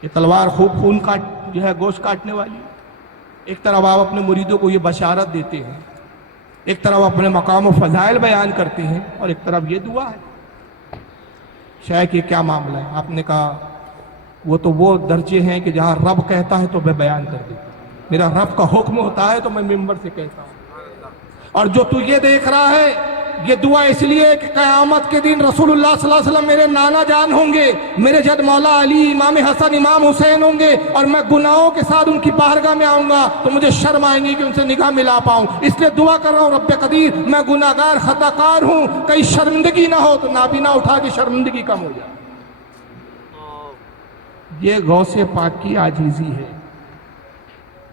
یہ تلوار خوب خون جو ہے گوشت کاٹنے والی۔ ایک طرف آپ اپنے مریدوں کو یہ بشارت دیتے ہیں، ایک طرف اپنے مقام و فضائل بیان کرتے ہیں، اور ایک طرف یہ دعا ہے۔ شیخ یہ کیا معاملہ ہے؟ آپ نے کہا وہ درجے ہیں کہ جہاں رب کہتا ہے تو میں بیان کر دیتا ہوں، میرا رب کا حکم ہوتا ہے تو میں ممبر سے کہتا ہوں، اور جو تو یہ دیکھ رہا ہے یہ دعا اس لیے کہ قیامت کے دن رسول اللہ صلی اللہ علیہ وسلم میرے نانا جان ہوں گے، میرے جد مولا علی، امام حسن، امام حسین ہوں گے، اور میں گناہوں کے ساتھ ان کی بارگاہ میں آؤں گا تو مجھے شرم آئیں گی کہ ان سے نگاہ ملا پاؤں، اس لیے دعا کر رہا ہوں رب قدیر میں گناہگار خطا کار ہوں، کہیں شرمندگی نہ ہو تو نابینا اٹھا کے شرمندگی کم ہو جائے۔ یہ غوث پاک کی عاجزی ہے،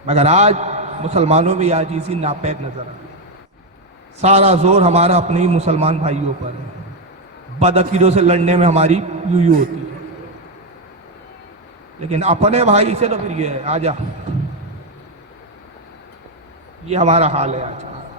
مگر آج مسلمانوں میں یہ عاجزی ناپید نظر آتی ہے۔ سارا زور ہمارا اپنے ہی مسلمان بھائیوں پر ہے، بدعقیدوں سے لڑنے میں ہماری یوں ہوتی ہے، لیکن اپنے بھائی سے تو پھر یہ ہے آجا، یہ ہمارا حال ہے آج کا۔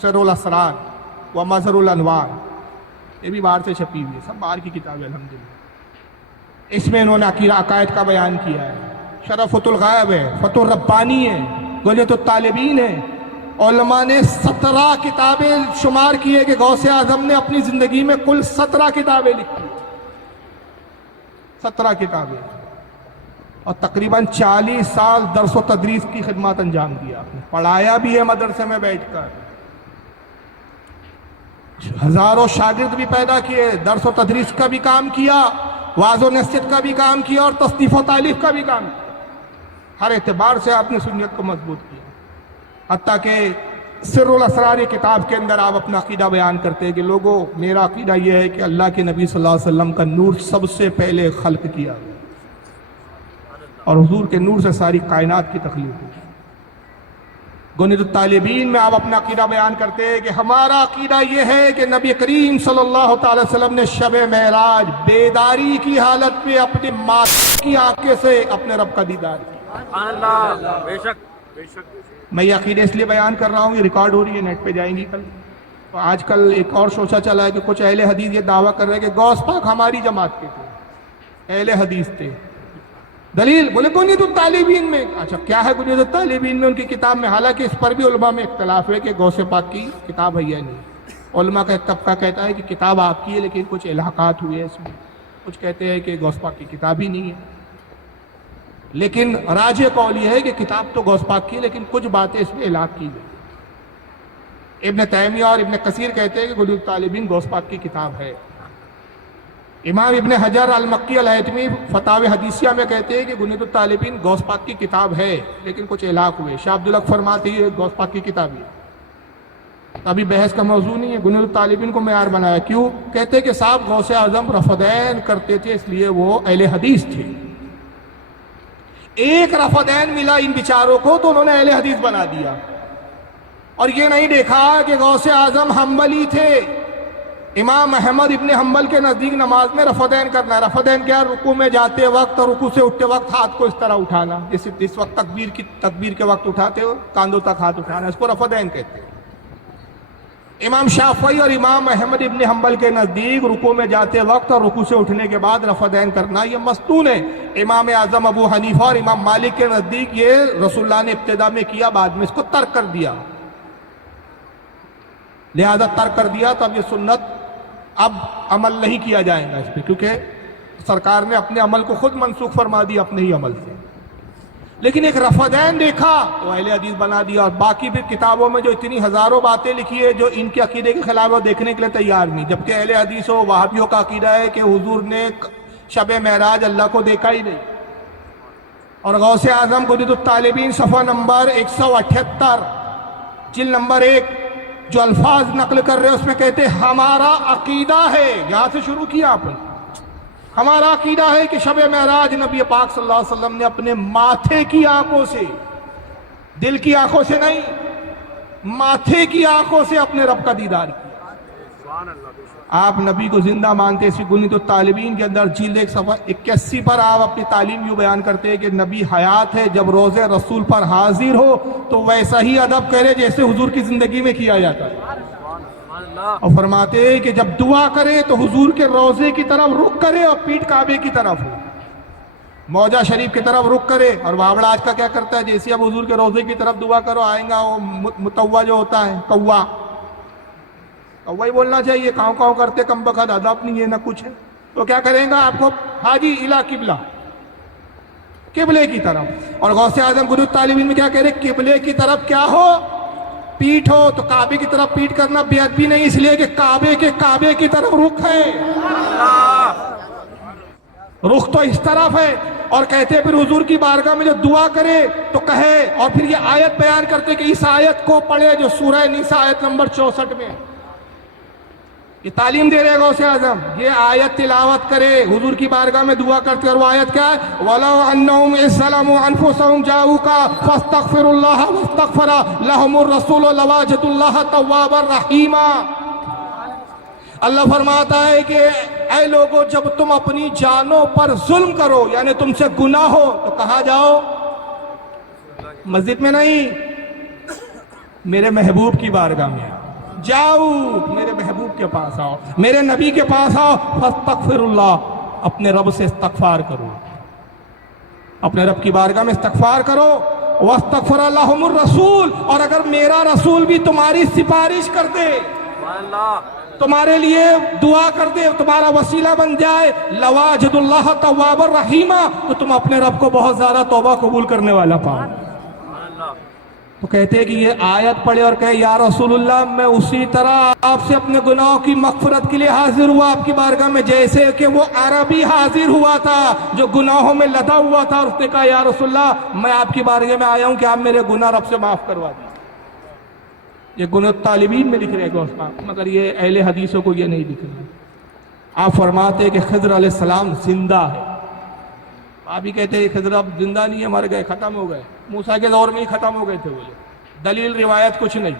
سر الاسرار و مظہر الانوار, یہ بھی باہر سے چھپی ہوئی ہے, سب باہر کی کتاب ہے الحمدللہ. اس میں انہوں نے عقائد کا بیان کیا ہے. شرفۃ الغائب ہے, فتح الربانی ہے, گنیۃ الطالبین ہے. علماء نے 17 کتابیں شمار کی ہے کہ غوث اعظم نے اپنی زندگی میں کل 17 کتابیں لکھی, 17 کتابیں, اور تقریباً 40 سال درس و تدریس کی خدمات انجام دیا. آپ نے پڑھایا بھی ہے مدرسے میں بیٹھ کر, ہزاروں شاگرد بھی پیدا کیے, درس و تدریس کا بھی کام کیا, واعظ و نصیحت کا بھی کام کیا, اور تصنیف و تالیف کا بھی کام کیا. ہر اعتبار سے آپ نے سنت کو مضبوط کیا. حتیٰ کہ سر الاسرار کتاب کے اندر آپ اپنا عقیدہ بیان کرتے ہیں کہ لوگوں, میرا عقیدہ یہ ہے کہ اللہ کے نبی صلی اللہ علیہ وسلم کا نور سب سے پہلے خلق کیا, اور حضور کے نور سے ساری کائنات کی تخلیق ہوئی. گنیۃ الطالبین میں آپ اپنا عقیدہ بیان کرتے ہیں کہ ہمارا عقیدہ یہ ہے کہ نبی کریم صلی اللہ تعالی وسلم نے شب معراج بیداری کی حالت میں اپنی ماں کی آنکھیں سے اپنے رب کا دیدار کیا. بے شک بے شک. میں یہ عقیدہ اس لیے بیان کر رہا ہوں, یہ ریکارڈ ہو رہی ہے, نیٹ پہ جائیں گی کل. تو آج کل ایک اور شوشہ چلا ہے کہ کچھ اہل حدیث یہ دعویٰ کر رہے ہیں کہ غوث پاک ہماری جماعت کے تھے, اہل حدیث تھے. دلیل بولے گنیۃ الطالبین میں. اچھا کیا ہے گنیۃ الطالبین میں, ان کی کتاب میں, حالانکہ اس پر بھی علماء میں اختلاف ہے کہ غوث پاک کی کتاب ہے یا نہیں. علماء کا ایک طبقہ کہتا ہے کہ کتاب آپ کی ہے لیکن کچھ الحاقات ہوئے اس میں, کچھ کہتے ہیں کہ غوث پاک کی کتاب ہی نہیں ہے. لیکن راجح قول یہ ہے کہ کتاب تو غوث پاک کی ہے لیکن کچھ باتیں اس میں الحاق کی گئی. ابن تیمیہ اور ابن کثیر کہتے ہیں کہ گنیۃ الطالبین غوث پاک کی کتاب ہے. امام ابن حجر المکی الہیتمی فتاوی حدیثیہ میں کہتے ہیں کہ گنیۃ الطالبین غوث پاک کی کتاب ہے لیکن کچھ الحاق ہوئے. شاہ عبدالحق فرماتے ہیں غوث پاک کی کتاب ہے. ابھی بحث کا موضوع نہیں ہے, گنیۃ الطالبین کو معیار بنایا. کیوں؟ کہتے ہیں کہ صاحب غوث اعظم رفدین کرتے تھے اس لیے وہ اہل حدیث تھے. ایک رفدین ملا ان بیچاروں کو تو انہوں نے اہل حدیث بنا دیا, اور یہ نہیں دیکھا کہ غوث اعظم حنبلی تھے. امام احمد ابن حنبل کے نزدیک نماز میں رفدین کرنا ہے. رفدین کیا؟ رکوع میں جاتے وقت اور رکوع سے اٹھتے وقت ہاتھ کو اس طرح اٹھانا, اس وقت تکبیر کے وقت اٹھاتے ہو کاندھوں تک ہاتھ اٹھانا, اس کو رفدین کہتے ہیں. امام شافعی اور امام احمد ابن حنبل کے نزدیک رکوع میں جاتے وقت اور رکوع سے اٹھنے کے بعد رفدین کرنا یہ مستون ہے. امام اعظم ابو حنیفہ اور امام مالک کے نزدیک یہ رسول اللہ نے ابتدا میں کیا, بعد میں اس کو ترک کر دیا, لہذا ترک کر دیا. تو اب یہ سنت اب عمل نہیں کیا جائے گا اس پہ, کیونکہ سرکار نے اپنے عمل کو خود منسوخ فرما دیا اپنے ہی عمل سے. لیکن ایک رفدین دیکھا تو اہل حدیث بنا دیا, اور باقی پھر کتابوں میں جو اتنی ہزاروں باتیں لکھی ہے جو ان کے عقیدے کے خلاف وہ دیکھنے کے لیے تیار نہیں. جبکہ اہل حدیث و وہابیوں کا عقیدہ ہے کہ حضور نے شب معراج اللہ کو دیکھا ہی نہیں. اور غوث اعظم گنیۃ الطالبین صفحہ نمبر 178 جلد نمبر 1 جو الفاظ نقل کر رہے ہیں اس میں کہتے ہیں ہمارا عقیدہ ہے, یہاں سے شروع کیا آپ نے, ہمارا عقیدہ ہے کہ شب معراج نبی پاک صلی اللہ علیہ وسلم نے اپنے ماتھے کی آنکھوں سے, دل کی آنکھوں سے نہیں, ماتھے کی آنکھوں سے اپنے رب کا دیدار کیا. آپ نبی کو زندہ مانتے. اسی گنیۃ الطالبین کے اندر جلد 1 صفحہ 81 پر آپ اپنی تعلیم یوں بیان کرتے ہیں کہ نبی حیات ہے, جب روضے رسول پر حاضر ہو تو ویسا ہی ادب کرے جیسے حضور کی زندگی میں کیا جاتا ہے. اور فرماتے ہیں کہ جب دعا کرے تو حضور کے روضے کی طرف رخ کرے اور پیٹھ کعبے کی طرف ہو, موجہ شریف کی طرف رخ کرے. اور بابڑا آج کا کیا کرتا ہے, جیسے اب حضور کے روضے کی طرف دعا کرو آئیں گا وہ متوا جو ہوتا ہے کوا ہی بولنا چاہیے, کاؤں کاؤں کرتے کم بخت ادب نہیں ہے نہ کچھ ہے, تو کیا کریں گا آپ کو حاجی الا قبلہ, قبلے کی طرف. اور غوث اعظم گنیۃ الطالبین میں کیا کہہ رہے, قبلے کی طرف کیا ہو, پیٹھ ہو. تو کعبے کی طرف پیٹھ کرنا بے ادبی نہیں, اس لیے کہ کعبے کی طرف رخ ہے, رخ تو اس طرف ہے. اور کہتے پھر حضور کی بارگاہ میں جو دعا کرے تو کہے, اور پھر یہ آیت بیان کرتے کہ اس آیت کو پڑھے جو سورہ نساء آیت نمبر 64 میں یہ تعلیم دے رہے غوث اعظم, یہ آیت تلاوت کرے حضور کی بارگاہ میں دعا کرتے. اور وہ آیت کیا ہے, وَلَوْ أَنَّهُمْ إِذْ ظَلَمُوا أَنفُسَهُمْ جَاءُوكَ فَاسْتَغْفِرُوا اللَّهَ وَاسْتَغْفَرَ لَهُمُ الرَّسُولُ لَوَجَدُوا اللَّهَ تَوَّابًا رَحِيمًا. اللہ فرماتا ہے کہ اے لوگو جب تم اپنی جانوں پر ظلم کرو, یعنی تم سے گناہ ہو, تو کہاں جاؤ, مسجد میں نہیں، میرے محبوب کی بارگاہ میں جاؤ، میرے محبوب کے پاس آؤ، میرے نبی کے پاس آؤ، فاستغفر اللہ، اپنے رب سے استغفار کرو، اپنے رب کی بارگاہ میں استغفار کرو، واستغفر اللہم الرسول، اور اگر میرا رسول بھی تمہاری سفارش کر دے، تمہارے لیے دعا کر دے، تمہارا وسیلہ بن جائے، لواجد اللہ تواب الرحیم، تو تم اپنے رب کو بہت زیادہ توبہ قبول کرنے والا پاؤ۔ تو کہتے ہیں کہ یہ آیت پڑھے اور کہے یا رسول اللہ میں اسی طرح آپ سے اپنے گناہوں کی مغفرت کے لیے حاضر ہوا آپ کی بارگاہ میں، جیسے کہ وہ عربی حاضر ہوا تھا جو گناہوں میں لدا ہوا تھا، اور اس نے کہا یا رسول اللہ میں آپ کی بارگاہ میں آیا ہوں کہ آپ میرے گناہ رب سے معاف کروا دیں۔ یہ گناہ طالبین میں لکھ رہے ہیں، مگر یہ اہل حدیثوں کو یہ نہیں لکھ رہے۔ آپ فرماتے ہیں کہ خضر علیہ السلام زندہ ہے، آپ بھی کہتے ہیں خضر اب زندہ نہیں ہے، مر گئے، ختم ہو گئے، موسیٰ کے دور میں ہی ختم ہو گئے تھے، بولے دلیل روایت کچھ نہیں۔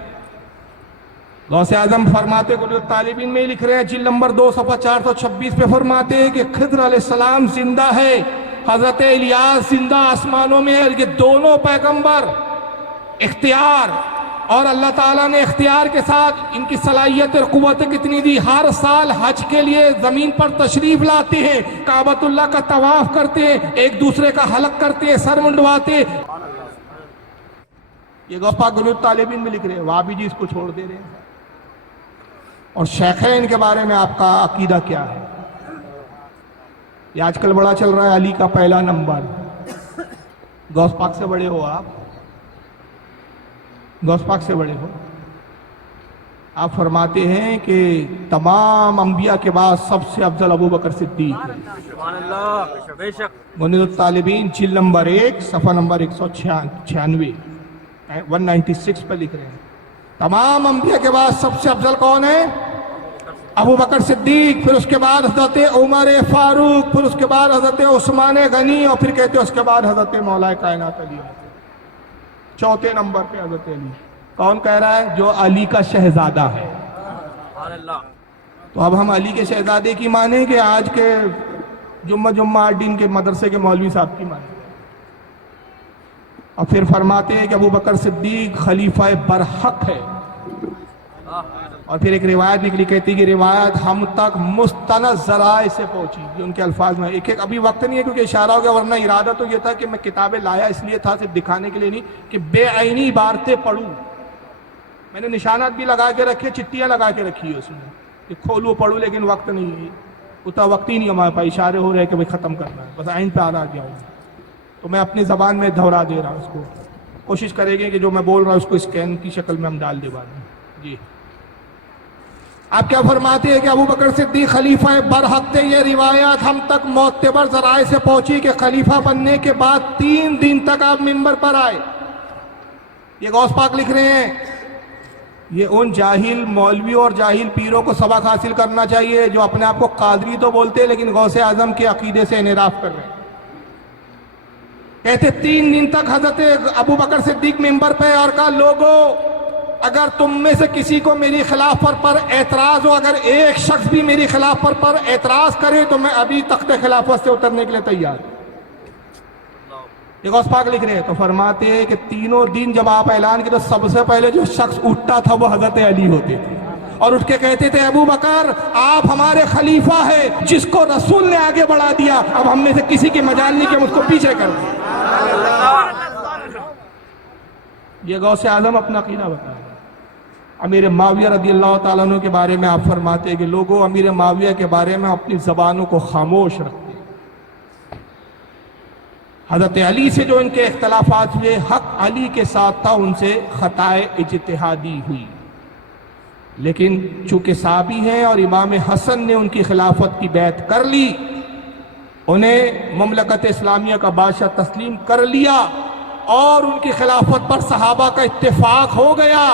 غوث اعظم فرماتے گناہ طالبین میں ہی لکھ رہے ہیں، جلد نمبر 2 صفحہ 426 پہ فرماتے ہیں کہ خضر علیہ السلام زندہ ہے، حضرت الیاس زندہ آسمانوں میں ہے۔ یہ دونوں پیغمبر اختیار، اور اللہ تعالیٰ نے اختیار کے ساتھ ان کی صلاحیت اور قوت کتنی دی، ہر سال حج کے لیے زمین پر تشریف لاتے ہیں، کعبۃ اللہ کا طواف کرتے ہیں، ایک دوسرے کا حلق کرتے ہیں، سر منڈواتے ہیں۔ یہ گوپا گنوت طالبین میں لکھ رہے ہیں، وہابی جی اس کو چھوڑ دے رہے ہیں۔ اور شیخین کے بارے میں آپ کا عقیدہ کیا ہے؟ یہ آج کل بڑا چل رہا ہے علی کا پہلا نمبر، غوث پاک سے بڑے ہو آپ، غوث پاک سے بڑے ہو۔ آپ فرماتے ہیں کہ تمام انبیاء کے بعد سب سے افضل ابو بکر صدیق ہے۔ گنوت الطالبین جلد نمبر 1 صفحہ نمبر 196 196 پہ لکھ رہے ہیں، تمام انبیاء کے بعد سب سے افضل کون ہے؟ ابو بکر صدیق، پھر اس کے بعد حضرت عمر فاروق، پھر اس کے بعد حضرت عثمان غنی، اور پھر کہتے ہیں اس کے بعد حضرت مولا کائنات علی، چوتھے نمبر پہ حضرت علی۔ کون کہہ رہا ہے؟ جو علی کا شہزادہ ہے۔ تو اب ہم علی کے شہزادے کی مانیں کہ آج کے جمعہ 8 دن کے مدرسے کے مولوی صاحب کی مانیں؟ اور پھر فرماتے ہیں کہ ابو بکر صدیق خلیفہ برحق ہے۔ اور پھر ایک روایت نکلی، کہتی کہ روایت ہم تک مستند ذرائع سے پہنچی، یہ ان کے الفاظ میں ایک ابھی وقت نہیں ہے کیونکہ اشارہ ہو گیا، ورنہ ارادہ تو یہ تھا کہ میں کتابیں لایا اس لیے تھا، صرف دکھانے کے لیے نہیں، کہ بے عینی عبارتیں پڑھوں۔ میں نے نشانات بھی لگا کے رکھے، چٹیاں لگا کے رکھی ہے اس میں کہ کھولوں پڑھوں، لیکن وقت نہیں ہے، اتنا وقت ہی نہیں ہمارے پاس، اشارے ہو رہے کہ بھائی ختم کرنا ہے، بس عین پہ آ گیا ہوں، تو میں اپنی زبان میں دہرا دے رہا ہوں اس کو، کوشش کریں گے کہ جو میں بول رہا ہوں اس کو اسکین کی شکل میں ہم ڈال دے بعد میں۔ جی آپ کیا فرماتے ہیں کہ ابو بکر صدیق خلیفہ برحق تھے؟ یہ روایات ہم تک معتبر ذرائع سے پہنچی کہ خلیفہ بننے کے بعد 3 دن تک آپ منبر پر آئے۔ یہ غوث پاک لکھ رہے ہیں، یہ ان جاہل مولویوں اور جاہل پیروں کو سبق حاصل کرنا چاہیے جو اپنے آپ کو قادری تو بولتے ہیں لیکن غوث اعظم کے عقیدے سے انحراف کر رہے ہیں۔ کہتے 3 دن تک حضرت ابو بکر صدیق منبر پہ، اور کہا لوگوں اگر تم میں سے کسی کو میری خلافت پر اعتراض ہو، اگر ایک شخص بھی میری خلافت پر اعتراض کرے تو میں ابھی تخت خلافت سے اترنے کے لیے تیار ہوں۔ یہ غوث پاک لکھ رہے ہیں، تو فرماتے ہیں کہ 3 دن جب آپ اعلان کی تو سب سے پہلے جو شخص اٹھتا تھا وہ حضرت علی ہوتے تھے، اور اٹھ کے کہتے تھے ابو بکر آپ ہمارے خلیفہ ہیں، جس کو رسول نے آگے بڑھا دیا، اب ہم میں سے کسی کی مجال نہیں کہ ہم اس کو پیچھے کر دیں۔ یہ غوث اعظم اپنا عقیدہ بتا رہے ہیں۔ امیر معاویہ رضی اللہ تعالیٰ عنہ کے بارے میں آپ فرماتے ہیں کہ لوگوں امیر معاویہ کے بارے میں اپنی زبانوں کو خاموش رکھتے ہیں۔ حضرت علی سے جو ان کے اختلافات ہوئے، حق علی کے ساتھ تھا، ان سے خطائے اجتہادی ہوئی، لیکن چونکہ صحابی ہیں اور امام حسن نے ان کی خلافت کی بیعت کر لی، انہیں مملکت اسلامیہ کا بادشاہ تسلیم کر لیا، اور ان کی خلافت پر صحابہ کا اتفاق ہو گیا،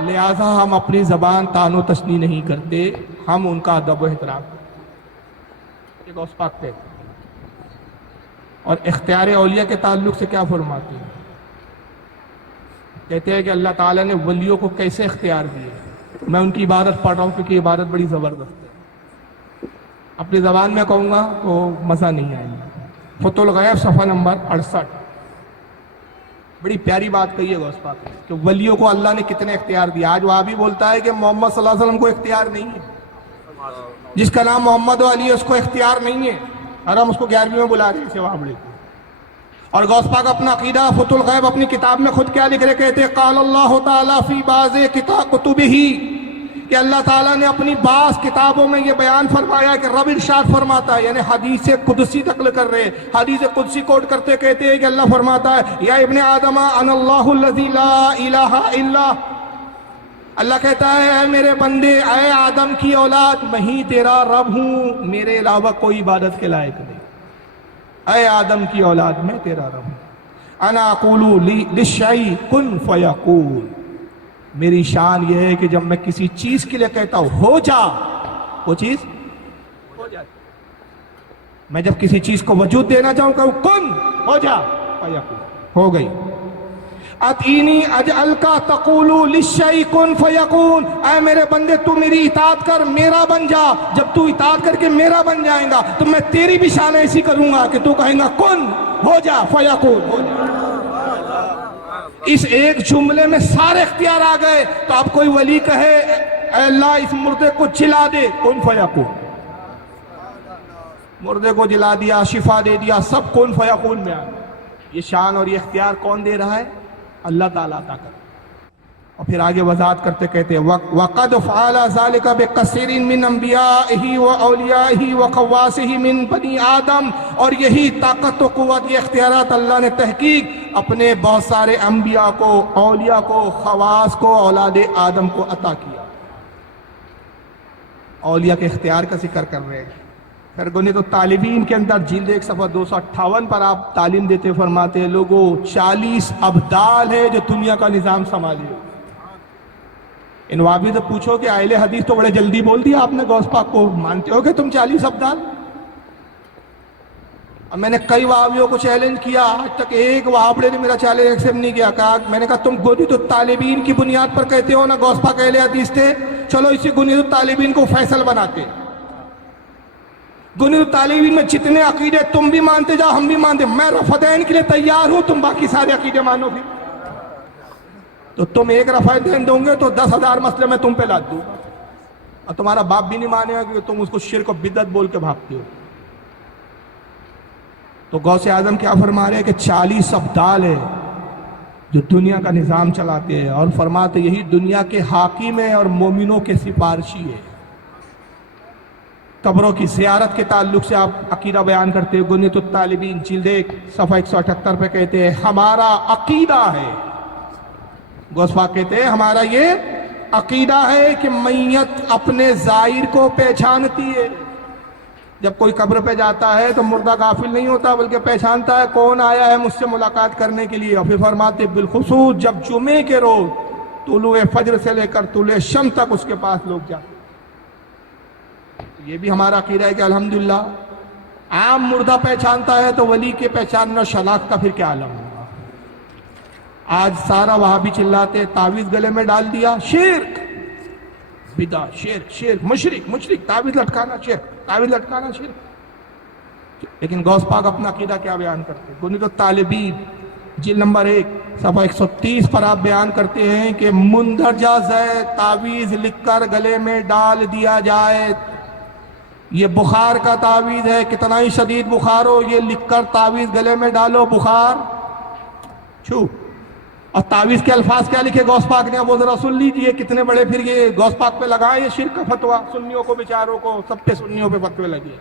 لہذا ہم اپنی زبان طعن و تشنیع نہیں کرتے، ہم ان کا ادب و احترام کرتے۔ یہ غوث پاک کہتے ہیں۔ اور اختیار اولیاء کے تعلق سے کیا فرماتے ہیں؟ کہتے ہیں کہ اللہ تعالیٰ نے ولیوں کو کیسے اختیار دیے۔ میں ان کی عبارت پڑھ رہا ہوں کیونکہ عبارت بڑی زبردست ہے، اپنی زبان میں کہوں گا تو مزہ نہیں آئے گا۔ فتح الغیب صفحہ نمبر 68۔ بڑی پیاری بات کہی ہے غوث پاک نے کہ ولیوں کو اللہ نے کتنے اختیار دیا. آج وہاں بھی بولتا ہے کہ محمد صلی اللہ علیہ وسلم کو اختیار نہیں ہے. جس کا نام محمد و علی ہے اس کو اختیار نہیں ہے, اور ہم اس کو 11ویں میں بلا رہے ہیں وابڑے کو. اور غوث پاک اپنا عقیدہ فتح الغیب اپنی کتاب میں خود کیا لکھ رہے, کہتے قال اللہ تعالیٰ فی بعض کتبہ, کہ اللہ تعالیٰ نے اپنی بعض کتابوں میں یہ بیان فرمایا کہ رب ارشاد فرماتا ہے, یعنی حدیث قدسی نقل کر رہے, حدیث قدسی کوٹ کرتے کہتے ہیں کہ اللہ فرماتا ہے یا ابن آدم انا اللہ الذی لا الہ الا, اللہ کہتا ہے اے میرے بندے, اے آدم کی اولاد, میں ہی تیرا رب ہوں, میرے علاوہ کوئی عبادت کے لائق نہیں. اے آدم کی اولاد, میں تیرا رب ہوں. انا اقول للشیء کن فیکون, میری شان یہ ہے کہ جب میں کسی چیز کے لیے کہتا ہوں ہو جا, وہ چیز ہو جاتی. میں جب کسی چیز کو وجود دینا چاہوں کہ کن ہو جا, فیکون, ہو گئی. اتینی اجعلکا تقول للشیء کن فیکون, اے میرے بندے تو میری اطاعت کر, میرا بن جا. جب تو اطاعت کر کے میرا بن جائیں گا تو میں تیری بھی شان ایسی کروں گا کہ تو کہیں گا کن ہو جا فیکون, ہو جا. اس ایک جملے میں سارے اختیار آ گئے. تو اب کوئی ولی کہے اے اللہ اس مردے کو جلا دے, کن فیکون, مردے کو جلا دیا, شفا دے دیا, سب کن فیکون میں آ گیا. یہ شان اور یہ اختیار کون دے رہا ہے؟ اللہ تعالیٰ عطا کر. اور پھر آگے وضاحت کرتے کہتے ہیں وَقَدْ فَعَلَ ذَلِكَ بِكَثِيرٍ مِّنْ أَنْبِيَائِهِ وَأَوْلِيَائِهِ وَخَوَّاصِهِ مِنْ بَنِي آدم, اور یہی طاقت و قوت, یہ اختیارات اللہ نے تحقیق اپنے بہت سارے انبیاء کو, اولیاء کو, خواص کو, اولاد آدم کو عطا کیا. اولیاء کے اختیار کا ذکر کر رہے ہیں. پھر گنے تو طالبین کے اندر جلد 1 صفحہ 258 پر آپ تعلیم دیتے فرماتے ہیں لوگوں 40 ابدال ہے جو دنیا کا نظام سنبھالے. ان وابی سے پوچھو کہ اہل حدیث تو بڑے جلدی بول دیا آپ نے غوث پاک کو, مانتے ہو کہ تم 40 ابدال؟ اور میں نے کئی وہابیوں کو چیلنج کیا, آج تک ایک وہابڑے نے میرا چیلنج ایکسپٹ نہیں کیا. کہا میں نے کہا تم گنی تو طالبین کی بنیاد پر کہتے ہو نا غوث پاک اہل حدیث تھے, چلو اسی گنی تو طالبین کو فیصل بناتے. گنی تو طالبین میں جتنے عقیدے تم بھی مانتے جاؤ ہم بھی مانتے, میں رفع کے لیے تیار ہوں, تم باقی سارے عقیدے مانو گے. تو تم ایک رفع دین دوں گے تو 10,000 مسئلے میں تم پہ لاد دوں, اور تمہارا باپ بھی نہیں مانے گا کیونکہ تم اس کو شرک و بدعت بول کے بھاگتے ہو. تو غوث اعظم کیا فرما رہے ہیں کہ 40 ابدال ہے جو دنیا کا نظام چلاتے ہیں, اور فرماتے یہی دنیا کے حاکم ہیں اور مومنوں کے سفارشی ہیں. قبروں کی زیارت کے تعلق سے آپ عقیدہ بیان کرتے ہیں. گنیت الطالبین جلد 1 صفحہ 178 پہ کہتے ہیں ہمارا عقیدہ ہے, غوث پاک کہتے ہیں ہمارا یہ عقیدہ ہے کہ میت اپنے زائر کو پہچانتی ہے. جب کوئی قبر پہ جاتا ہے تو مردہ غافل نہیں ہوتا بلکہ پہچانتا ہے کون آیا ہے مجھ سے ملاقات کرنے کے لیے. اور پھر فرماتے بالخصوص جب جمعے کے روز طلوع فجر سے لے کر طلوع شمس تک اس کے پاس لوگ جاتے. یہ بھی ہمارا عقیدہ ہے کہ الحمدللہ عام مردہ پہچانتا ہے تو ولی کے پہچاننا شناخت کا پھر کیا عالم ہوگا. آج سارا وہاں بھی چلاتے تعویذ گلے میں ڈال دیا, شرک بدعت, شرک مشرک, تعویذ لٹکانا شرک, تعویذ لٹکانا شرک. لیکن غوث پاک اپنا عقیدہ کیا بیان کرتے ہیں؟ گنیت الطالبین جلد نمبر 1 صفحہ 130 پر آپ بیان کرتے ہیں کہ مندرجہ ذیل تعویذ لکھ کر گلے میں ڈال دیا جائے. یہ بخار کا تعویذ ہے, کتنا ہی شدید بخار ہو یہ لکھ کر تعویذ گلے میں ڈالو, بخار چھو. اور تعویذ کے الفاظ کیا لکھے غوث پاک نے, وہ ذرا سن لیجئے کتنے بڑے. پھر یہ غوث پاک پہ لگائیں یہ شرک کا فتویٰ, سنیوں کو بیچاروں کو سب پہ سنیوں پہ فتوے لگے.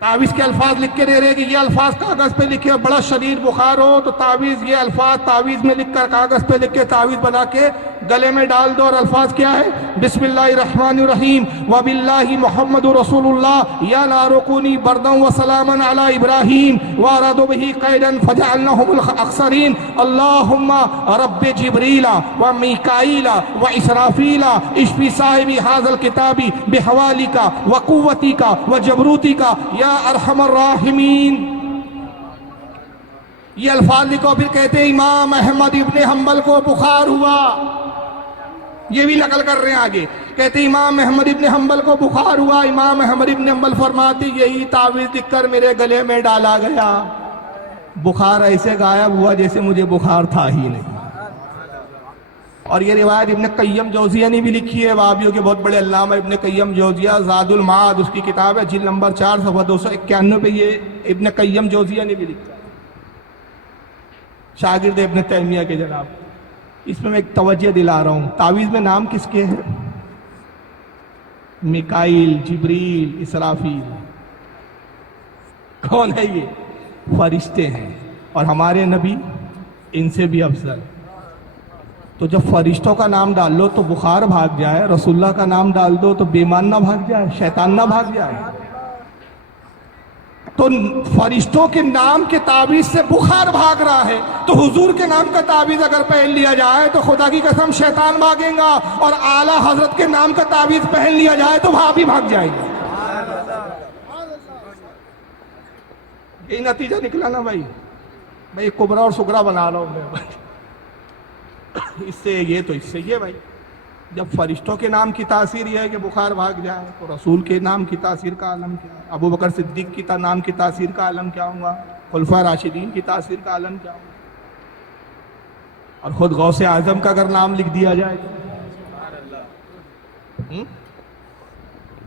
تعویذ کے الفاظ لکھ کے دے رہے کہ یہ الفاظ کاغذ پہ لکھے, بڑا شدید بخار ہو تو تعویذ یہ الفاظ تعویذ میں لکھ کر کاغذ پہ لکھ کے تعویذ بنا کے گلے میں ڈال دو. اور الفاظ کیا ہے؟ بسم اللہ الرحمن الرحیم وباللہ محمد رسول اللہ یا نار کونی بردا وسلاما علی ابراہیم وارادوا به قیدا فجعلناهم الاخسرین. اللہم رب جبریل و میکائیل و اسرافیل اشفی صاحب هذا الكتاب بحوالک و قوتک و جبروتک یا ارحم الراحمین. یہ الفاظ لکھو. پھر کہتے ہیں امام احمد ابن حنبل کو بخار ہوا, یہ بھی نقل کر رہے ہیں آگے. کہتے ہیں امام احمد ابن حنبل کو بخار ہوا, امام احمد ابن حنبل فرماتے یہی تعویذ لکھ کر میرے گلے میں ڈالا گیا. بخار ایسے غائب ہوا جیسے مجھے بخار تھا ہی نہیں. اور یہ روایت ابن قیم جوزیہ نے بھی لکھی ہے، وہابیوں کے بہت بڑے علامہ ابن قیم جوزیہ، زاد المعاد اس کی کتاب ہے، جلد نمبر 4 صفحہ 291 پہ یہ ابن قیم جوزیہ نے بھی لکھا ہے، شاگرد ابن تیمیہ کے جناب. اس میں ایک توجہ دلا رہا ہوں، تعویذ میں نام کس کے ہیں؟ میکائیل، جبریل، اسرافیل. کون ہے یہ؟ فرشتے ہیں. اور ہمارے نبی ان سے بھی افضل. تو جب فرشتوں کا نام ڈال لو تو بخار بھاگ جائے، رسول اللہ کا نام ڈال دو تو بیمان نہ بھاگ جائے، شیطان نہ بھاگ جائے. تو فرشتوں کے نام کے تعویذ سے بخار بھاگ رہا ہے، تو حضور کے نام کا تعویذ اگر پہن لیا جائے تو خدا کی قسم شیطان بھاگے گا، اور اعلیٰ حضرت کے نام کا تعویذ پہن لیا جائے تو وہاں بھی بھاگ جائے گا. یہی نتیجہ نکلا نا بھائی. میں کبرا اور سگرا بنا رہا ہوں میں. اس سے یہ تو اس سے یہ بھائی. جب فرشتوں کے نام کی تاثیر یہ ہے کہ بخار بھاگ جائے، تو رسول کے نام کی تاثیر کا عالم کیا ہے؟ ابو بکر صدیق کی نام کی تاثیر کا عالم کیا ہوگا؟ خلفاء راشدین کی تاثیر کا عالم کیا ہوگا؟ اور خود غوث اعظم کا اگر نام لکھ دیا جائے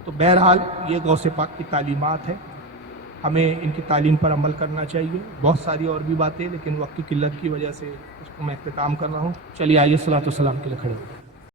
تو بہرحال یہ غوث پاک کی تعلیمات ہے، ہمیں ان کی تعلیم پر عمل کرنا چاہیے. بہت ساری اور بھی باتیں، لیکن وقت کی قلت کی وجہ سے اس کو میں اختتام کر رہا ہوں. چلیے آئیے صلاۃ والسلام کے لیے کھڑے ہوئے.